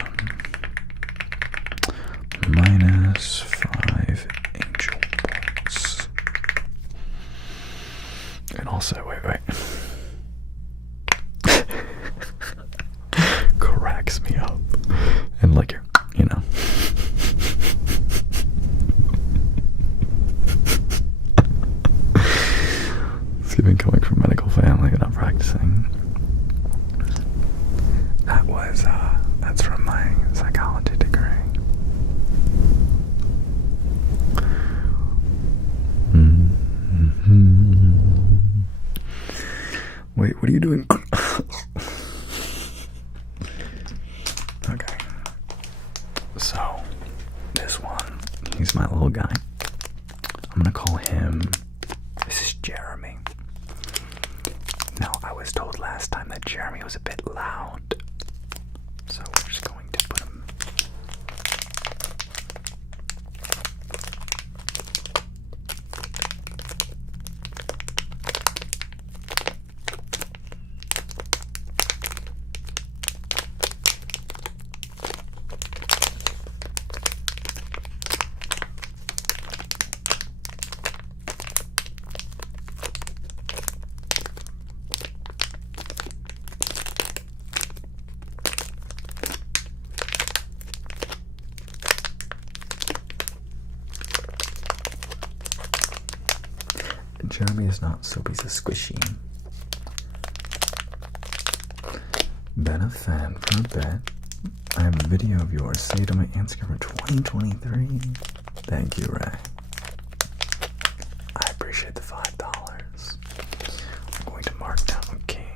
-5 angel points. And also, wait. Cracks me up. And like you know. It's even coming from medical family and I'm practicing. That's from my psychology degree. Wait, what are you doing? Okay. So, this one, he's my little guy. I'm gonna call him, this is Jeremy. Now, I was told last time that Jeremy was a bit loud. So we're just going to put him. Jeremy is not, so he's a squishy. Been a fan for a bit. I have a video of yours saved on my Instagram for 2023. Thank you, Ray. I appreciate the $5. I'm going to mark down, okay.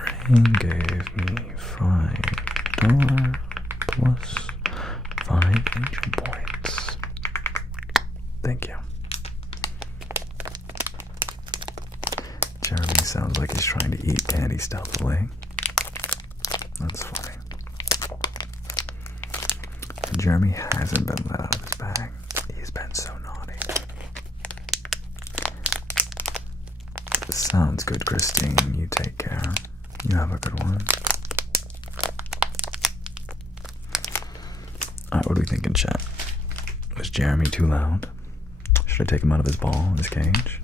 Ray gave me $5 plus 5 entry points. Thank you. Jeremy sounds like he's trying to eat candy stealthily. That's funny. Jeremy hasn't been let out of his bag. He's been so naughty. Sounds good, Christine. You take care. You have a good one. Alright, what are we thinking, chat? Was Jeremy too loud? Should I take him out of his ball, his cage?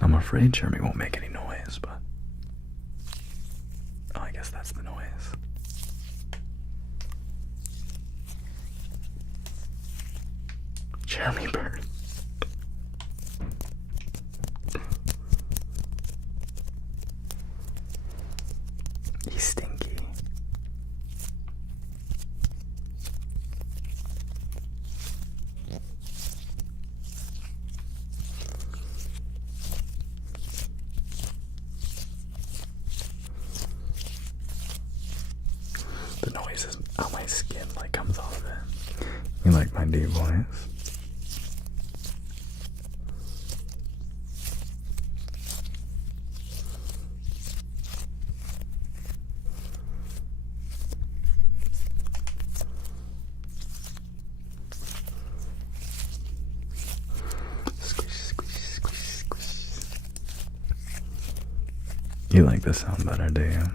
I'm afraid Jeremy won't make any noise, but... oh, I guess that's the noise. Jeremy bird. He's stinky. The noise is on my skin, like, comes off of it. You like my deep voice? Squish, squish, squish, squish. You like this sound better, do you?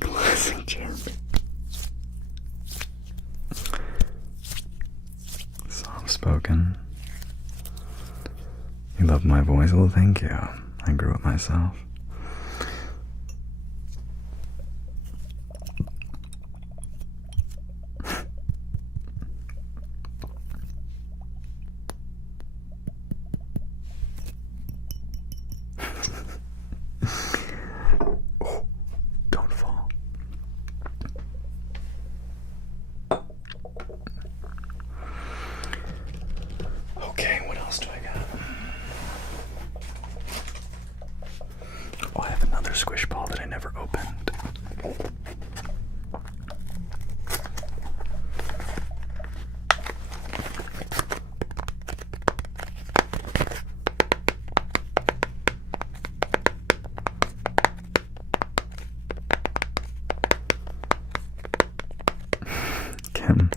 Classic Jeremy. Soft spoken. You love my voice? Well, thank you. I grew it myself. Oh, don't fall. Okay, what else do I got? Oh, I have another squish ball that I never opened. him.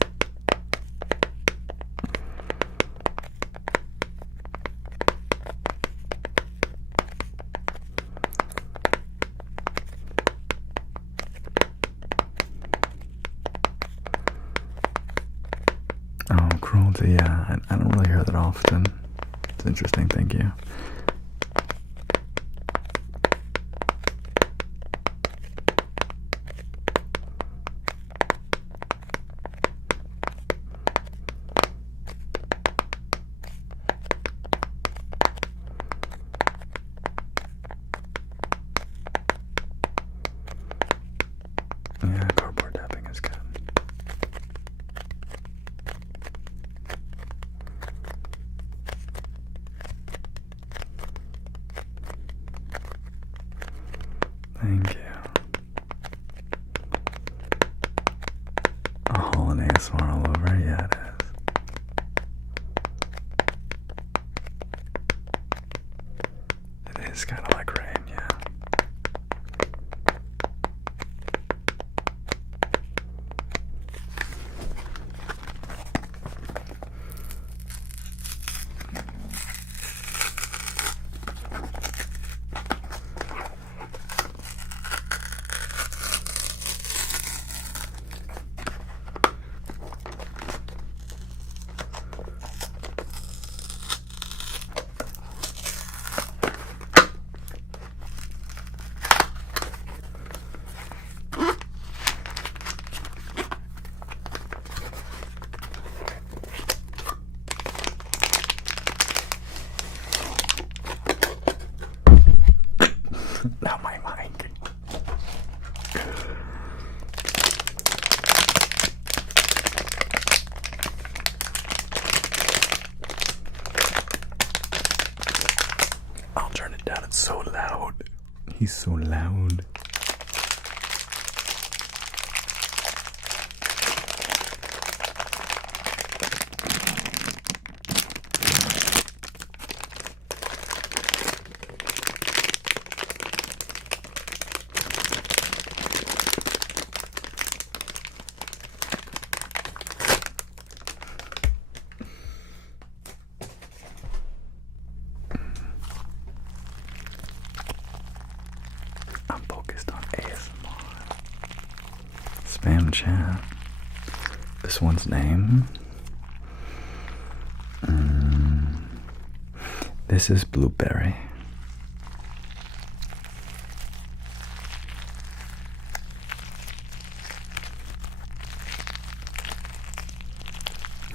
Oh, cruelty, yeah. I don't really hear that often. It's interesting, thank you. Yeah, cardboard tapping is good. Thank you. A Hall and ASMR all over? Yeah, it is. It is kind of like rain, yeah. Not my mic. I'll turn it down, it's so loud. He's so loud. I'm focused on ASMR. Spam chat. This one's name. This is Blueberry.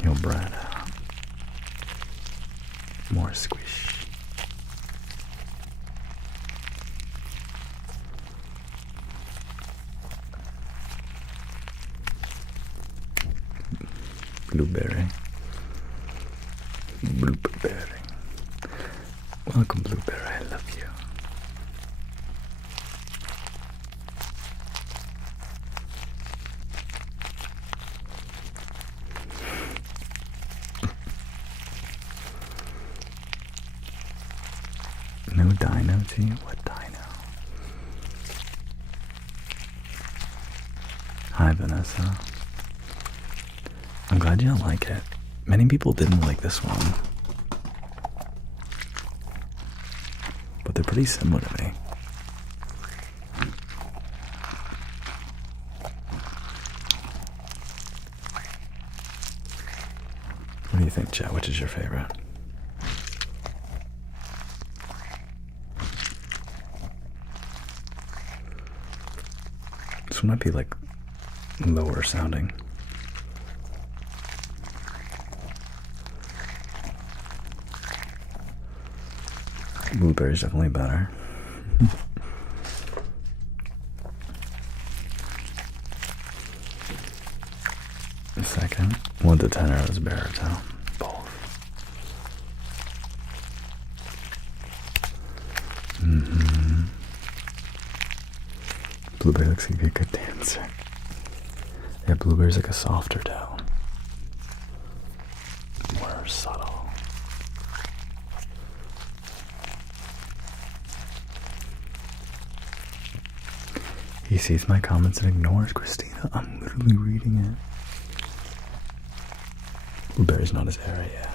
He'll brat out. More squish. Blueberry. Blueberry. Welcome, Blueberry. I love you. No dino tea? What dino? Hi, Vanessa. I'm glad you don't like it. Many people didn't like this one. But they're pretty similar to me. What do you think, Chet? Which is your favorite? This one might be like lower sounding. Blueberry's definitely better. The second, 1 to 10 is baritone. Both. Blueberry looks like a good dancer. Yeah, Blueberry's like a softer tone. More subtle. He sees my comments and ignores Christina. I'm literally reading it. Barry's not his area.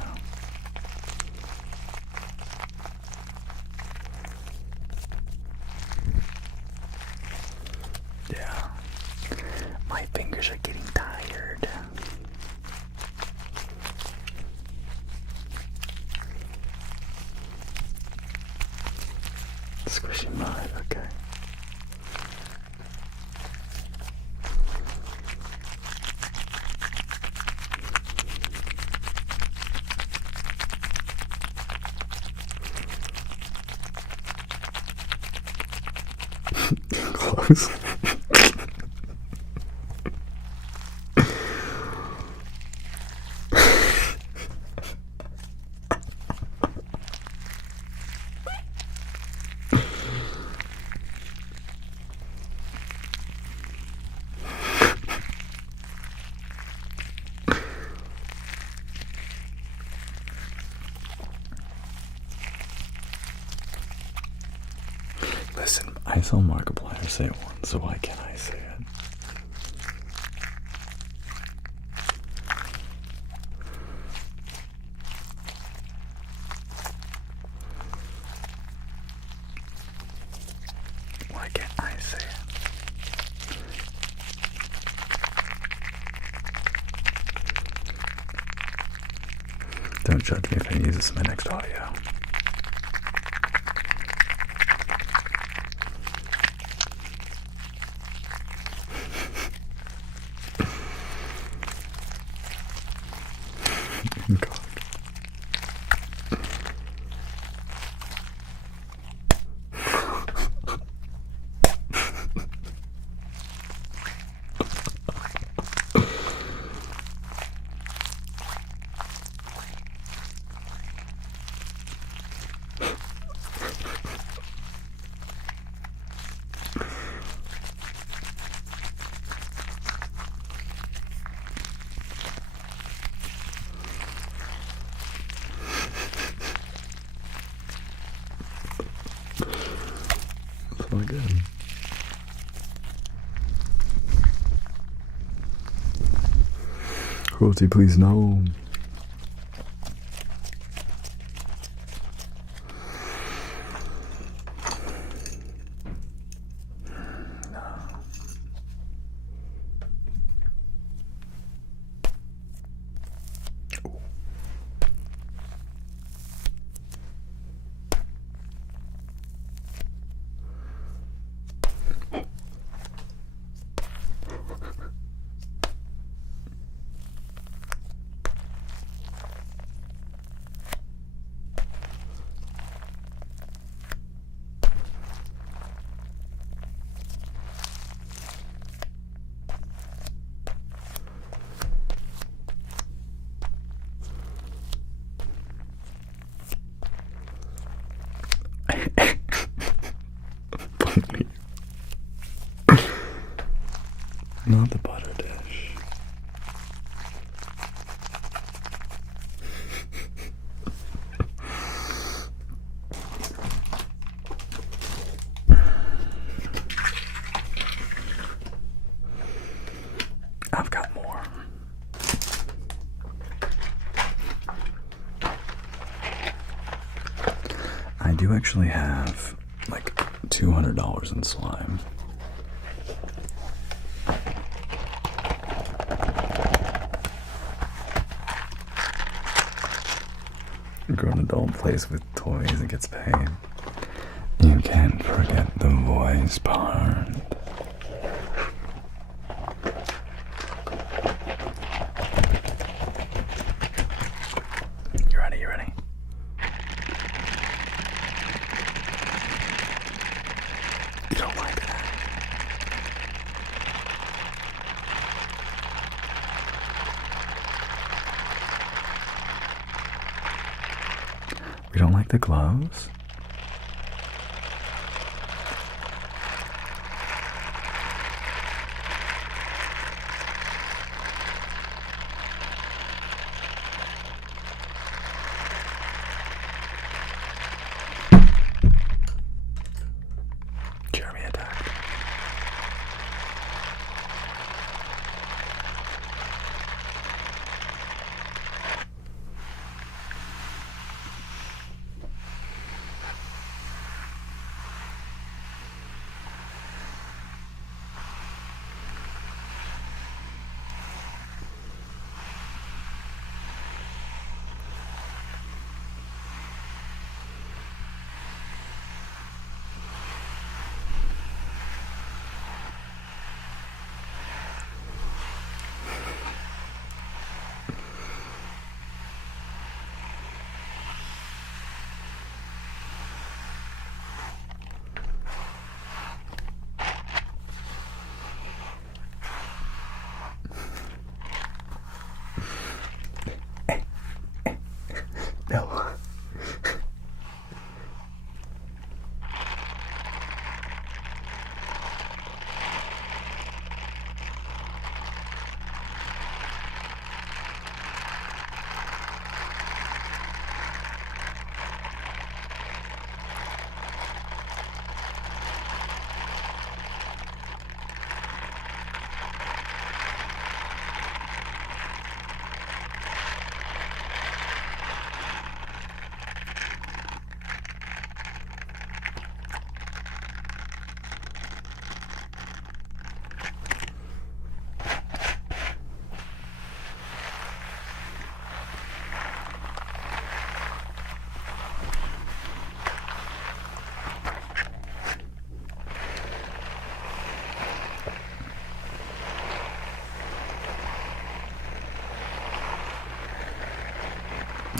Yeah. My fingers are getting tired. Squishing mud, okay. Close. Listen, I saw Markiplier say it once, so why can't I say it? Why can't I say it? Don't judge me if I use this in my next audio. God. So good. Cruelty, please, no. Not the butter dish. I've got more. I do actually have like $200 in slime. A grown adult plays with toys and gets paid. You can't forget the voice part. You ready? You ready? You don't like that? We don't like the gloves? Jeremy attacked.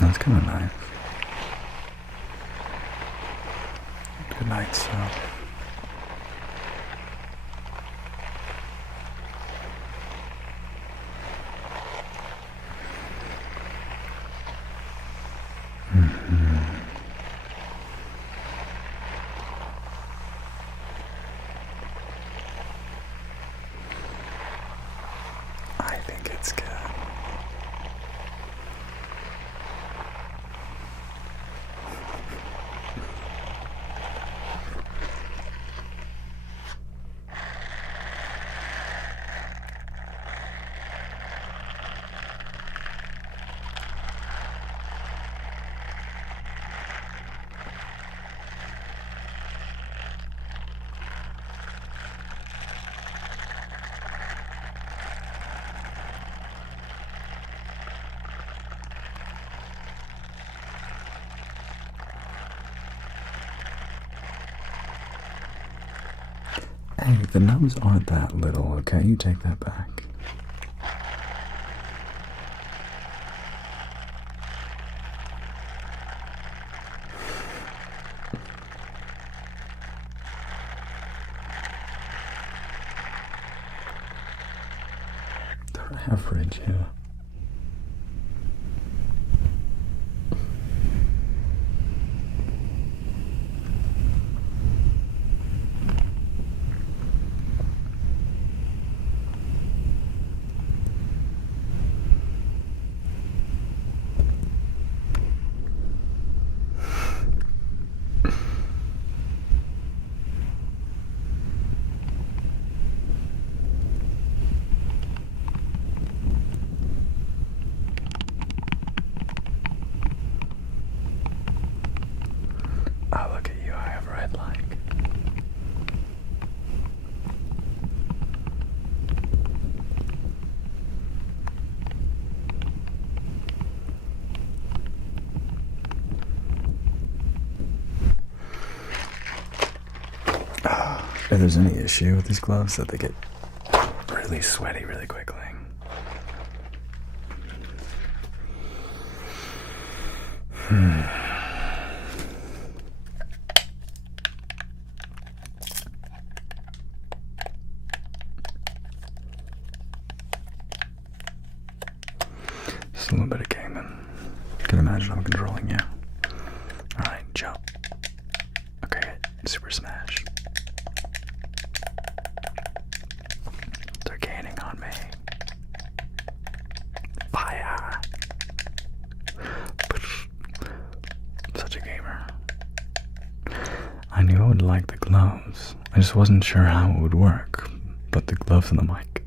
That's kind of nice. Good night, so. I think it's good. Hey, the nubs aren't that little, okay? You take that back. Do I have fridge here? Oh, look at you, I have red light. If there's any issue with these gloves, that they get really sweaty really quickly. Just a little bit of gaming. You can imagine I'm controlling you. Alright, jump. Okay, super smash. They're gaining on me. Fire! Such a gamer. I knew I would like the gloves. I just wasn't sure how it would work. But the gloves and the mic,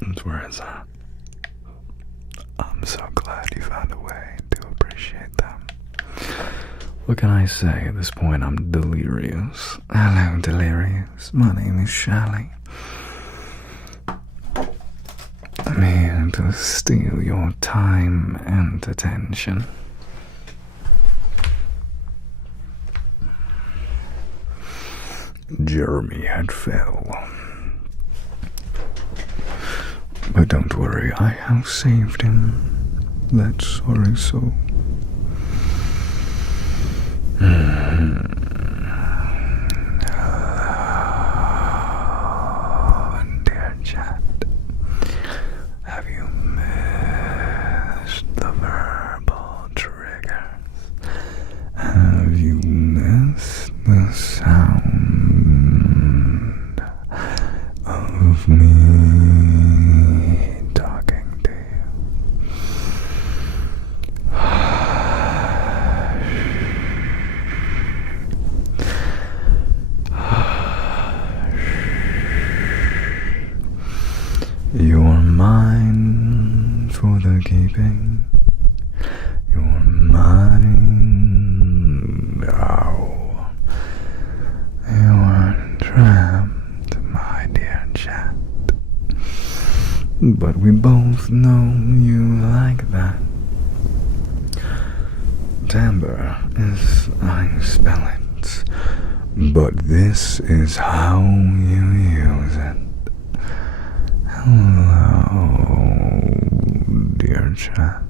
that's where it's at. I'm so glad you found a way to appreciate them. What can I say at this point? I'm delirious. Hello, delirious. My name is Shally. I'm here to steal your time and attention. Jeremy had fell. But don't worry, I have saved him. That sorry soul. Oh, dear chat. Have you missed the verbal triggers? Have you missed the sound of me talking to you? You're mine for the keeping. You're mine now. You're trapped, my dear chat. But we both know you like that. Timbre is I spell it, but this is how you use it. Hello, dear chat.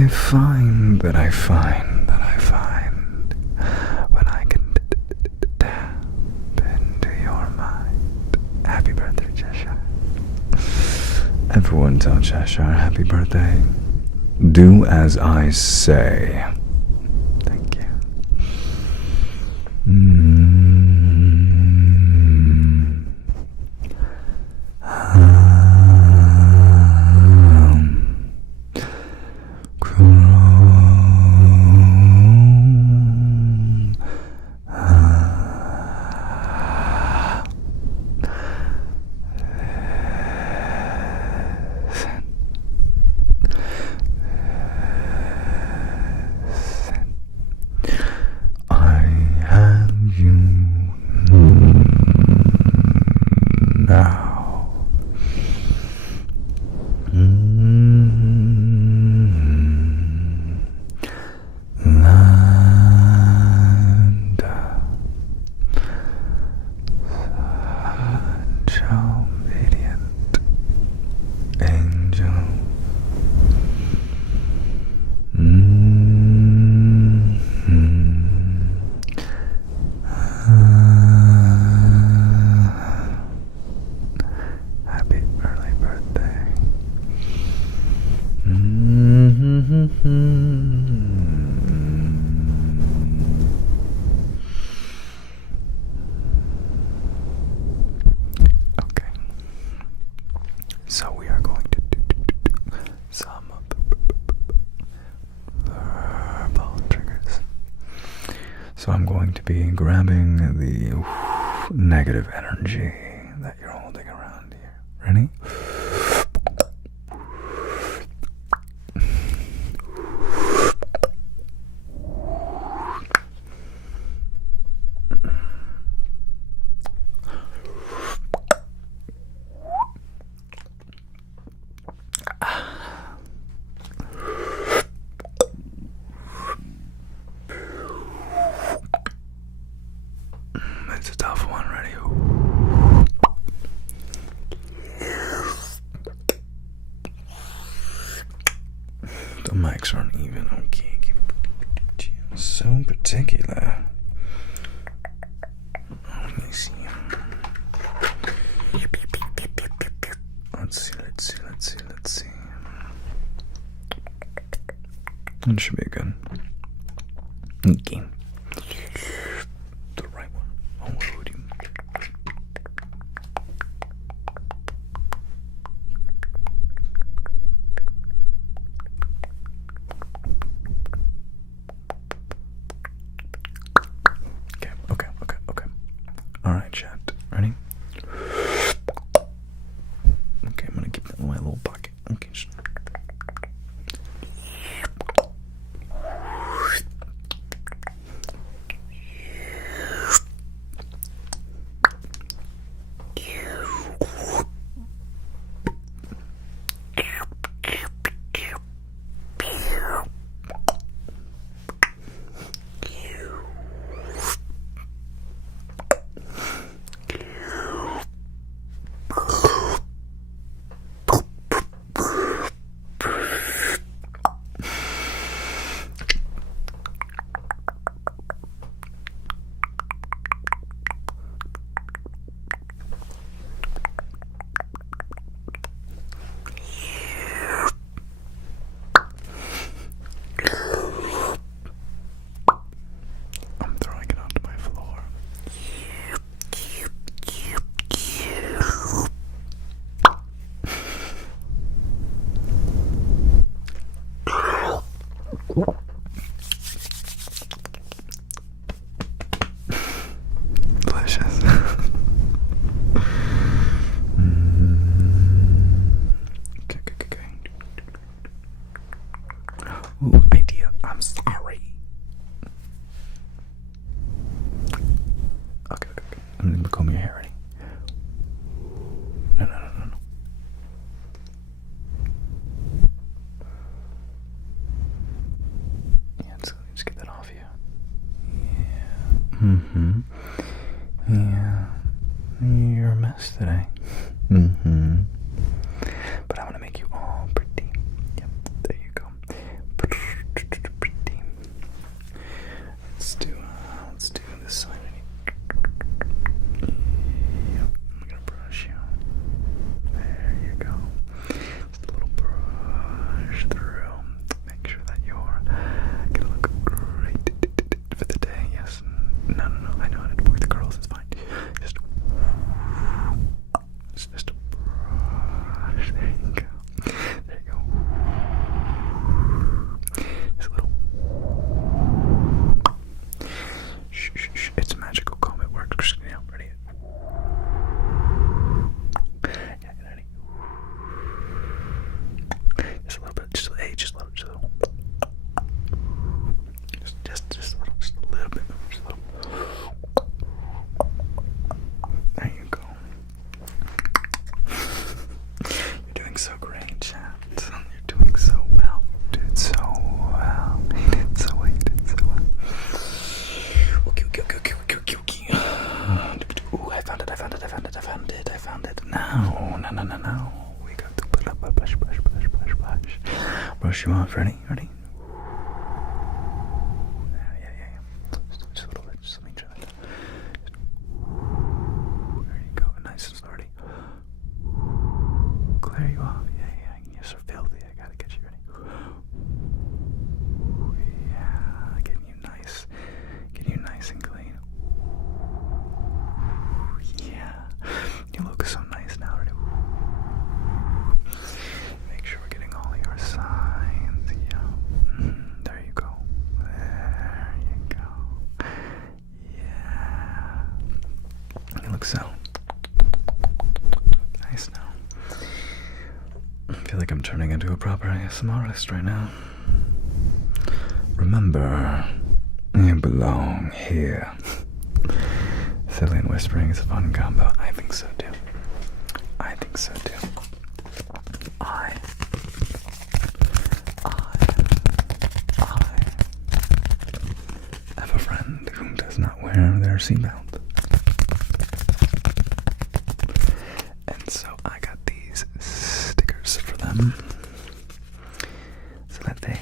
I find that when I can tap into your mind. Happy birthday, Cheshire. Everyone tell Cheshire happy birthday. Do as I say. Thank you. So we are going to do some verbal triggers. So I'm going to be grabbing the negative energy that you're holding around here. Ready? It's a tough one. Ready? The mics aren't even. Okay. So particular. Let me see. Let's see. That should be good. Okay. The right one. Oh, what would you? Okay. Alright, chat. Ready? Okay, I'm gonna keep that in my little pocket. Okay. Delicious. Okay. Ooh, idea. I'm sorry. Okay. I'm gonna comb your hair. Ready? No. Yeah, just get that off you. Yeah. Yeah. You're a mess today. But I'm gonna make you all pretty. Yep, there you go. brush you off. Ready? Ready? Yeah. Just a little bit. Just let me try that. There you go. Nice and slowly. Clear you off. Yeah. You're so filthy. I gotta get you ready. Yeah. Getting you nice and clean. Yeah. You look so nice now. Ready? Make sure we're getting all your signs. Yeah. There you go. There you go. Yeah. You look so nice now. I feel like I'm turning into a proper ASMR artist right now. Remember, you belong here. Silly and whispering is a fun combo. I think so too. I have a friend who does not wear their seatbelt. And so I got these stickers for them so that they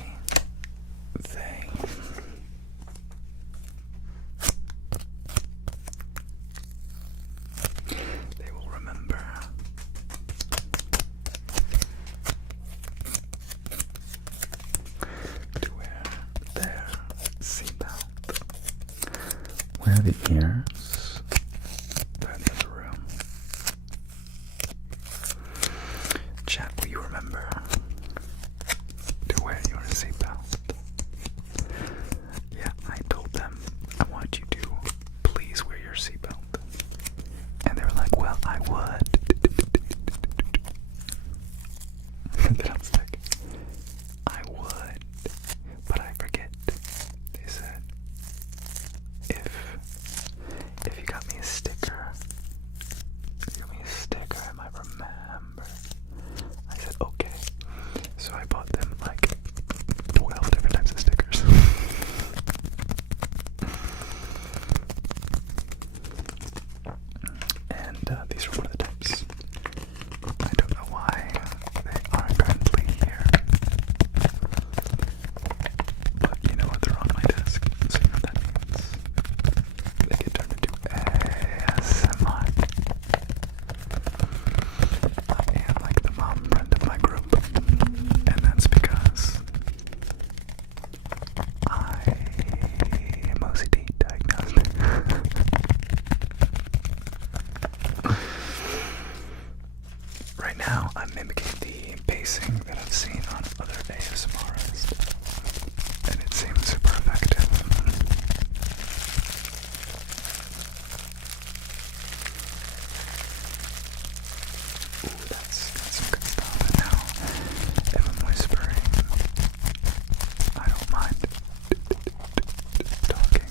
will remember to wear their seatbelt. Wear the ears. They're in the other room. Chat, will you remember to wear your seatbelt? Yeah, I told them I want you to please wear your seatbelt. And they were like, well, I would. Then I was like, I would, but I forget. They said, if you got me a sticker, I might remember. I said, okay. So I bought them like 12 different types of stickers. And these are one of the types. I don't know why they aren't currently here. But you know what, they're on my desk, so you know what that means. They get turned into ASMR. I am like the mom friend of my group, and that's because I am OCD diagnosed. Right now, I'm mimicking the pacing that I've seen on other ASMRs, and it seems super effective. Ooh, that's some good stuff. And now, if I'm whispering, I don't mind talking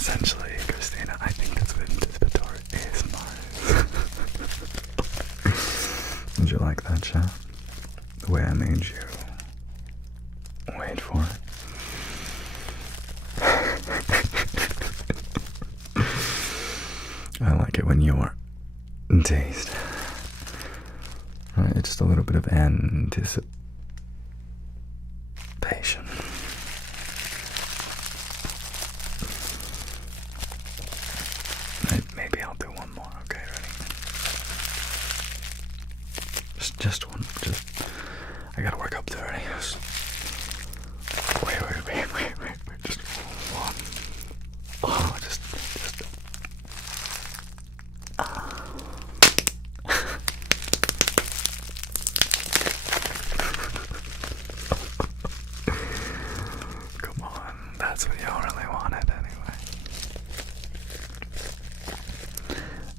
essentially, Christina, I think that's what anticipatory is. Did you like that, chat? The way I made you wait for it. I like it when you're dazed. Right, it's just a little bit of anticipation. Maybe I'll do one more. Okay, ready? Just one. I gotta work up to it. Ready? Wait. Just one. Oh, just. Come on, that's what y'all really wanted anyway.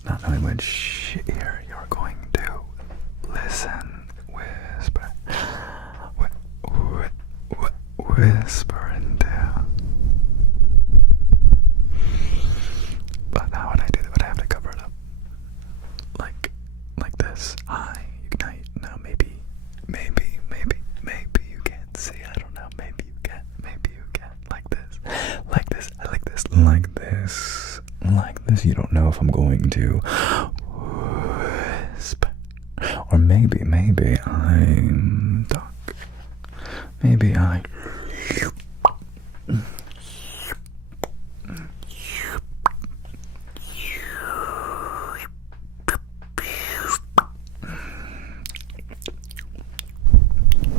Not knowing which ear you're going to listen, whisper into. But how would I do that? Would I have to cover it up? Like this. Hi, ignite. Now maybe you can't see. I don't know. Maybe you can. Like this. Like this. You don't know if I'm going to whisper. Or maybe I'm stuck. Maybe I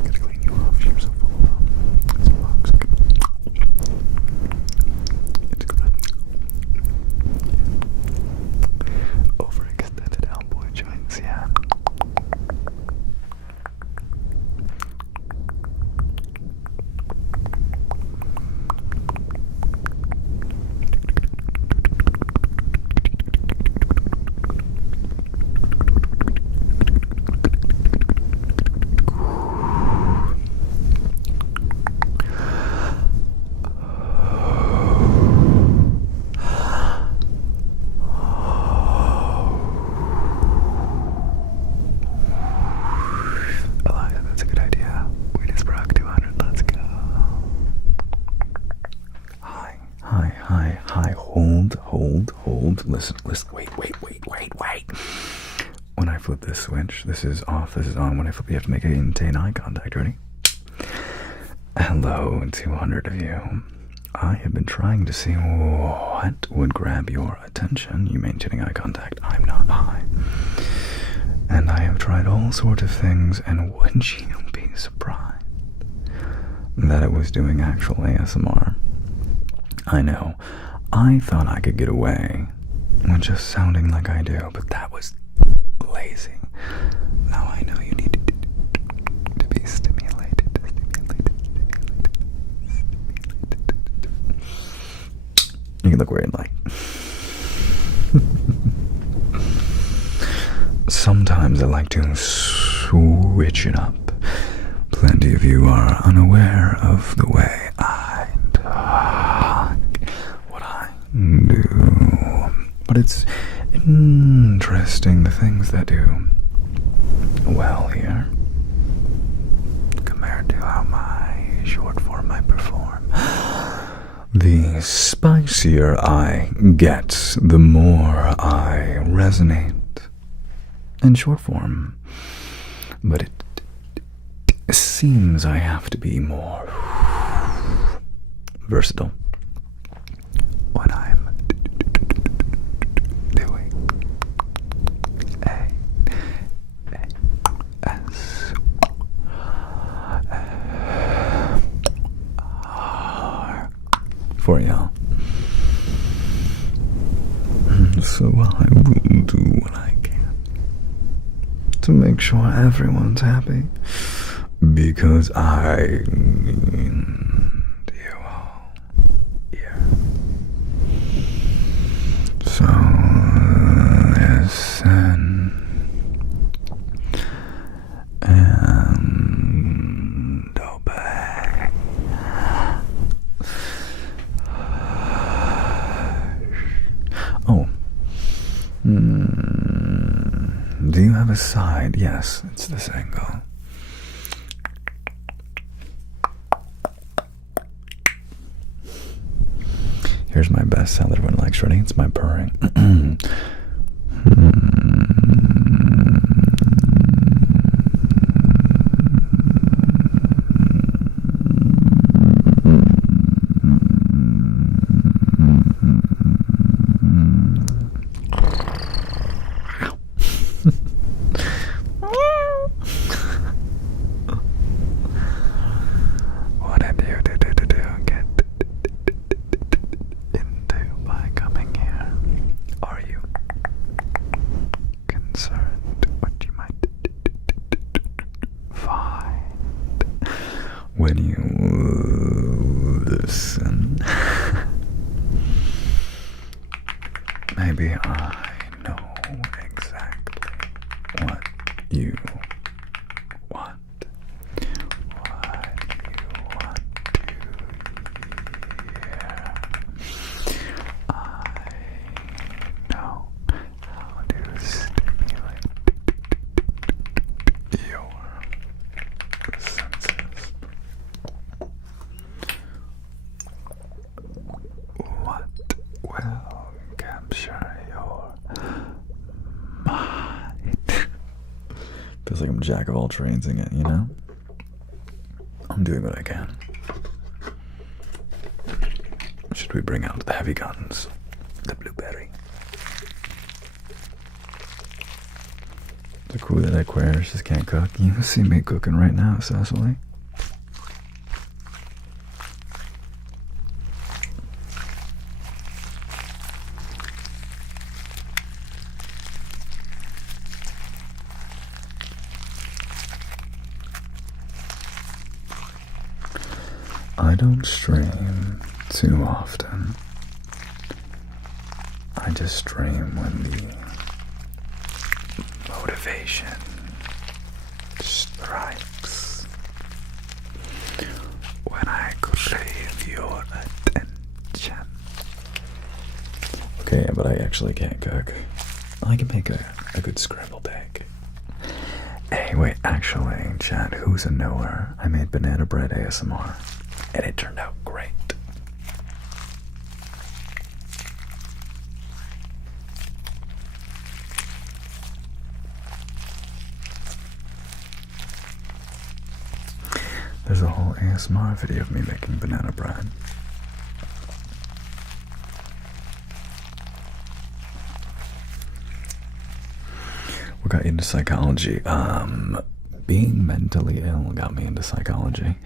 gotta clean you off. You're so full of it's bugs. It's good. Overextended elbow joints, yeah. Hold. Listen, wait. When I flip this switch, this is off, this is on. When I flip, you have to maintain eye contact. Ready? Hello, 200 of you. I have been trying to see what would grab your attention. You maintaining eye contact. I'm not high. And I have tried all sorts of things, and wouldn't you be surprised that it was doing actual ASMR? I know. I thought I could get away with just sounding like I do, but that was lazy. Now I know you need to be stimulated. You can look weird, like. Sometimes I like to switch it up. Plenty of you are unaware of the way I talk. Do, but it's interesting the things that do well here compared to how my short form I perform. The spicier I get, the more I resonate in short form, but it seems I have to be more versatile when I'm doing ASMR for y'all. So I will do what I can to make sure everyone's happy, because I need you all here. So listen and obey. Do you have a side? Yes, it's this angle. Here's my best sound that everyone likes. Ready? It's my purring. What did you get into by coming here? Are you concerned what you might find when you listen? Maybe I know exactly what you want. What you want to hear. I know how to stimulate your senses. What will capture your mind? Feels like I'm jack of all trades again, you know? I'm doing what I can. Should we bring out the heavy guns? The blueberry. The cool that Aquarius just can't cook. You see me cooking right now, Cecily. I don't stream too often. I just stream when the motivation strikes. When I crave your attention. Okay, but I actually can't cook. I can make a good scrambled egg. Hey, wait, actually, Chad, who's a knower? I made banana bread ASMR. And it turned out great. There's a whole ASMR video of me making banana bread. What got you into psychology? Being mentally ill got me into psychology.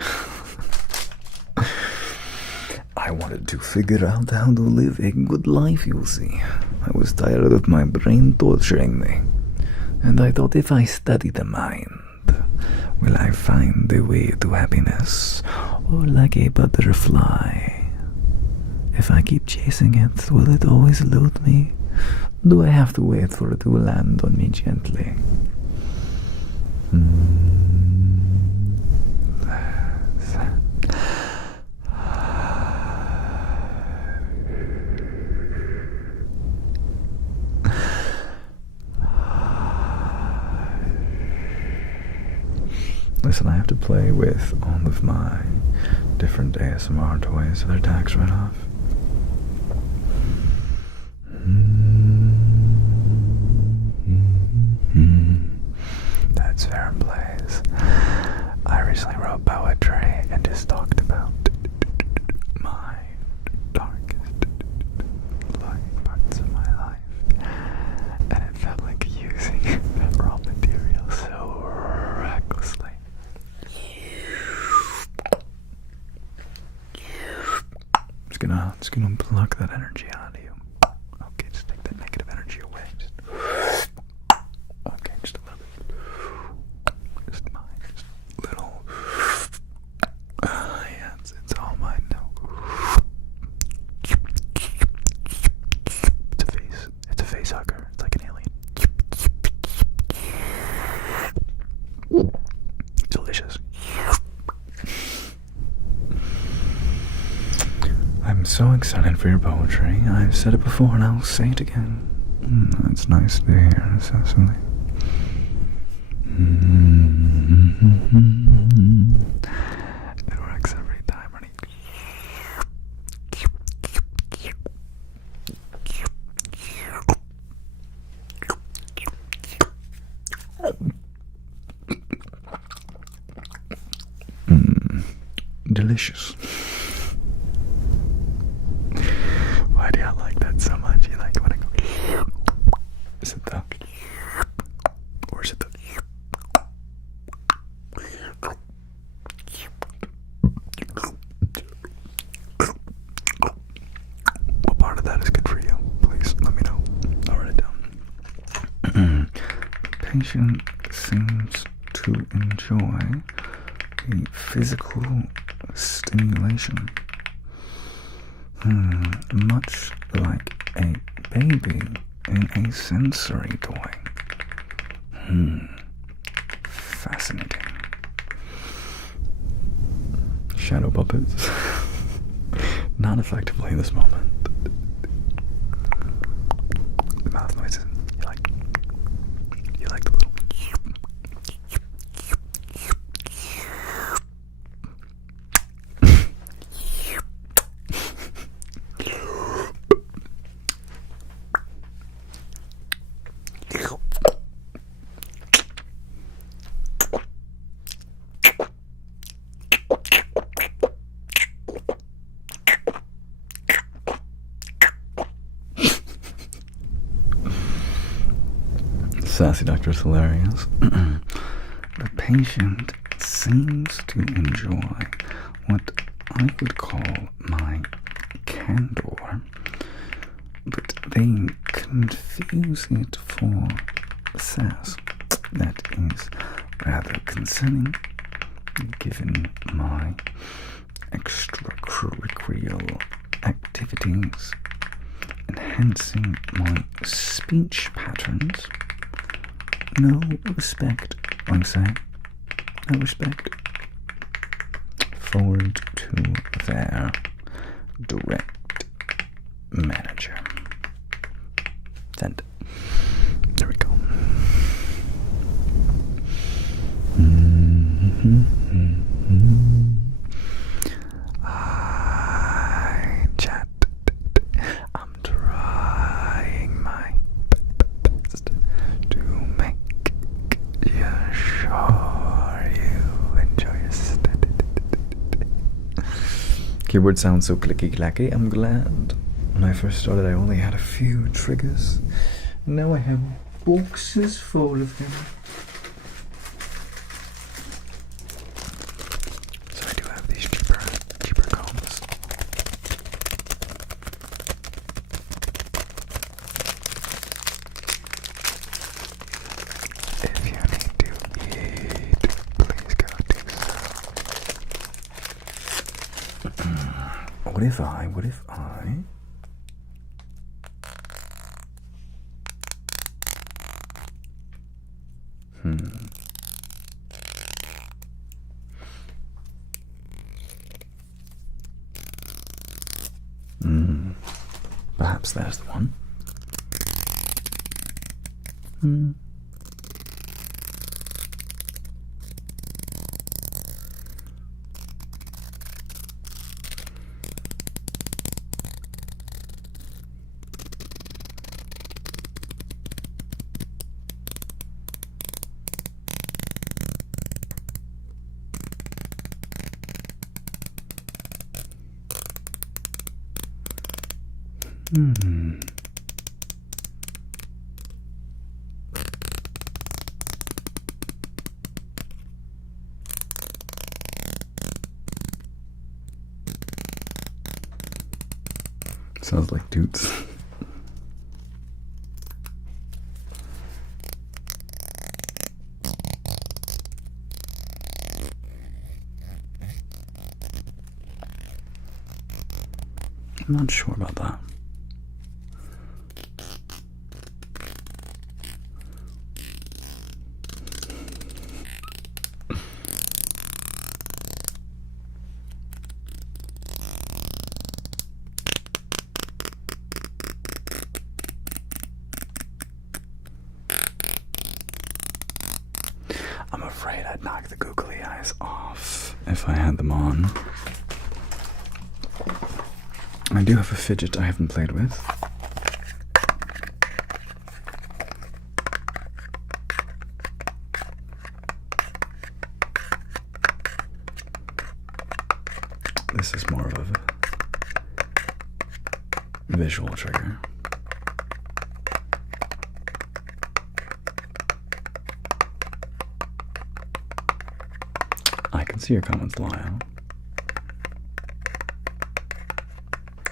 I wanted to figure out how to live a good life, you see. I was tired of my brain torturing me. And I thought, if I study the mind, will I find the way to happiness? Or like a butterfly, if I keep chasing it, will it always elude me? Do I have to wait for it to land on me gently? Listen, I have to play with all of my different ASMR toys so they're tax write-off. That's fair plays. I recently wrote poetry and just talked about my darkest parts of my life. And it felt like using that raw material so recklessly. Just gonna pluck that energy out of you. Okay, just take that negative energy away. Okay, just a little bit. Just mine. Just a little. Yeah, it's all mine now. It's a face hugger. It's like an alien. Delicious. I'm so excited for your poetry. I've said it before and I'll say it again. That's nice to hear, Cecily. It works every time, honey. Delicious. Why do you like that so much? You like it when I go? Is it the? Or is it the? What part of that is good for you? Please let me know. I'll write it down. Patient seems to enjoy the physical stimulation, much like a baby in a sensory toy. Fascinating. Shadow puppets. Not effectively in this moment. The mouth noises. You like the little. Sassy Doctor is hilarious. The patient seems to enjoy what I would call my candor, but they confuse it for sass. That is rather concerning, given my extracurricular activities enhancing my speech patterns. No respect, I say. No respect. Forward to their direct manager. Send. There we go. I chat. I'm trying my best to make sure you enjoy your study. Keyboard sounds so clicky clacky. I'm glad. When I first started, I only had a few triggers. Now I have boxes full of them. So I do have these cheaper combs. If you need to eat, please go do so. What if I? Perhaps there's the one. Sounds like dudes. I'm not sure about that. afraid I'd knock the googly eyes off if I had them on. I do have a fidget I haven't played with. This is more of a visual trigger. I can see your comments, Lyle.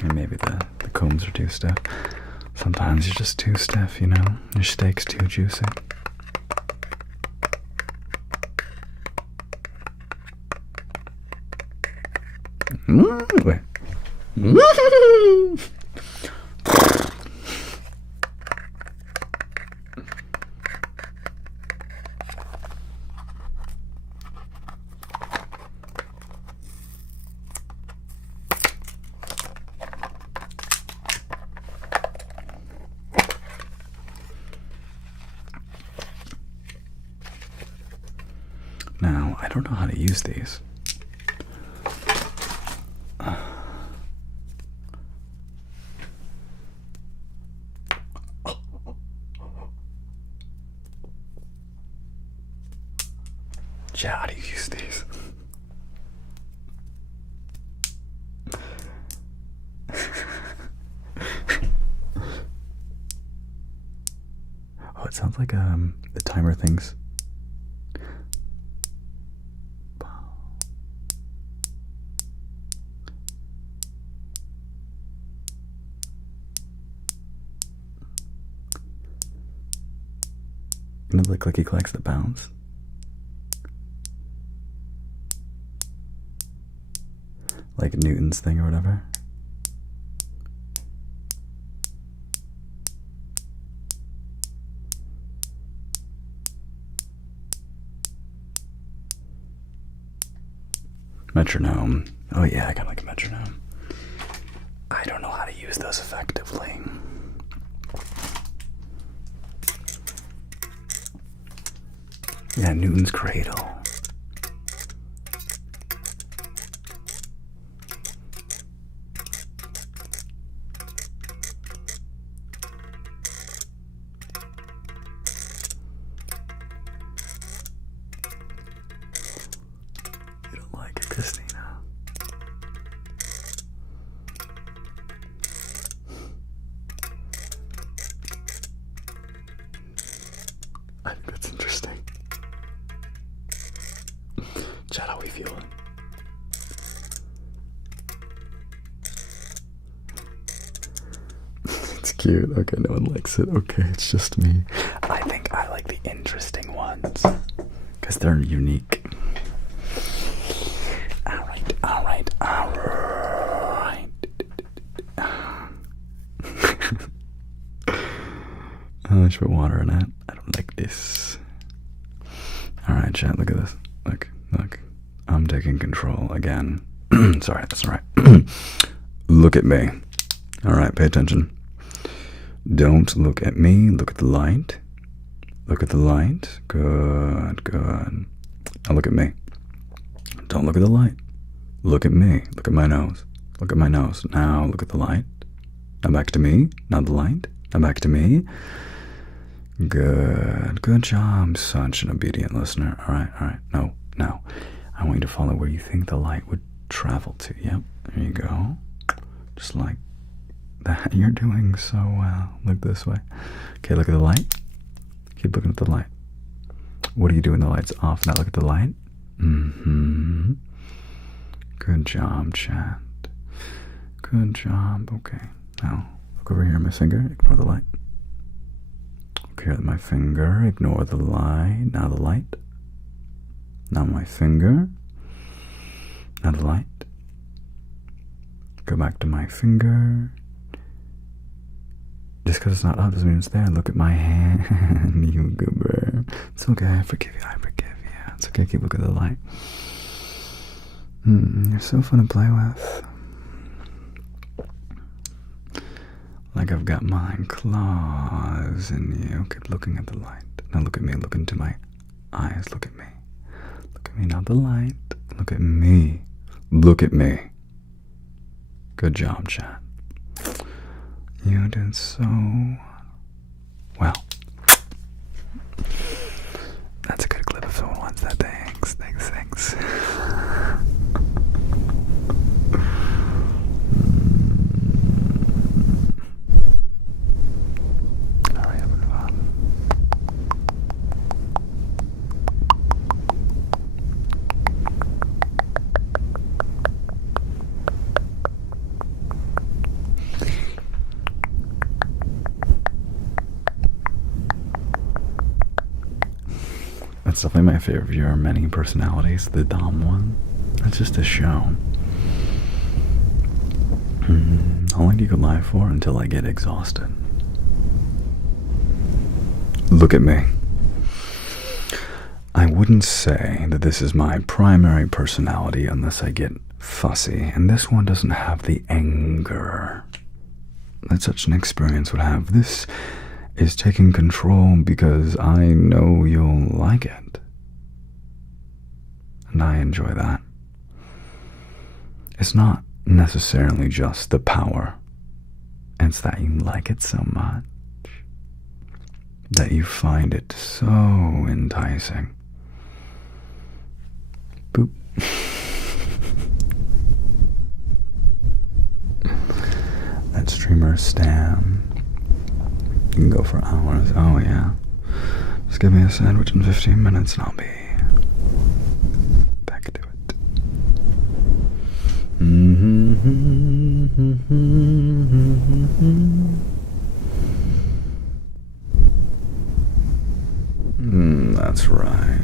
And maybe the combs are too stiff. Sometimes you're just too stiff, you know? Your steak's too juicy. Wait. Now, I don't know how to use these. Yeah, how do you use these? Oh, it sounds like the timer things. You know the clicky clacks that bounce? Like Newton's thing or whatever. Metronome. Oh yeah, I got like a metronome. I don't know how to use those effectively. Yeah, Newton's cradle. You don't like it, Christina. I think that's interesting. Chat, how we feeling? It's cute. Okay, no one likes it. Okay, it's just me. I think I like the interesting ones because they're unique. Alright. I should put water in it. I don't like this. Alright, chat, look at this. Look. I'm taking control again. Sorry, that's alright. Look at me. Alright, pay attention. Don't look at me. Look at the light. Look at the light. Good. Now look at me. Don't look at the light. Look at me. Look at my nose. Look at my nose. Now look at the light. Now back to me. Now the light. Now back to me. Good job. Such an obedient listener. Alright. No. Now, I want you to follow where you think the light would travel to. Yep. There you go. Just like that. You're doing so well. Look this way. Okay, look at the light. Keep looking at the light. What do you do when the light's off? Now look at the light. Good job, chat. Good job. Okay. Now, look over here at my finger. Ignore the light. Look here at my finger. Ignore the light. Now the light. Now my finger. Now the light. Go back to my finger. Just because it's not up doesn't mean it's there. Look at my hand, you goober. It's okay, I forgive you. It's okay, keep looking at the light. You're so fun to play with. Like I've got my claws in you. Keep looking at the light. Now look at me, look into my eyes, look at me. me, not the light. Look at me. Look at me. Good job, chat. You did so well. That's a good clip if someone wants that. Thanks. Alright, I'm gonna move on. That's definitely my favorite of your many personalities, the Dom one. That's just a show. How long do you go live for? Until I get exhausted. Look at me. I wouldn't say that this is my primary personality unless I get fussy, and this one doesn't have the anger that such an experience would have. This is taking control because I know you'll like it. And I enjoy that. It's not necessarily just the power. It's that you like it so much that you find it so enticing. Boop. That streamer Stan. You can go for hours. Oh yeah. Just give me a sandwich in 15 minutes and I'll be back to it. That's right.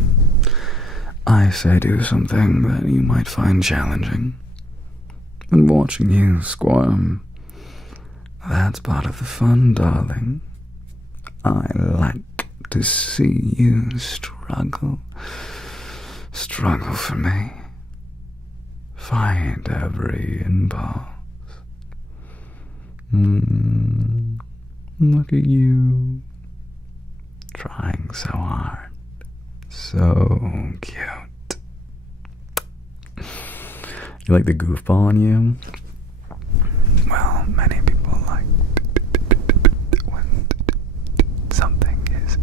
I say do something that you might find challenging. And watching you squirm, that's part of the fun, darling. I like to see you struggle. Struggle for me. Find every impulse. Look at you. Trying so hard. So cute. You like the goofball on you? Well, many people like when something is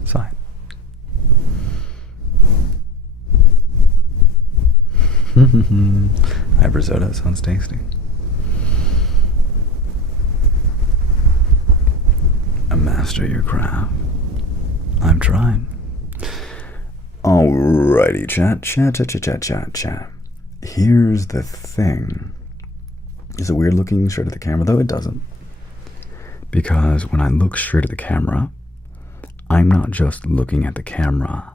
inside. I have risotto. Sounds tasty. Master your craft. I'm trying. Alrighty, chat. Here's the thing. Is it weird looking straight at the camera? Though it doesn't. Because when I look straight at the camera, I'm not just looking at the camera.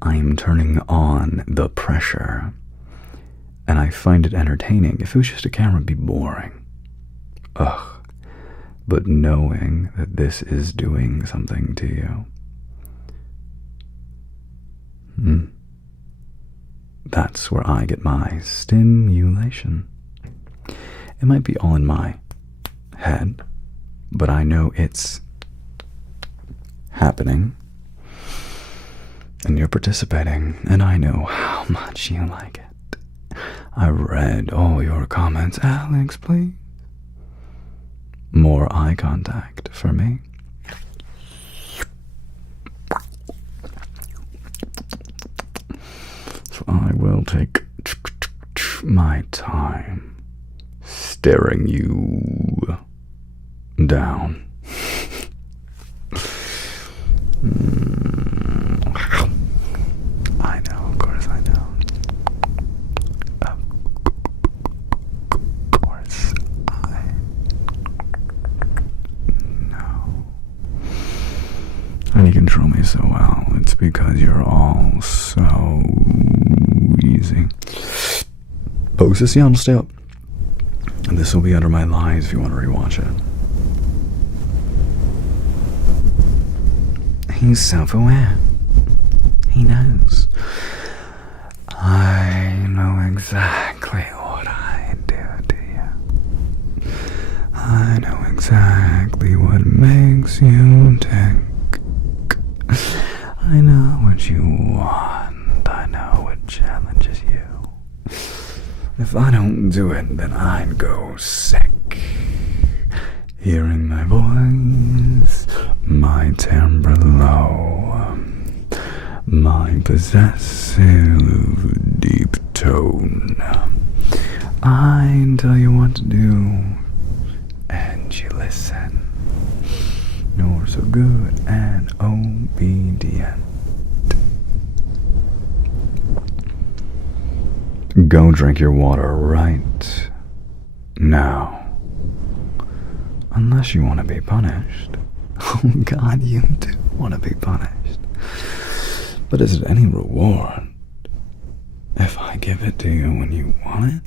I'm turning on the pressure. And I find it entertaining. If it was just a camera, it'd be boring. Ugh. But knowing that this is doing something to you, that's where I get my stimulation. It might be all in my head, but I know it's happening, and you're participating, and I know how much you like it. I read all your comments. Alex, please. More eye contact for me. So I will take my time staring you down. I know, of course I know. Of course I know. And you control me so well. It's because you're all so easy. Position, stay up. And this will be under my lies if you want to rewatch it. He's self-aware. He knows. I know exactly what I do to you. I know exactly what makes you tick. I know what you want. I know what challenges you. If I don't do it, then I'd go sick. Hearing my voice, my timbre low, my possessive deep tone. I tell you what to do, and you listen. You're so good and obedient. Go drink your water right now. Unless you want to be punished. Oh God, you do want to be punished. But is it any reward if I give it to you when you want it?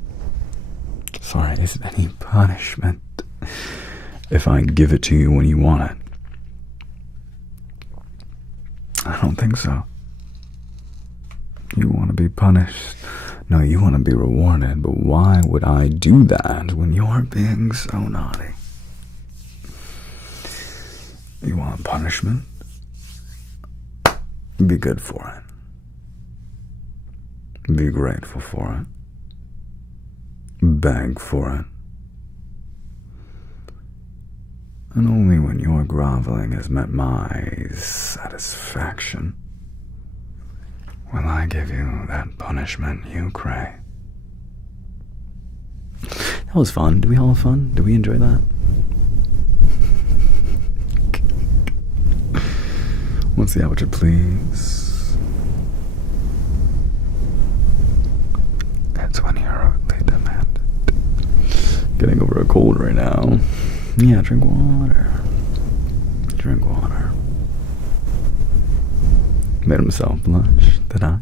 Sorry, is it any punishment if I give it to you when you want it? I don't think so. You want to be punished. No, you want to be rewarded. But why would I do that when you're being so naughty? You want punishment? Be good for it. Be grateful for it. Beg for it. And only when your groveling has met my satisfaction will I give you that punishment you crave. That was fun. Did we all have fun? Did we enjoy that? What's the aperture, please? That's when you're rudely demanded. Getting over a cold right now. Yeah, drink water. Drink water. Made himself blush, did I?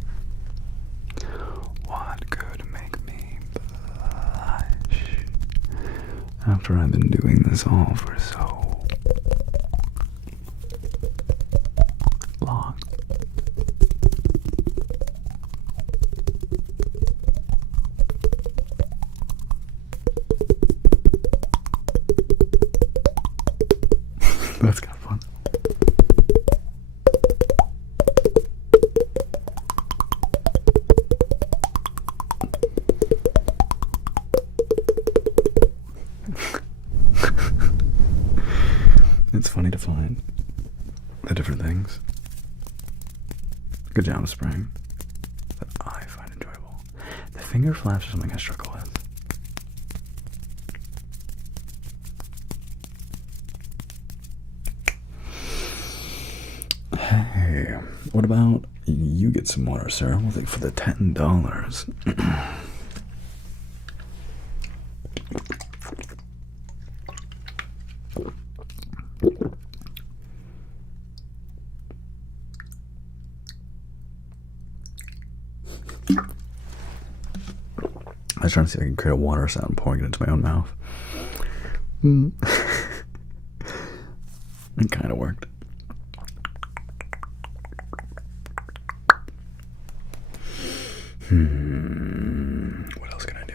What could make me blush? After I've been doing this all for so long. That's kind of fun. It's funny to find the different things. Good job, Spring. That I find enjoyable. The finger flaps are something I struggle with. Hey, what about you get some water, sir? We'll take for the $10. I was trying to see if I can create a water sound pouring it into my own mouth. It kind of worked. What else can I do?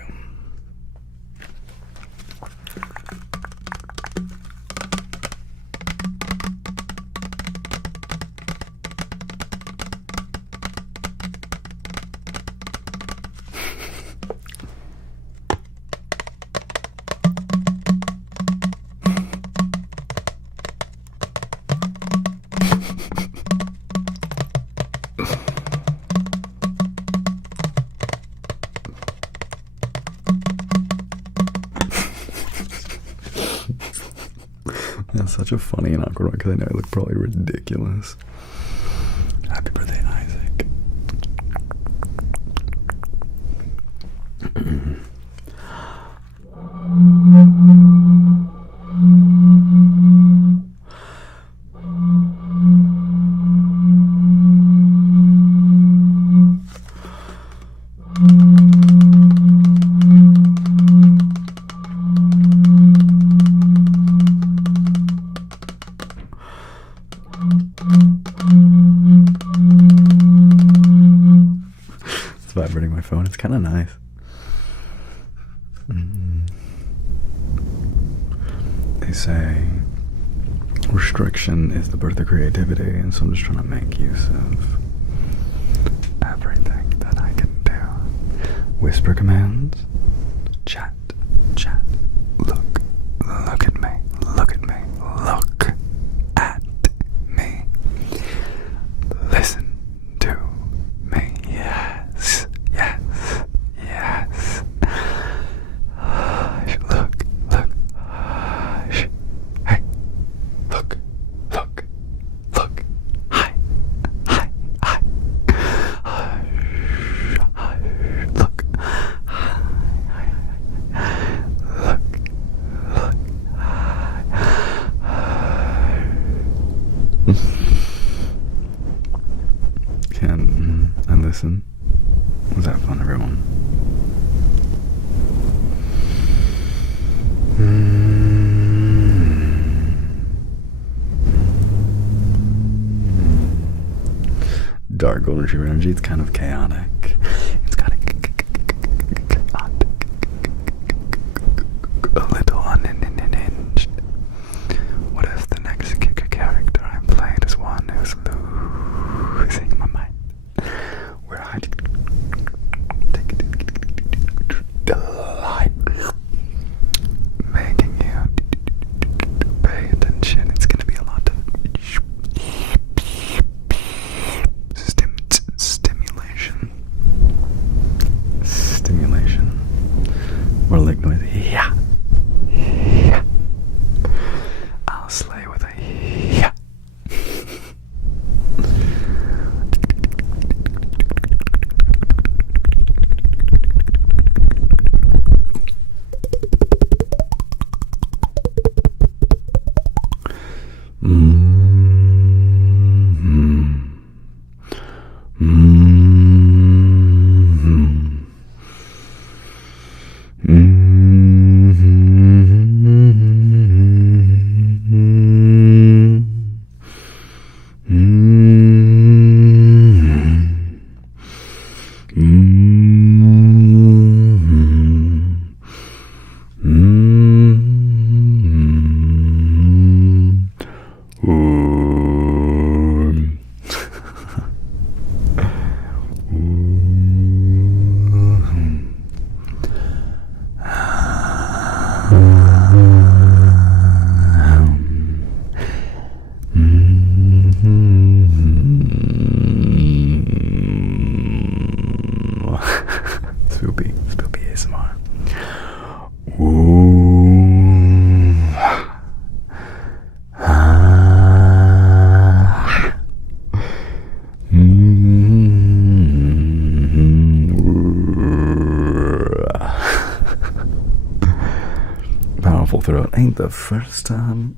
That's such a funny and awkward one because I know I look probably ridiculous. Happy birthday, Isaac. It's vibrating my phone. It's kind of nice. They say Restriction is the birth of creativity, and so I'm just trying to make use of everything that I can do. Whisper commands. Chat. Chat. Look. Look at me. Look at me. Look at me. Listen to me. Yes. Yes. Yes. Hush. Look. Look. Hush. Hey. Look. Look. Look. Hi. Hi. Hi. Hush. Hush. Look. Hi. Hi. Hi. Look. Look. Hi. Can I listen? Was that fun, everyone? Dark golden retriever energy. It's kind of chaotic. It's kind of a little unhinged. What if the next character I played is one who's losing my mind? Where I delight making you pay attention. It's gonna be a lot of stimulation. Stimulation. More like noise. Yeah. Yeah. I'll slay with a yeah. Spoopy ASMR. Powerful throat. Ain't the first time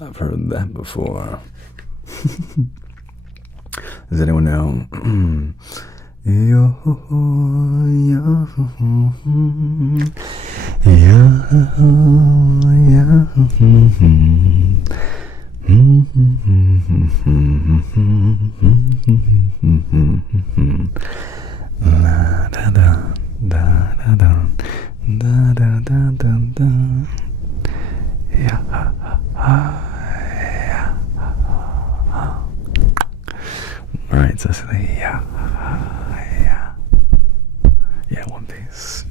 I've heard that before. Does anyone know? Yo, yo, la da da da da da da da da da da. Yeah. All right, Cecily. Yeah. Yeah, One Piece.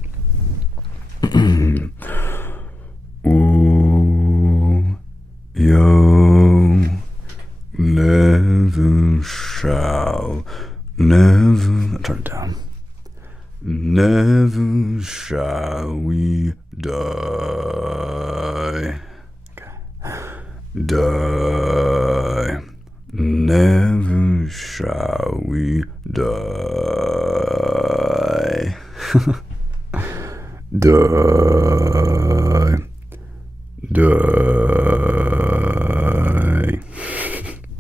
Ooh, yo, never shall, never. Turn it down. Never shall we die. Okay. Die. Never shall we die. Die. Die.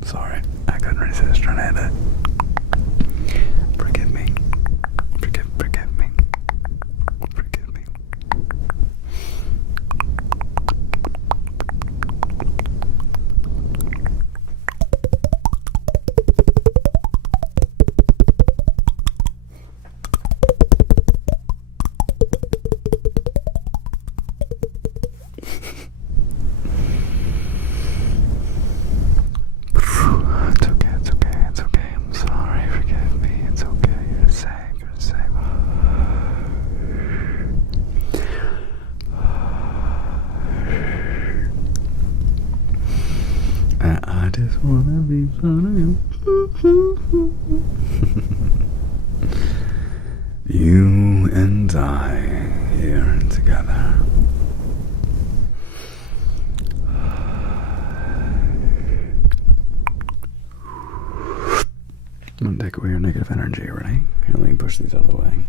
Sorry, I couldn't resist trying to hit it. Forgive me. Forgive me. Forgive me. just wanna be part of you. You and I here together. I'm gonna take away your negative energy, ready? Here, let me push these out of the way.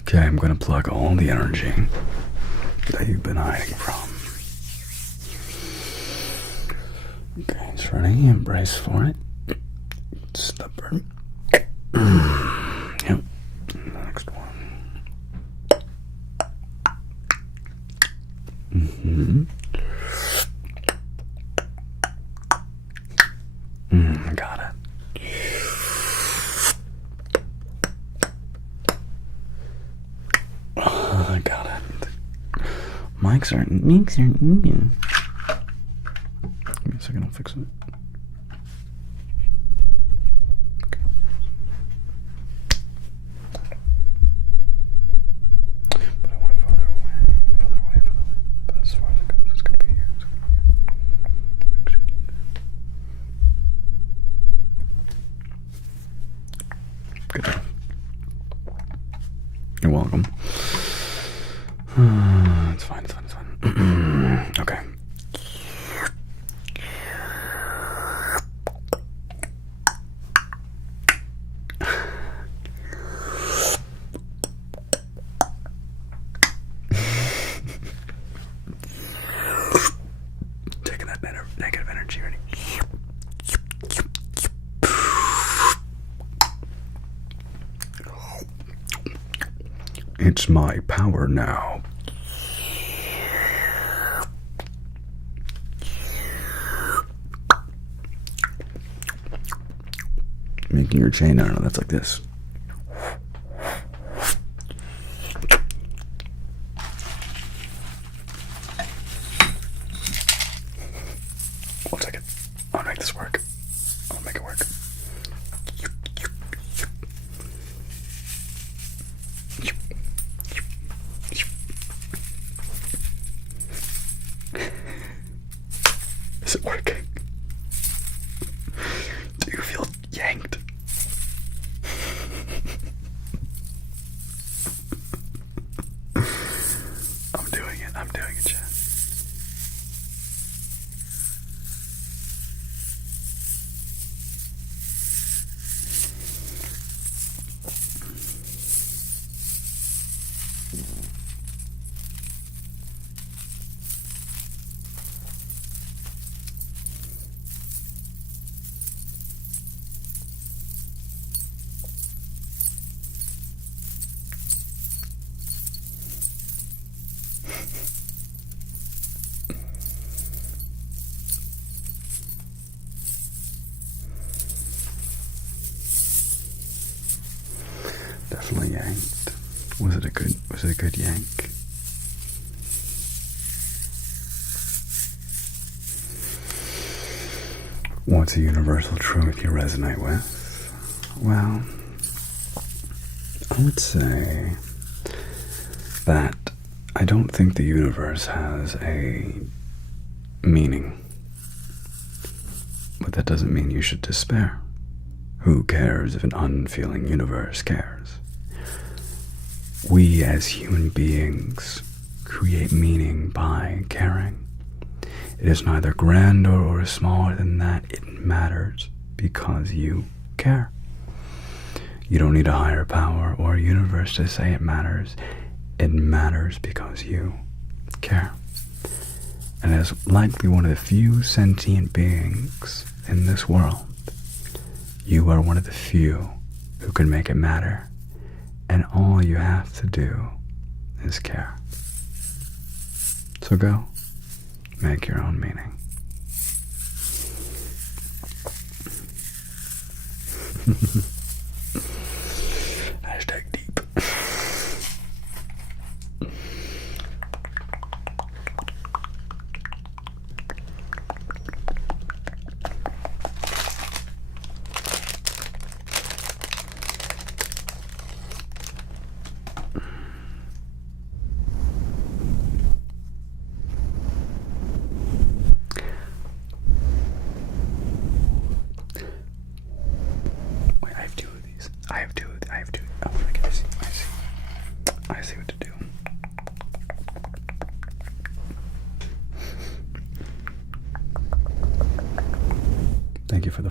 Okay, I'm gonna plug all the energy that you've been hiding from. Okay, it's ready. Embrace for it. Stubborn. Yep. Next one. Got it. I got it. Mics are. Give me a second, I'll fix it. Okay. But I want it farther away. But as far as it goes, it's gonna be here. Good job. You're welcome. It's fine. Okay. Taking that negative energy, ready? It's my power now. Making your chain, I don't know, that's like this. I'll take it. I'll make this work. I'll make it work. Is it working? Do you feel yanked? I'm doing it, Chad. Definitely yanked. Was it a good yank? What's a universal truth you resonate with? Well, I would say that I don't think the universe has a meaning. But that doesn't mean you should despair. Who cares if an unfeeling universe cares? We as human beings create meaning by caring. It is neither grander or smaller than that. It matters because you care. You don't need a higher power or a universe to say it matters. It matters because you care. And as likely one of the few sentient beings in this world, you are one of the few who can make it matter. And all you have to do is care. So go, make your own meaning. Hashtag deep.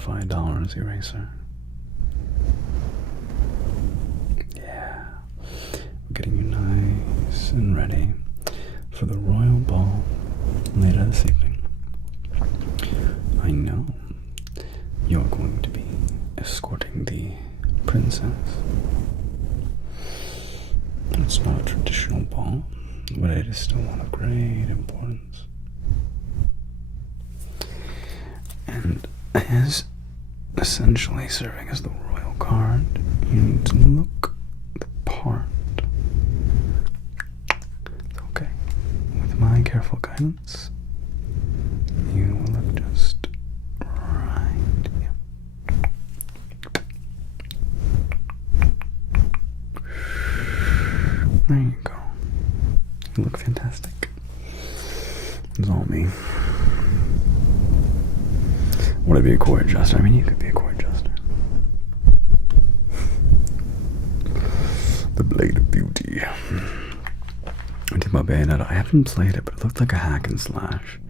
qualify $1 as eraser. Yeah. We're getting you nice and ready for the royal ball later this evening. I know you're going to be escorting the princess. It's not a traditional ball, but it is still one of great importance. And as essentially serving as the royal guard, you need to look the part. It's okay. With my careful guidance, you will look just right. There you go. You look fantastic. It's all me. Want to be a chord adjuster? I mean, you could be a chord adjuster. The Blade of Beauty. I did my Bayonetta. I haven't played it, but it looked like a hack and slash.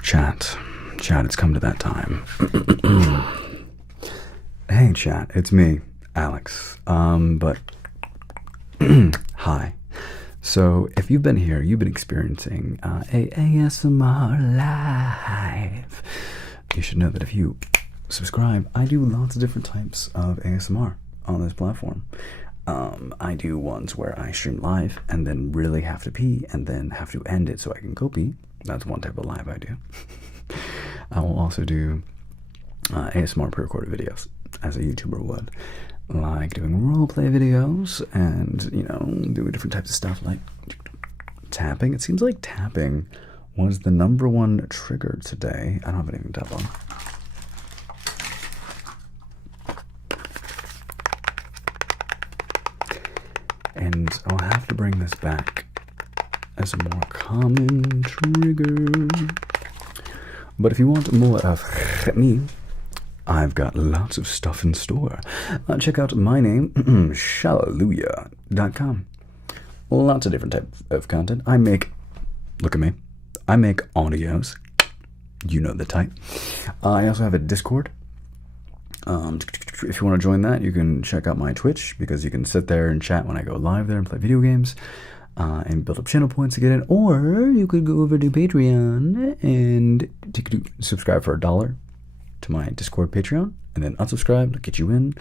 Chat, it's come to that time. Hey, chat, it's me, Alex. But hi. So, if you've been here, you've been experiencing a ASMR live. You should know that if you subscribe, I do lots of different types of ASMR on this platform. I do ones where I stream live and then really have to pee and then have to end it so I can go pee. That's one type of live I do. I will also do ASMR pre-recorded videos, as a YouTuber would. Like doing roleplay videos and, you know, doing different types of stuff like tapping. It seems like tapping was the #1 trigger today. I don't have anything to tap on. And I'll have to bring this back as a more common trigger. But if you want more of me, I've got lots of stuff in store. Check out my name, Shallelujah.com. Lots of different types of content. Look at me, I make audios. You know the type. I also have a Discord. If you want to join that, you can check out my Twitch, because you can sit there and chat when I go live there and play video games. And build up channel points to get in. Or you could go over to Patreon and subscribe for $1 to my Discord Patreon, and then unsubscribe to get you in,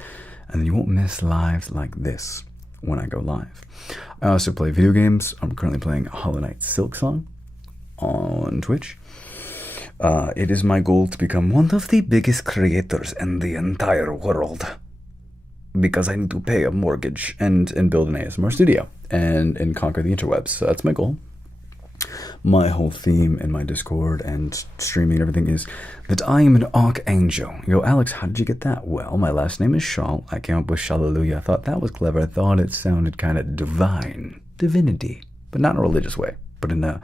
and then you won't miss lives like this when I go live. I also play video games. I'm currently playing Hollow Knight Silksong on Twitch. It is my goal to become one of the biggest creators in the entire world, because I need to pay a mortgage and build an ASMR studio and conquer the interwebs. So that's my goal. My whole theme in my Discord and streaming and everything is that I am an archangel. You go, Alex, how did you get that? Well, my last name is Shal. I came up with Shallelujah. I thought that was clever. I thought it sounded kind of divine. Divinity. But not in a religious way, but in a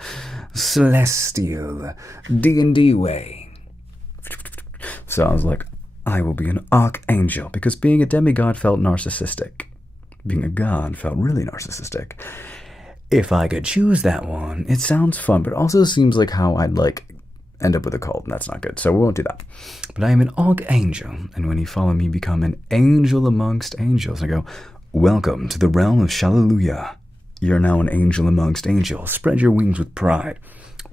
celestial D&D way. So I was like, I will be an archangel, because being a demigod felt narcissistic. Being a god felt really narcissistic. If I could choose that one, it sounds fun, but also seems like how I'd end up with a cult, and that's not good, so we won't do that. But I am an archangel, and when you follow me, become an angel amongst angels. And I go, welcome to the realm of Shallelujah. You're now an angel amongst angels. Spread your wings with pride.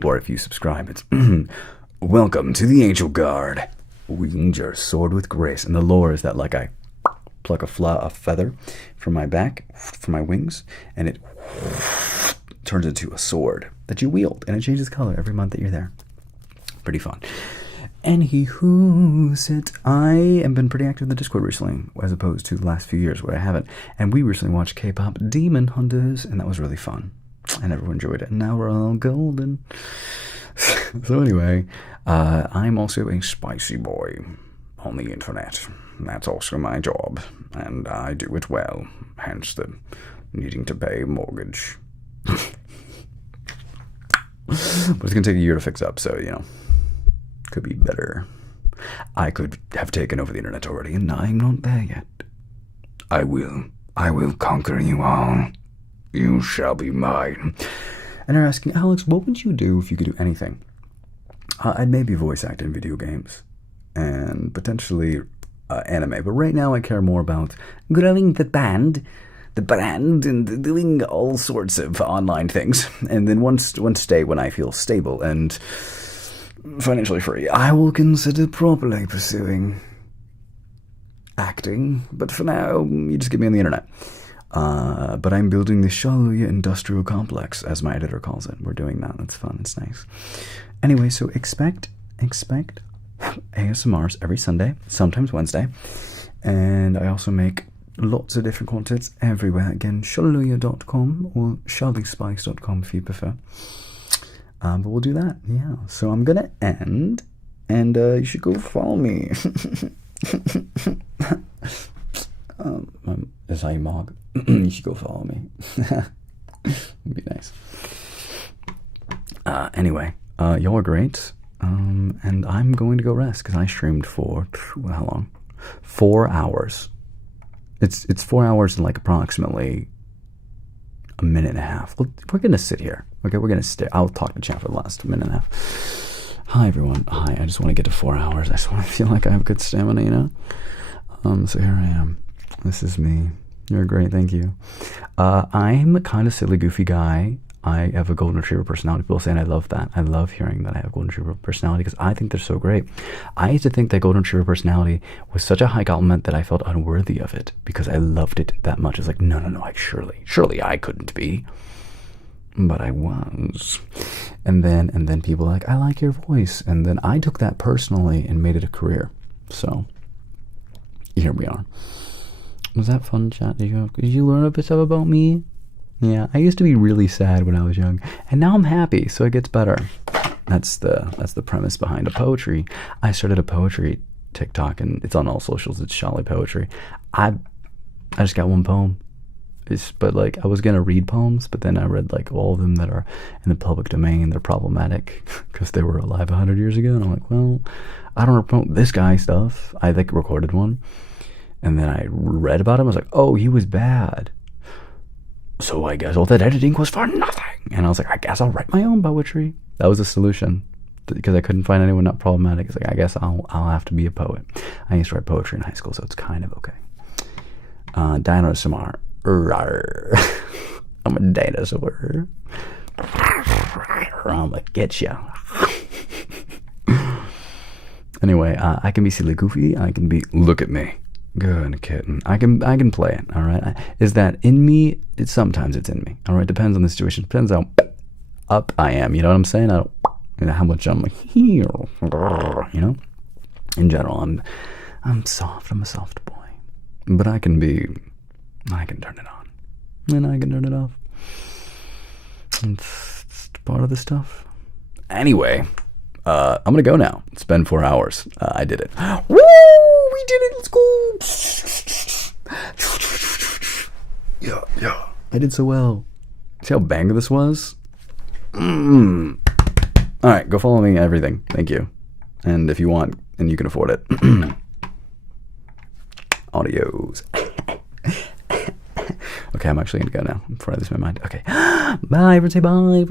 Or if you subscribe, it's welcome to the angel guard. Wield your sword with grace. And the lore is that I pluck a feather from my back, from my wings, and it turns into a sword that you wield, and it changes color every month that you're there. Pretty fun. And I have been pretty active in the Discord recently, as opposed to the last few years where I haven't. And we recently watched K-pop Demon Hunters, and that was really fun. And everyone enjoyed it. And now we're all golden. So anyway, I'm also a spicy boy on the internet. That's also my job, and I do it well, hence the needing to pay mortgage. But it's going to take a year to fix up, so, could be better. I could have taken over the internet already, and I'm not there yet. I will conquer you all. You shall be mine. And they're asking, Alex, what would you do if you could do anything? I'd maybe voice act in video games and potentially anime. But right now I care more about growing the brand, and doing all sorts of online things. And then once day when I feel stable and financially free, I will consider properly pursuing acting. But for now, you just get me on the internet. But I'm building the Shaluya Industrial Complex, as my editor calls it. We're doing that. It's fun. It's nice. Anyway, so expect ASMRs every Sunday, sometimes Wednesday. And I also make lots of different contents everywhere. Again, shaluya.com or shalyspice.com if you prefer. But we'll do that. Yeah. So I'm going to end, and you should go follow me. Is I Mog? You should go follow me. It'd be nice. Anyway, y'all are great. And I'm going to go rest because I streamed for how long? 4 hours. It's 4 hours and like approximately a minute and a half. We're gonna sit here. Okay, we're gonna stay. I'll talk to chat for the last minute and a half. Hi everyone. Hi. I just want to get to 4 hours. I just want to feel like I have good stamina, you know. So here I am. This is me. You're great. Thank you. I'm a kind of silly, goofy guy. I have a golden retriever personality. People say, and I love that. I love hearing that I have golden retriever personality because I think they're so great. I used to think that golden retriever personality was such a high compliment that I felt unworthy of it because I loved it that much. It's like, no, like surely I couldn't be, but I was. And then people were like, I like your voice, and then I took that personally and made it a career. So here we are. Was that fun, chat? Did you learn a bit about me? Yeah, I used to be really sad when I was young, and now I'm happy, so it gets better. That's the premise behind a poetry. I started a poetry TikTok, and it's on all socials. It's Sholly Poetry. I just got one poem. But like I was gonna read poems, but then I read like all of them that are in the public domain. They're problematic because they were alive 100 years ago, and I'm like, well, I don't promote this guy stuff. I like recorded one, and then I read about him. I was like, oh, he was bad. So I guess all that editing was for nothing. And I was like, I guess I'll write my own poetry. That was the solution because I couldn't find anyone not problematic. It's like, I guess I'll have to be a poet. I used to write poetry in high school, so it's kind of okay. Dinosaur. I'm a dinosaur. I'm gonna get ya. Anyway, I can be silly goofy. I can be, look at me. Good kitten. I can play it. All right. Is that in me? Sometimes it's in me. All right. Depends on the situation. Depends how up I am. You know what I'm saying? How much I'm like here. You know. In general, I'm soft. I'm a soft boy. But I can turn it on, and I can turn it off. It's part of the stuff. Anyway, I'm gonna go now. It's been 4 hours. I did it. Woo! We did it. Let's go. Yeah. I did so well. See how banger this was? All right, go follow me and everything. Thank you. And if you want, and you can afford it. Audios. Okay, I'm actually gonna go now before I lose my mind. Okay. Bye, everyone say bye.